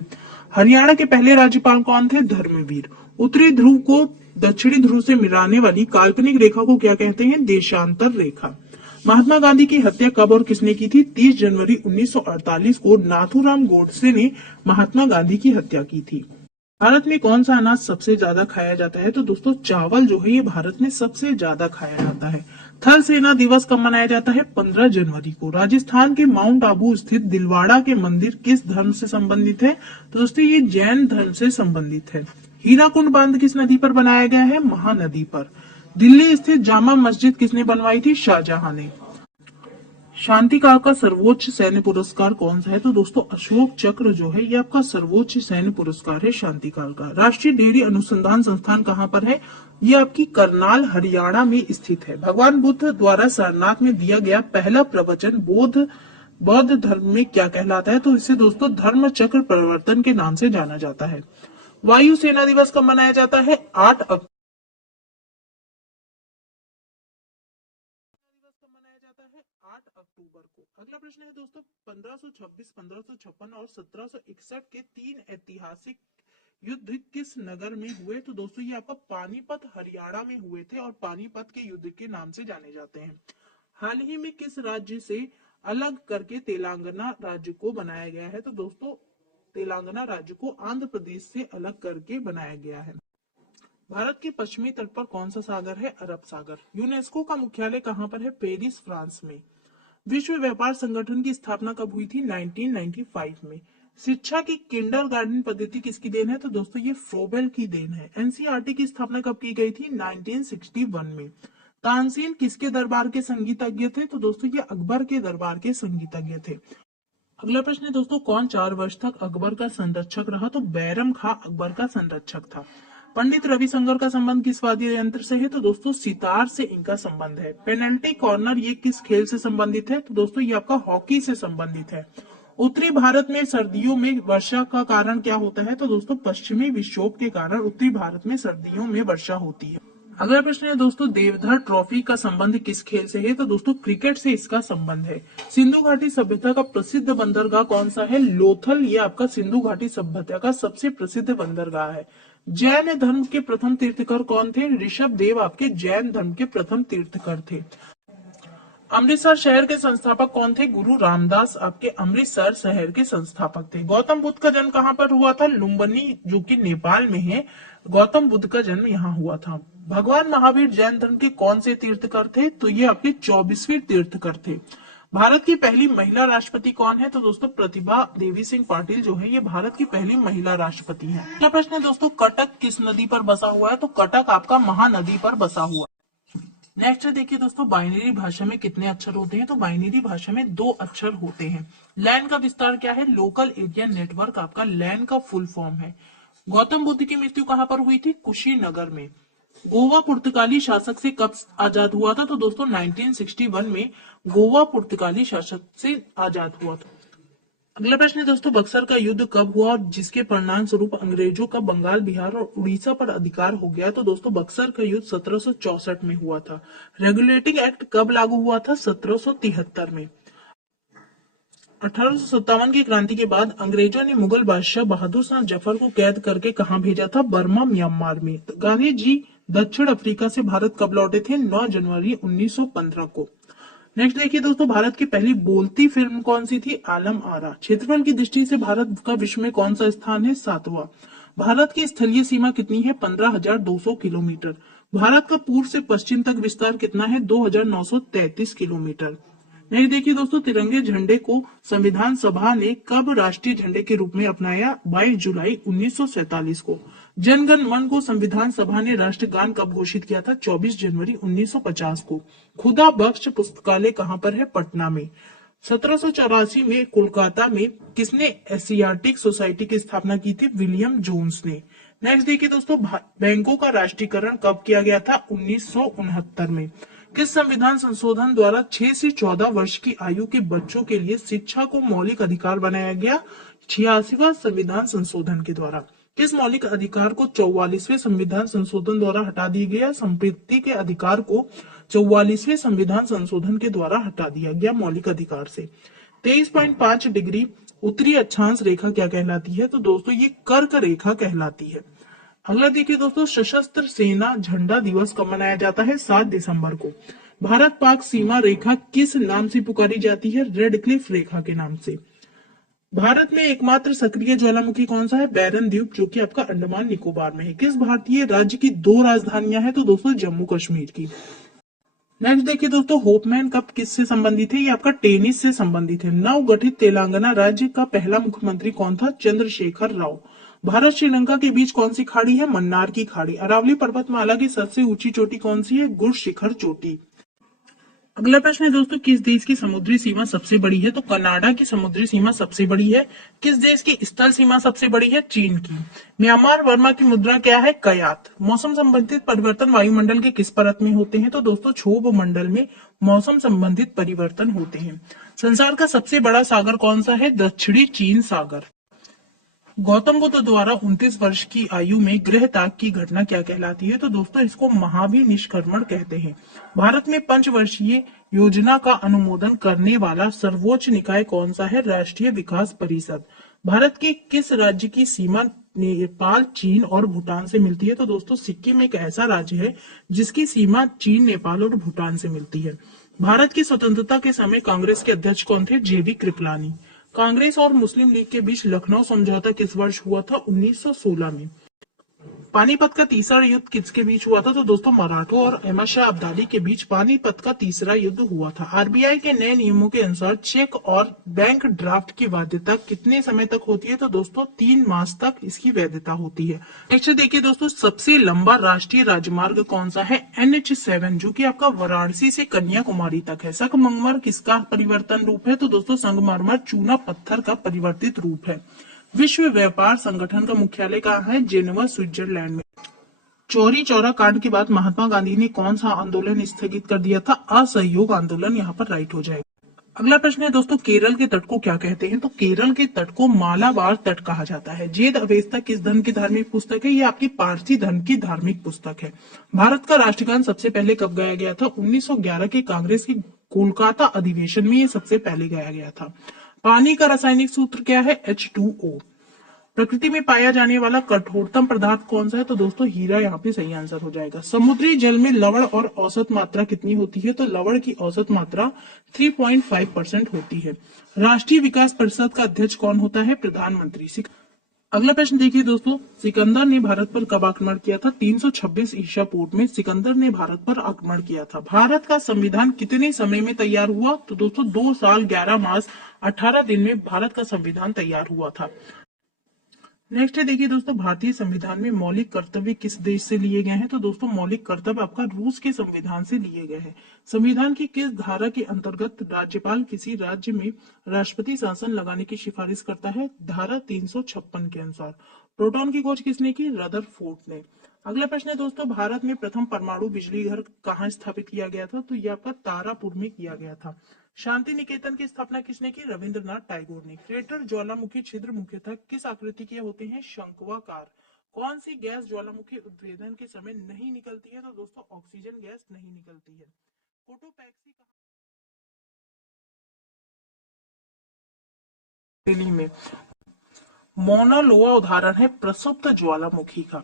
हरियाणा के पहले राज्यपाल कौन थे? धर्मवीर। उत्तरी ध्रुव को दक्षिणी ध्रुव से मिलाने वाली काल्पनिक रेखा को क्या कहते हैं? देशांतर रेखा। महात्मा गांधी की हत्या कब और किसने की थी? 30 जनवरी 1948 को नाथूराम गोडसे ने महात्मा गांधी की हत्या की थी। भारत में कौन सा अनाज सबसे ज्यादा खाया जाता है? तो दोस्तों चावल जो है ये भारत में सबसे ज्यादा खाया जाता है। थल सेना दिवस कब मनाया जाता है? 15 जनवरी को। राजस्थान के माउंट आबू स्थित दिलवाड़ा के मंदिर किस धर्म से संबंधित है? तो दोस्तों ये जैन धर्म से संबंधित है। हीराकुंड बांध किस नदी पर बनाया गया है? महानदी पर। दिल्ली स्थित जामा मस्जिद किसने बनवाई थी? शाहजहां ने। शांतिकाल का सर्वोच्च सैन्य पुरस्कार कौन सा है? तो दोस्तों अशोक चक्र जो है ये आपका सर्वोच्च सैन्य पुरस्कार है शांतिकाल का। राष्ट्रीय डेयरी अनुसंधान संस्थान कहाँ पर है? ये आपकी करनाल हरियाणा में स्थित है। भगवान बुद्ध द्वारा सारनाथ में दिया गया पहला प्रवचन बौद्ध धर्म में क्या कहलाता है? तो इसे दोस्तों धर्म चक्र प्रवर्तन के नाम से जाना जाता है। वायु सेना दिवस कब मनाया जाता है? 8 अक्टूबर को। अगला प्रश्न है दोस्तों 1526, 1556 और 1761 के 3 ऐतिहासिक युद्ध किस नगर में हुए? तो दोस्तों ये आपका पानीपत हरियाणा में हुए थे और पानीपत के युद्ध के नाम से जाने जाते हैं। हाल ही में किस राज्य से अलग करके तेलंगाना राज्य को बनाया गया है? तो दोस्तों तेलंगाना राज्य को आंध्र प्रदेश से अलग करके बनाया गया है। भारत के पश्चिमी तट पर कौन सा सागर है? अरब सागर। यूनेस्को का मुख्यालय कहाँ पर है? पेरिस, फ्रांस में। विश्व व्यापार संगठन की स्थापना कब हुई थी? 1995 में। शिक्षा की किंडरगार्टन पद्धति किसकी देन है? तो दोस्तों ये फ्रोबेल की देन है। एनसीईआरटी की स्थापना कब की गई थी? 1961 में। तानसेन किसके दरबार के संगीतज्ञ थे? तो दोस्तों ये अकबर के दरबार के संगीतज्ञ थे। अगला प्रश्न है दोस्तों कौन 4 वर्ष तक अकबर का संरक्षक रहा? तो बैरम खां अकबर का संरक्षक था। पंडित रविशंकर का संबंध किस वाद्य यंत्र से है? तो दोस्तों सितार से इनका संबंध है। पेनल्टी कॉर्नर ये किस खेल से संबंधित है? तो दोस्तों ये आपका हॉकी से संबंधित है। उत्तरी भारत में सर्दियों में वर्षा का कारण क्या होता है? तो दोस्तों पश्चिमी विक्षोभ के कारण उत्तरी भारत में सर्दियों में वर्षा होती है। अगला प्रश्न है दोस्तों देवधर ट्रॉफी का संबंध किस खेल से है? तो दोस्तों क्रिकेट से इसका संबंध है। सिंधु घाटी सभ्यता का प्रसिद्ध बंदरगाह कौन सा है? लोथल। ये आपका सिंधु घाटी सभ्यता का सबसे प्रसिद्ध बंदरगाह है। जैन धर्म के प्रथम तीर्थकर कौन थे? ऋषभ देव आपके जैन धर्म के प्रथम तीर्थकर थे। अमृतसर शहर के संस्थापक कौन थे? गुरु रामदास आपके अमृतसर शहर के संस्थापक थे। गौतम बुद्ध का जन्म कहाँ पर हुआ था? लुम्बिनी जो कि नेपाल में है। गौतम बुद्ध का जन्म यहाँ हुआ था। भगवान महावीर जैन धर्म के कौन से तीर्थकर थे? तो ये आपके 24वें तीर्थकर थे। भारत की पहली महिला राष्ट्रपति कौन है? तो दोस्तों प्रतिभा देवी सिंह पाटिल जो है ये भारत की पहली महिला राष्ट्रपति है। अगला प्रश्न है दोस्तों कटक किस नदी पर बसा हुआ है? तो कटक आपका महानदी पर बसा हुआ। नेक्स्ट देखिए दोस्तों बाइनरी भाषा में कितने अक्षर होते हैं? तो बाइनरी भाषा में 2 अक्षर होते हैं। लैन का विस्तार क्या है? लोकल एरिया नेटवर्क आपका लैन का फुल फॉर्म है। गौतम बुद्ध की मृत्यु कहाँ पर हुई थी? कुशीनगर में। गोवा पुर्तगाली शासक से कब आजाद हुआ था? तो दोस्तों 1961 में गोवा पुर्तगाली शासक से आजाद हुआ था। अगला प्रश्न है दोस्तों बक्सर का युद्ध कब हुआ और जिसके परिणाम स्वरूप अंग्रेजों का बंगाल, बिहार और उड़ीसा पर अधिकार हो गया? तो दोस्तों बक्सर का युद्ध 1764 में हुआ था। रेगुलेटिंग एक्ट कब लागू हुआ था? 1773 में। 1857 की क्रांति के बाद अंग्रेजों ने मुगल बादशाह बहादुर शाह जफर को कैद करके कहां भेजा था? बर्मा, म्यांमार में। तो गांधी जी दक्षिण अफ्रीका से भारत कब लौटे थे? 9 जनवरी 1915 को। नेक्स्ट देखिए दोस्तों भारत की पहली बोलती फिल्म कौन सी थी? आलम आरा। क्षेत्रफल की दृष्टि से भारत का विश्व में कौन सा स्थान है? 7वां। भारत की स्थलीय सीमा कितनी है? 15,200 किलोमीटर। भारत का पूर्व से पश्चिम तक विस्तार कितना है? 2,933 किलोमीटर। नहीं देखिए दोस्तों तिरंगे झंडे को संविधान सभा ने कब राष्ट्रीय झंडे के रूप में अपनाया? 22 जुलाई 1947 को। जनगण मन को संविधान सभा ने राष्ट्रगान कब घोषित किया था? 24 जनवरी 1950 को। खुदा बख्श पुस्तकालय कहाँ पर है? पटना में। 1784 में कोलकाता में किसने एशियाटिक सोसाइटी की स्थापना की थी? विलियम जोन्स ने। नेक्स्ट देखिए दोस्तों बैंकों का राष्ट्रीयकरण कब किया गया था? 1969 में। किस संविधान संशोधन द्वारा 6 से 14 वर्ष की आयु के बच्चों के लिए शिक्षा को मौलिक अधिकार बनाया गया? 86वां संविधान संशोधन के द्वारा। किस मौलिक अधिकार को 44वें संविधान संशोधन द्वारा हटा दिया गया? संपत्ति के अधिकार को 44वें संविधान संशोधन के द्वारा हटा दिया गया मौलिक अधिकार से। 23.5 डिग्री उत्तरी अक्षांश रेखा क्या कहलाती है? तो दोस्तों ये कर्क रेखा कहलाती है। अगला देखिए दोस्तों सशस्त्र सेना झंडा दिवस कब मनाया जाता है? 7 दिसंबर को। भारत पाक सीमा रेखा किस नाम से पुकारी जाती है? रेड क्लिफ रेखा के नाम से। भारत में एकमात्र सक्रिय ज्वालामुखी कौन सा है? बैरन द्वीप जो कि आपका अंडमान निकोबार में है। किस भारतीय राज्य की 2 राजधानियां हैं? तो दोस्तों जम्मू कश्मीर की। नेक्स्ट देखिए दोस्तों होपमैन कप किससे संबंधित है? ये आपका टेनिस से संबंधित है। नवगठित तेलंगाना राज्य का पहला मुख्यमंत्री कौन था? चंद्रशेखर राव। भारत श्रीलंका के बीच कौन सी खाड़ी है? मन्नार की खाड़ी। अरावली पर्वतमाला की सबसे ऊंची चोटी कौन सी है? गुड़ शिखर चोटी। अगला प्रश्न है दोस्तों, किस देश की समुद्री सीमा सबसे बड़ी है? तो कनाडा की समुद्री सीमा सबसे बड़ी है। किस देश की स्थल सीमा सबसे बड़ी है? चीन की। म्यांमार वर्मा की मुद्रा क्या है? कयात। मौसम संबंधित परिवर्तन वायुमंडल के किस परत में होते हैं? तो दोस्तों क्षोभ मंडल में मौसम संबंधित परिवर्तन होते हैं। संसार का सबसे बड़ा सागर कौन सा है? दक्षिणी चीन सागर। गौतम बुद्ध द्वारा 29 वर्ष की आयु में गृह त्याग की घटना क्या कहलाती है? तो दोस्तों इसको महावीर निष्क्रमण कहते हैं। भारत में पंचवर्षीय योजना का अनुमोदन करने वाला सर्वोच्च निकाय कौन सा है? राष्ट्रीय विकास परिषद। भारत के किस राज्य की सीमा नेपाल, चीन और भूटान से मिलती है? तो दोस्तों सिक्किम एक ऐसा राज्य है जिसकी सीमा चीन, नेपाल और भूटान से मिलती है। भारत की स्वतंत्रता के समय कांग्रेस के अध्यक्ष कौन थे? जेबी कृपलानी। कांग्रेस और मुस्लिम लीग के बीच लखनऊ समझौता किस वर्ष हुआ था? 1916 में। पानीपत का तीसरा युद्ध किसके बीच हुआ था? तो दोस्तों मराठों और अहमद शाह अब्दाली के बीच पानीपत का तीसरा युद्ध हुआ था। आरबीआई के नए नियमों के अनुसार चेक और बैंक ड्राफ्ट की वैधता कितने समय तक होती है? तो दोस्तों 3 मास तक इसकी वैधता होती है। नेक्स्ट देखिए दोस्तों, सबसे लंबा राष्ट्रीय राजमार्ग कौन सा है? NH7, जो कि आपका वाराणसी से कन्याकुमारी तक है। संगमरमर किसका परिवर्तन रूप है? तो दोस्तों संगमरमर चूना पत्थर का परिवर्तित रूप है। विश्व व्यापार संगठन का मुख्यालय कहाँ है? जेनेवा, स्विट्जरलैंड में। चौरी चौरा कांड के बाद महात्मा गांधी ने कौन सा आंदोलन स्थगित कर दिया था? असहयोग आंदोलन। यहाँ पर राइट हो जाएगा। अगला प्रश्न है दोस्तों, केरल के तट को क्या कहते हैं? तो केरल के तट को मालाबार तट कहा जाता है। जेद अवेस्ता किस धर्म की धार्मिक पुस्तक है? ये आपकी पारसी धर्म की धार्मिक पुस्तक है। भारत का राष्ट्रगान सबसे पहले कब गाया गया था? 1911 के कांग्रेस के कोलकाता अधिवेशन में ये सबसे पहले गाया गया था। पानी का रासायनिक सूत्र क्या है? H2O। प्रकृति में पाया जाने वाला कठोरतम पदार्थ कौन सा है? तो दोस्तों हीरा यहाँ पे सही आंसर हो जाएगा। समुद्री जल में लवण और औसत मात्रा कितनी होती है? तो लवण की औसत मात्रा 3.5% होती है। राष्ट्रीय विकास परिषद का अध्यक्ष कौन होता है? प्रधानमंत्री। अगला प्रश्न देखिए दोस्तों, सिकंदर ने भारत पर कब आक्रमण किया था? 326 ईसा पूर्व में सिकंदर ने भारत पर आक्रमण किया था। भारत का संविधान कितने समय में तैयार हुआ? तो दोस्तों 2 साल 11 मास 18 दिन में भारत का संविधान तैयार हुआ था। नेक्स्ट है देखिए दोस्तों, भारतीय संविधान में मौलिक कर्तव्य किस देश से लिए गए हैं? तो दोस्तों मौलिक कर्तव्य आपका रूस के संविधान से लिए गए हैं। संविधान की किस धारा के अंतर्गत राज्यपाल किसी राज्य में राष्ट्रपति शासन लगाने की सिफारिश करता है? धारा 356 के अनुसार। प्रोटॉन की खोज किसने की? रदरफोर्ड ने। अगला प्रश्न है दोस्तों, भारत में प्रथम परमाणु बिजली घर कहाँ स्थापित किया गया था? तो यह आपका तारापुर में किया गया था। शांति निकेतन की स्थापना किसने की? रविंद्रनाथ टैगोर ने। क्रेटर ज्वालामुखी छिद्र मुख्यतः किस आकृति के होते हैं? शंक्वाकार। कौन सी गैस ज्वालामुखी उद्भेदन के समय नहीं निकलती है? तो दोस्तों ऑक्सीजन गैस नहीं निकलती है। कोटोपैक्सी में मोना लोआ उदाहरण है प्रसुप्त ज्वालामुखी का।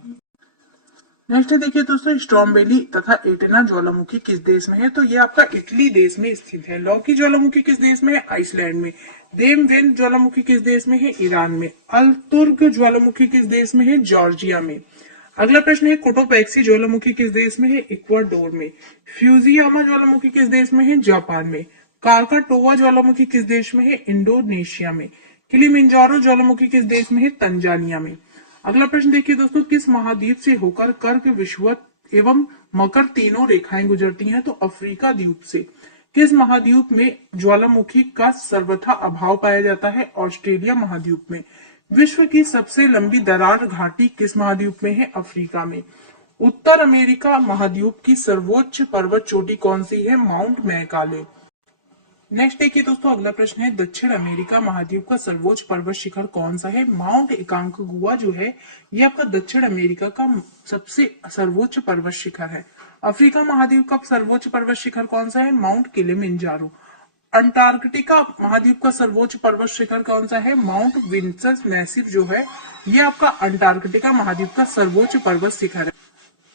नेक्स्ट देखिए दोस्तों, स्ट्रॉम्बेली तथा एटेना ज्वालामुखी किस देश में है? तो ये आपका इटली देश में स्थित है। लौकी ज्वालामुखी किस देश में है? आइसलैंड में। देमवेन ज्वालामुखी किस देश में है? ईरान में। अल्तुर्ग ज्वालामुखी किस देश में है? जॉर्जिया में। अगला प्रश्न है, कोटोपैक्सी ज्वालामुखी किस देश में है? इक्वाडोर में। फ्यूजियामा ज्वालामुखी किस देश में है? जापान में। कारकाटोवा ज्वालामुखी किस देश में है? इंडोनेशिया में। किलिमिंजारो ज्वालामुखी किस देश में है? तंजानिया में। अगला प्रश्न देखिए दोस्तों, किस महाद्वीप से होकर कर्क, विषुवत एवं मकर तीनों रेखाएं गुजरती हैं? तो अफ्रीका द्वीप से। किस महाद्वीप में ज्वालामुखी का सर्वथा अभाव पाया जाता है? ऑस्ट्रेलिया महाद्वीप में। विश्व की सबसे लंबी दरार घाटी किस महाद्वीप में है? अफ्रीका में। उत्तर अमेरिका महाद्वीप की सर्वोच्च पर्वत चोटी कौन सी है? Mount Macaulay. नेक्स्ट देखिए दोस्तों, अगला प्रश्न है, दक्षिण अमेरिका महाद्वीप का सर्वोच्च पर्वत शिखर कौन सा है? माउंट एकांकगुआ जो है ये आपका दक्षिण अमेरिका का सबसे सर्वोच्च पर्वत शिखर है। अफ्रीका महाद्वीप का सर्वोच्च पर्वत शिखर कौन सा है? Mount Kilimanjaro. अंटार्कटिका महाद्वीप का सर्वोच्च पर्वत शिखर कौन सा है? माउंट विंसस मैसिव जो है ये आपका अंटार्कटिका महाद्वीप का सर्वोच्च पर्वत शिखर है।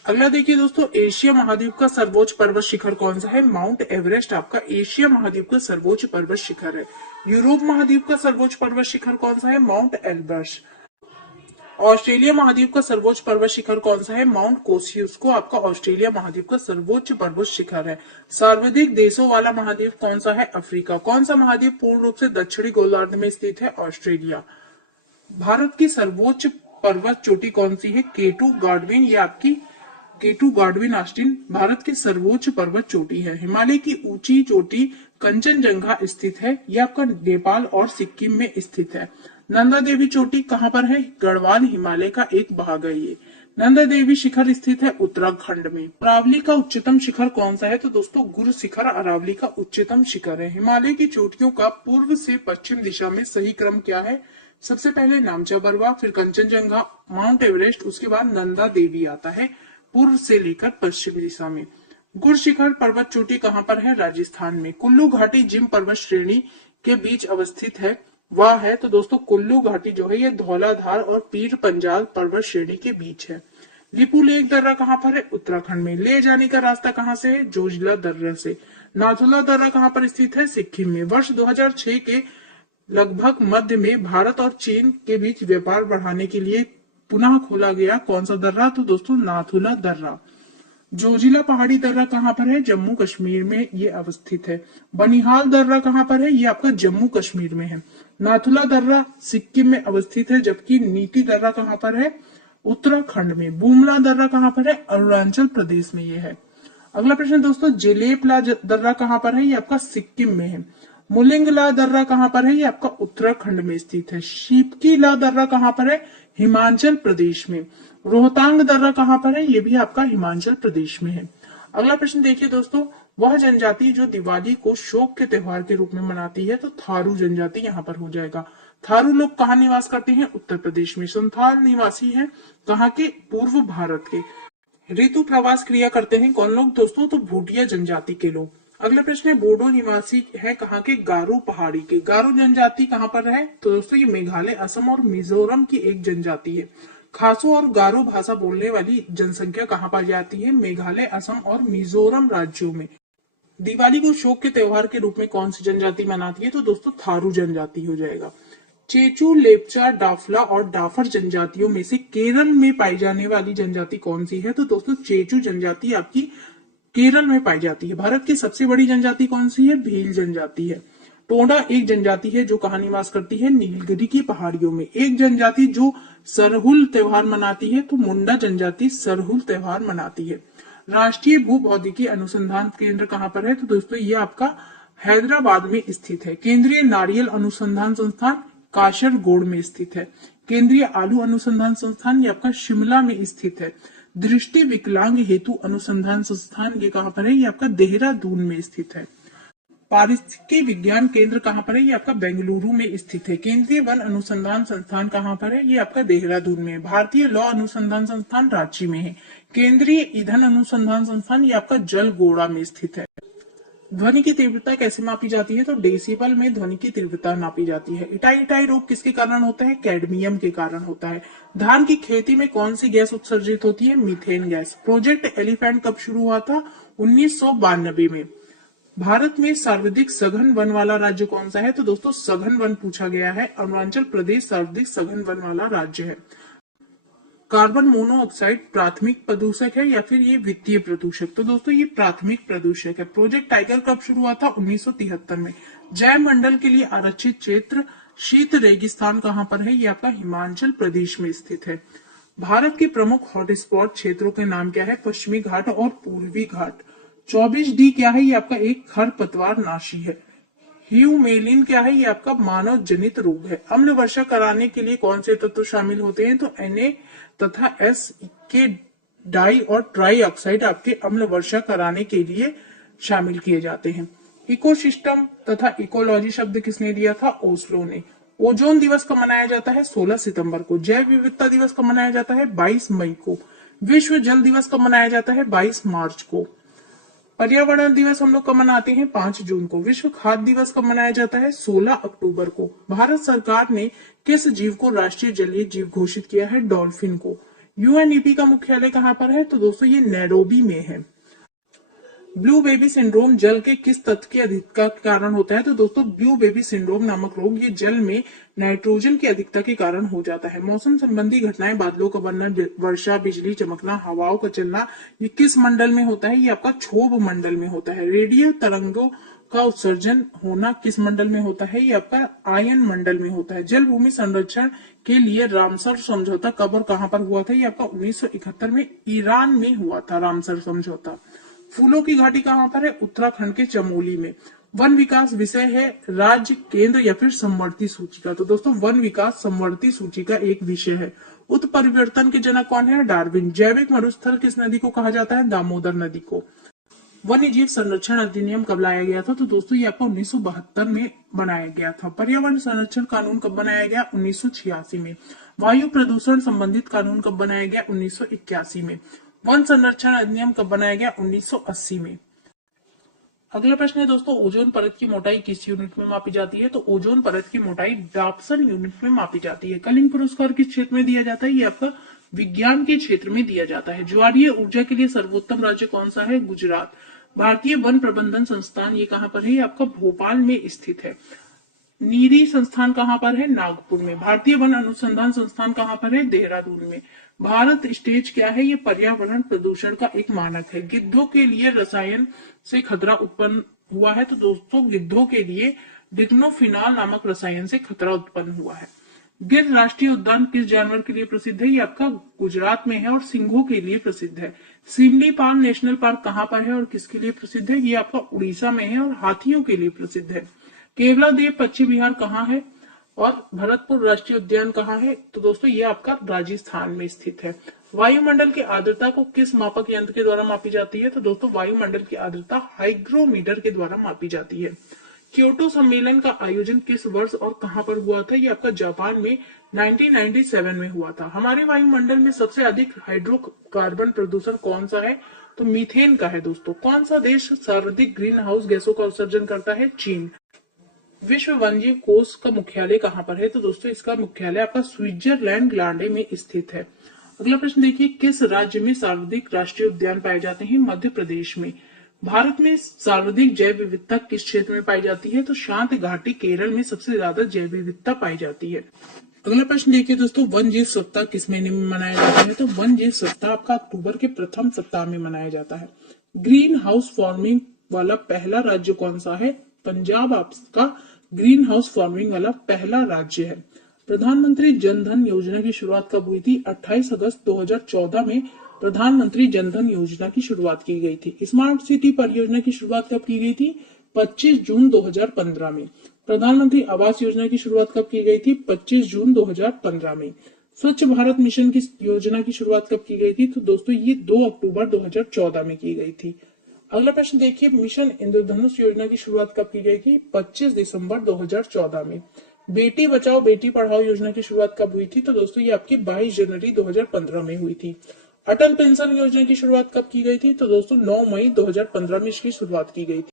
अगला देखिए दोस्तों, एशिया महाद्वीप का सर्वोच्च पर्वत शिखर कौन सा है? माउंट एवरेस्ट आपका एशिया महाद्वीप का सर्वोच्च पर्वत शिखर है। यूरोप महाद्वीप का सर्वोच्च पर्वत शिखर कौन सा है? Mount Elbrus. ऑस्ट्रेलिया महाद्वीप का सर्वोच्च पर्वत शिखर कौन सा है? माउंट कोसियुस्को आपका ऑस्ट्रेलिया महाद्वीप का सर्वोच्च पर्वत शिखर है। सर्वाधिक देशों वाला महाद्वीप कौन सा है? अफ्रीका। कौन सा महाद्वीप पूर्ण रूप से दक्षिणी गोलार्ध में स्थित है? ऑस्ट्रेलिया। भारत की सर्वोच्च पर्वत चोटी कौन सी है? केटू गार्डविन ये आपकी केटू गॉडविन ऑस्टिन भारत की सर्वोच्च पर्वत चोटी है। हिमालय की ऊंची चोटी कंचनजंगा स्थित है। यह आपका नेपाल और सिक्किम में स्थित है। नंदा देवी चोटी कहाँ पर है? गढ़वाल हिमालय का एक भाग है ये। नंदा देवी शिखर स्थित है उत्तराखंड में। अरावली का उच्चतम शिखर कौन सा है? तो दोस्तों गुरु शिखर अरावली का उच्चतम शिखर है। हिमालय की चोटियों का पूर्व से पश्चिम दिशा में सही क्रम क्या है? सबसे पहले नामचा बरवा, फिर कंचनजंगा, माउंट एवरेस्ट, उसके बाद नंदा देवी आता है पूर्व से लेकर पश्चिम दिशा में। गुर शिखर पर्वत चोटी कहाँ पर है? राजस्थान में। कुल्लू घाटी जिम पर्वत श्रेणी के बीच अवस्थित है, वह है तो दोस्तों कुल्लू घाटी जो है ये धौलाधार और पीर पंजाल पर्वत श्रेणी के बीच है। लिपू लेक दर्रा कहाँ पर है? उत्तराखंड में। ले जाने का रास्ता कहाँ से है? जोजिला दर्रा से। नाथुला दर्रा कहाँ पर स्थित है? सिक्किम में। वर्ष 2006 के लगभग मध्य में भारत और चीन के बीच व्यापार बढ़ाने के लिए पुनः खोला गया कौन सा दर्रा? तो दोस्तों नाथुला दर्रा। जोजिला पहाड़ी दर्रा कहाँ पर है? जम्मू कश्मीर में ये अवस्थित है। बनिहाल दर्रा कहाँ पर है? ये आपका जम्मू कश्मीर में है। नाथुला दर्रा सिक्किम में अवस्थित है, जबकि नीति दर्रा कहाँ पर है? उत्तराखंड में। बुमला दर्रा कहाँ पर है? अरुणाचल प्रदेश में ये है। अगला प्रश्न दोस्तों, जेलेपला दर्रा कहाँ पर है? ये आपका सिक्किम में है। मुलिंगला दर्रा कहाँ पर है? ये आपका उत्तराखंड में स्थित है। शिपकीला दर्रा कहाँ पर है? हिमाचल प्रदेश में। रोहतांग दर्रा कहाँ पर है? ये भी आपका हिमाचल प्रदेश में है। अगला प्रश्न देखिए दोस्तों, वह जनजाति जो दिवाली को शोक के त्योहार के रूप में मनाती है, तो थारू जनजाति यहाँ पर हो जाएगा। थारू लोग कहाँ निवास करते हैं? उत्तर प्रदेश में। संथाल निवासी है कहाँ के? पूर्व भारत के। ऋतु प्रवास क्रिया करते हैं कौन लोग दोस्तों? तो भूटिया जनजाति के लोग। अगला प्रश्न है, बोडो निवासी है कहाँ के? गारो पहाड़ी के। गारो जनजाति कहाँ पर है? तो दोस्तों ये मेघालय, असम और मिजोरम की एक जनजाति है। खासो और गारो भाषा बोलने वाली जनसंख्या कहाँ पाई जाती है? मेघालय, असम और मिजोरम राज्यों में। दिवाली को शोक के त्योहार के रूप में कौन सी जनजाति मनाती है? तो दोस्तों थारू जनजाति हो जाएगा। चेचू, लेप्चा, डाफला और डाफर जनजातियों में से केरल में पाई जाने वाली जनजाति कौन सी है? तो दोस्तों चेचू जनजाति आपकी केरल में पाई जाती है। भारत की सबसे बड़ी जनजाति कौन सी है? भील जनजाति है। टोडा एक जनजाति है जो कहाँ निवास करती है? नीलगिरी की पहाड़ियों में। एक जनजाति जो सरहुल त्योहार मनाती है, तो मुंडा जनजाति सरहुल त्योहार मनाती है। राष्ट्रीय भूभौतिकी अनुसंधान केंद्र कहाँ पर है? तो दोस्तों ये आपका हैदराबाद में स्थित है। केंद्रीय नारियल अनुसंधान संस्थान काशरगोड में स्थित है। केंद्रीय आलू अनुसंधान संस्थान ये आपका शिमला में स्थित है। दृष्टि विकलांग हेतु अनुसंधान संस्थान ये कहाँ पर है? ये आपका देहरादून में स्थित है। पारिस्थितिकी विज्ञान केंद्र कहाँ पर है? ये आपका बेंगलुरु में स्थित है। केंद्रीय वन अनुसंधान संस्थान कहाँ पर है? ये आपका देहरादून में है। भारतीय लौ अनुसंधान संस्थान रांची में है। केंद्रीय ईंधन अनुसंधान संस्थान ये आपका जलगोड़ा में स्थित है। ध्वनि की तीव्रता कैसे मापी जाती है? तो डेसिबल में ध्वनि की तीव्रता नापी जाती है। इटाई रोग किसके कारण होता है? कैडमियम के कारण होता है। धान की खेती में कौन सी गैस उत्सर्जित होती है? Methane gas. प्रोजेक्ट एलिफेंट कब शुरू हुआ था? 1992 में। भारत में सर्वाधिक सघन वन वाला राज्य कौन सा है? तो दोस्तों सघन वन पूछा गया है। अरुणाचल प्रदेश सर्वाधिक सघन वन वाला राज्य है। कार्बन मोनोऑक्साइड प्राथमिक प्रदूषक है या फिर ये वित्तीय प्रदूषक? तो दोस्तों ये प्राथमिक प्रदूषक है। प्रोजेक्ट टाइगर कब शुरू हुआ था? 1973 में। जैव मंडल के लिए आरक्षित क्षेत्र शीत रेगिस्तान कहाँ पर है? ये आपका हिमाचल प्रदेश में स्थित है। भारत के प्रमुख हॉटस्पॉट क्षेत्रों के नाम क्या है? पश्चिमी घाट और पूर्वी घाट। 24D क्या है? ये आपका एक खरपतवार नाशी है। ह्यूमेलिन क्या है? ये आपका मानव जनित रोग है। अम्ल वर्षा कराने के लिए कौन से तत्व शामिल होते हैं? तो Na तथा S के डाई और ट्राई ऑक्साइड आपके अम्ल वर्षा कराने के लिए शामिल किए जाते हैं। इकोसिस्टम तथा इकोलॉजी शब्द किसने दिया था? ओस्लो ने। ओजोन दिवस कब मनाया जाता है? 16 सितंबर को। जैव विविधता दिवस कब मनाया जाता है? 22 मई को। विश्व जल दिवस कब मनाया जाता है? 22 मार्च को। पर्यावरण दिवस हम लोग कब मनाते हैं? 5 जून को। विश्व खाद्य दिवस कब मनाया जाता है? 16 अक्टूबर को। भारत सरकार ने किस जीव को राष्ट्रीय जलीय जीव घोषित किया है? डॉल्फिन को। यूएनईपी का मुख्यालय कहाँ पर है? तो दोस्तों ये नैरोबी में है। ब्लू बेबी सिंड्रोम जल के किस तत्व की अधिकता के कारण होता है? तो दोस्तों ब्लू बेबी सिंड्रोम नामक रोग ये जल में नाइट्रोजन की अधिकता के कारण हो जाता है। मौसम संबंधी घटनाएं, बादलों का बनना, वर्षा, बिजली चमकना, हवाओं का चलना, ये किस मंडल में होता है? ये आपका क्षोभ मंडल में होता है। रेडियो तरंगों का उत्सर्जन होना किस मंडल में होता है? ये आपका आयन मंडल में होता है। जल भूमि संरक्षण के लिए रामसर समझौता कब और कहां पर हुआ था? ये आपका 1971 में ईरान में हुआ था रामसर समझौता। फूलों की घाटी कहां पर है? उत्तराखंड के चमोली में। वन विकास विषय है राज्य, केंद्र या फिर समवर्ती सूची का? तो दोस्तों वन विकास समवर्ती सूची का एक विषय है। उत्परिवर्तन के जनक कौन है? डार्विन। जैविक मरुस्थल किस नदी को कहा जाता है? दामोदर नदी को। वन्य जीव संरक्षण अधिनियम कब लाया गया था? तो दोस्तों ये आपको 1972 में बनाया गया था। पर्यावरण संरक्षण कानून कब बनाया गया? 1986 में। वायु प्रदूषण संबंधित कानून कब बनाया गया? 1981 में। वन संरक्षण अधिनियम कब बनाया गया? 1980 में। अगला प्रश्न है दोस्तों, ओजोन परत की मोटाई किस यूनिट में मापी जाती है? तो ओजोन परत की मोटाई डाप्सन यूनिट में मापी जाती है। कलिंग पुरस्कार किस क्षेत्र में दिया जाता है? ये आपका विज्ञान के क्षेत्र में दिया जाता है। ज्वारीय ऊर्जा के लिए सर्वोत्तम राज्य कौन सा है? गुजरात। भारतीय वन प्रबंधन संस्थान ये कहां पर है? ये आपका भोपाल में स्थित है। नीरी संस्थान कहां पर है? नागपुर में। भारतीय वन अनुसंधान संस्थान कहां पर है? देहरादून में। भारत स्टेज क्या है? ये पर्यावरण प्रदूषण का एक मानक है। गिद्धों के लिए रसायन से खतरा उत्पन्न हुआ है। तो दोस्तों गिद्धों के लिए डिक्लोफिनॉल नामक रसायन से खतरा उत्पन्न हुआ है। गिर राष्ट्रीय उद्यान किस जानवर के लिए प्रसिद्ध है? ये आपका गुजरात में है और सिंहों के लिए प्रसिद्ध है। सिमलीपाल नेशनल पार्क कहां पर है और किसके लिए प्रसिद्ध है? ये आपका उड़ीसा में है और हाथियों के लिए प्रसिद्ध है। केवलादेव पश्चिम बिहार कहाँ है और भरतपुर राष्ट्रीय उद्यान कहाँ है? तो दोस्तों ये आपका राजस्थान में स्थित है। वायुमंडल की आर्द्रता को किस मापक यंत्र के द्वारा मापी जाती है? तो दोस्तों वायुमंडल की आर्द्रता हाइग्रोमीटर के द्वारा मापी जाती है। क्योटो सम्मेलन का आयोजन किस वर्ष और कहां पर हुआ था? ये आपका जापान में 1997 में हुआ था। हमारे वायुमंडल में सबसे अधिक हाइड्रोकार्बन प्रदूषण कौन सा है? तो मीथेन का है दोस्तों। कौन सा देश सर्वाधिक ग्रीन हाउस गैसों का उत्सर्जन करता है? चीन। विश्व वन्यजीव कोष का मुख्यालय कहां पर है? तो दोस्तों इसका मुख्यालय आपका स्विट्जरलैंड ग्लांडे में स्थित है। अगला प्रश्न देखिए, किस राज्य में सर्वाधिक राष्ट्रीय उद्यान पाए जाते हैं? मध्य प्रदेश में। भारत में सर्वाधिक जैव विविधता किस क्षेत्र में पाई जाती है? तो शांत घाटी केरल में सबसे ज्यादा जैव विविधता पाई जाती है। अगला प्रश्न देखिए दोस्तों, वन जीव सप्ताह किस महीने में मनाया जाता है? तो वन जीव सप्ताह आपका अक्टूबर के प्रथम सप्ताह में मनाया जाता है। ग्रीन हाउस फार्मिंग वाला पहला राज्य कौन सा है? पंजाब आपका ग्रीन हाउस फार्मिंग वाला पहला राज्य है। प्रधानमंत्री जन धन योजना की शुरुआत कब हुई थी? 28 अगस्त 2014 में प्रधानमंत्री जन धन योजना की शुरुआत की गई थी। स्मार्ट सिटी परियोजना की शुरुआत कब की गई थी? 25 जून 2015 में। प्रधानमंत्री आवास योजना की शुरुआत कब की गई थी? 25 जून 2015 में। स्वच्छ भारत मिशन की योजना की शुरुआत कब की गई थी? तो दोस्तों ये 2 अक्टूबर 2014 में की गई थी। अगला प्रश्न देखिए, मिशन इंद्रधनुष योजना की शुरुआत कब की गई थी? 25 दिसंबर 2014 में। बेटी बचाओ बेटी पढ़ाओ योजना की शुरुआत कब हुई थी? तो दोस्तों ये आपकी 22 जनवरी 2015 में हुई थी। अटल पेंशन योजना की शुरुआत कब की गई थी? तो दोस्तों 9 मई 2015 में इसकी शुरुआत की गई थी।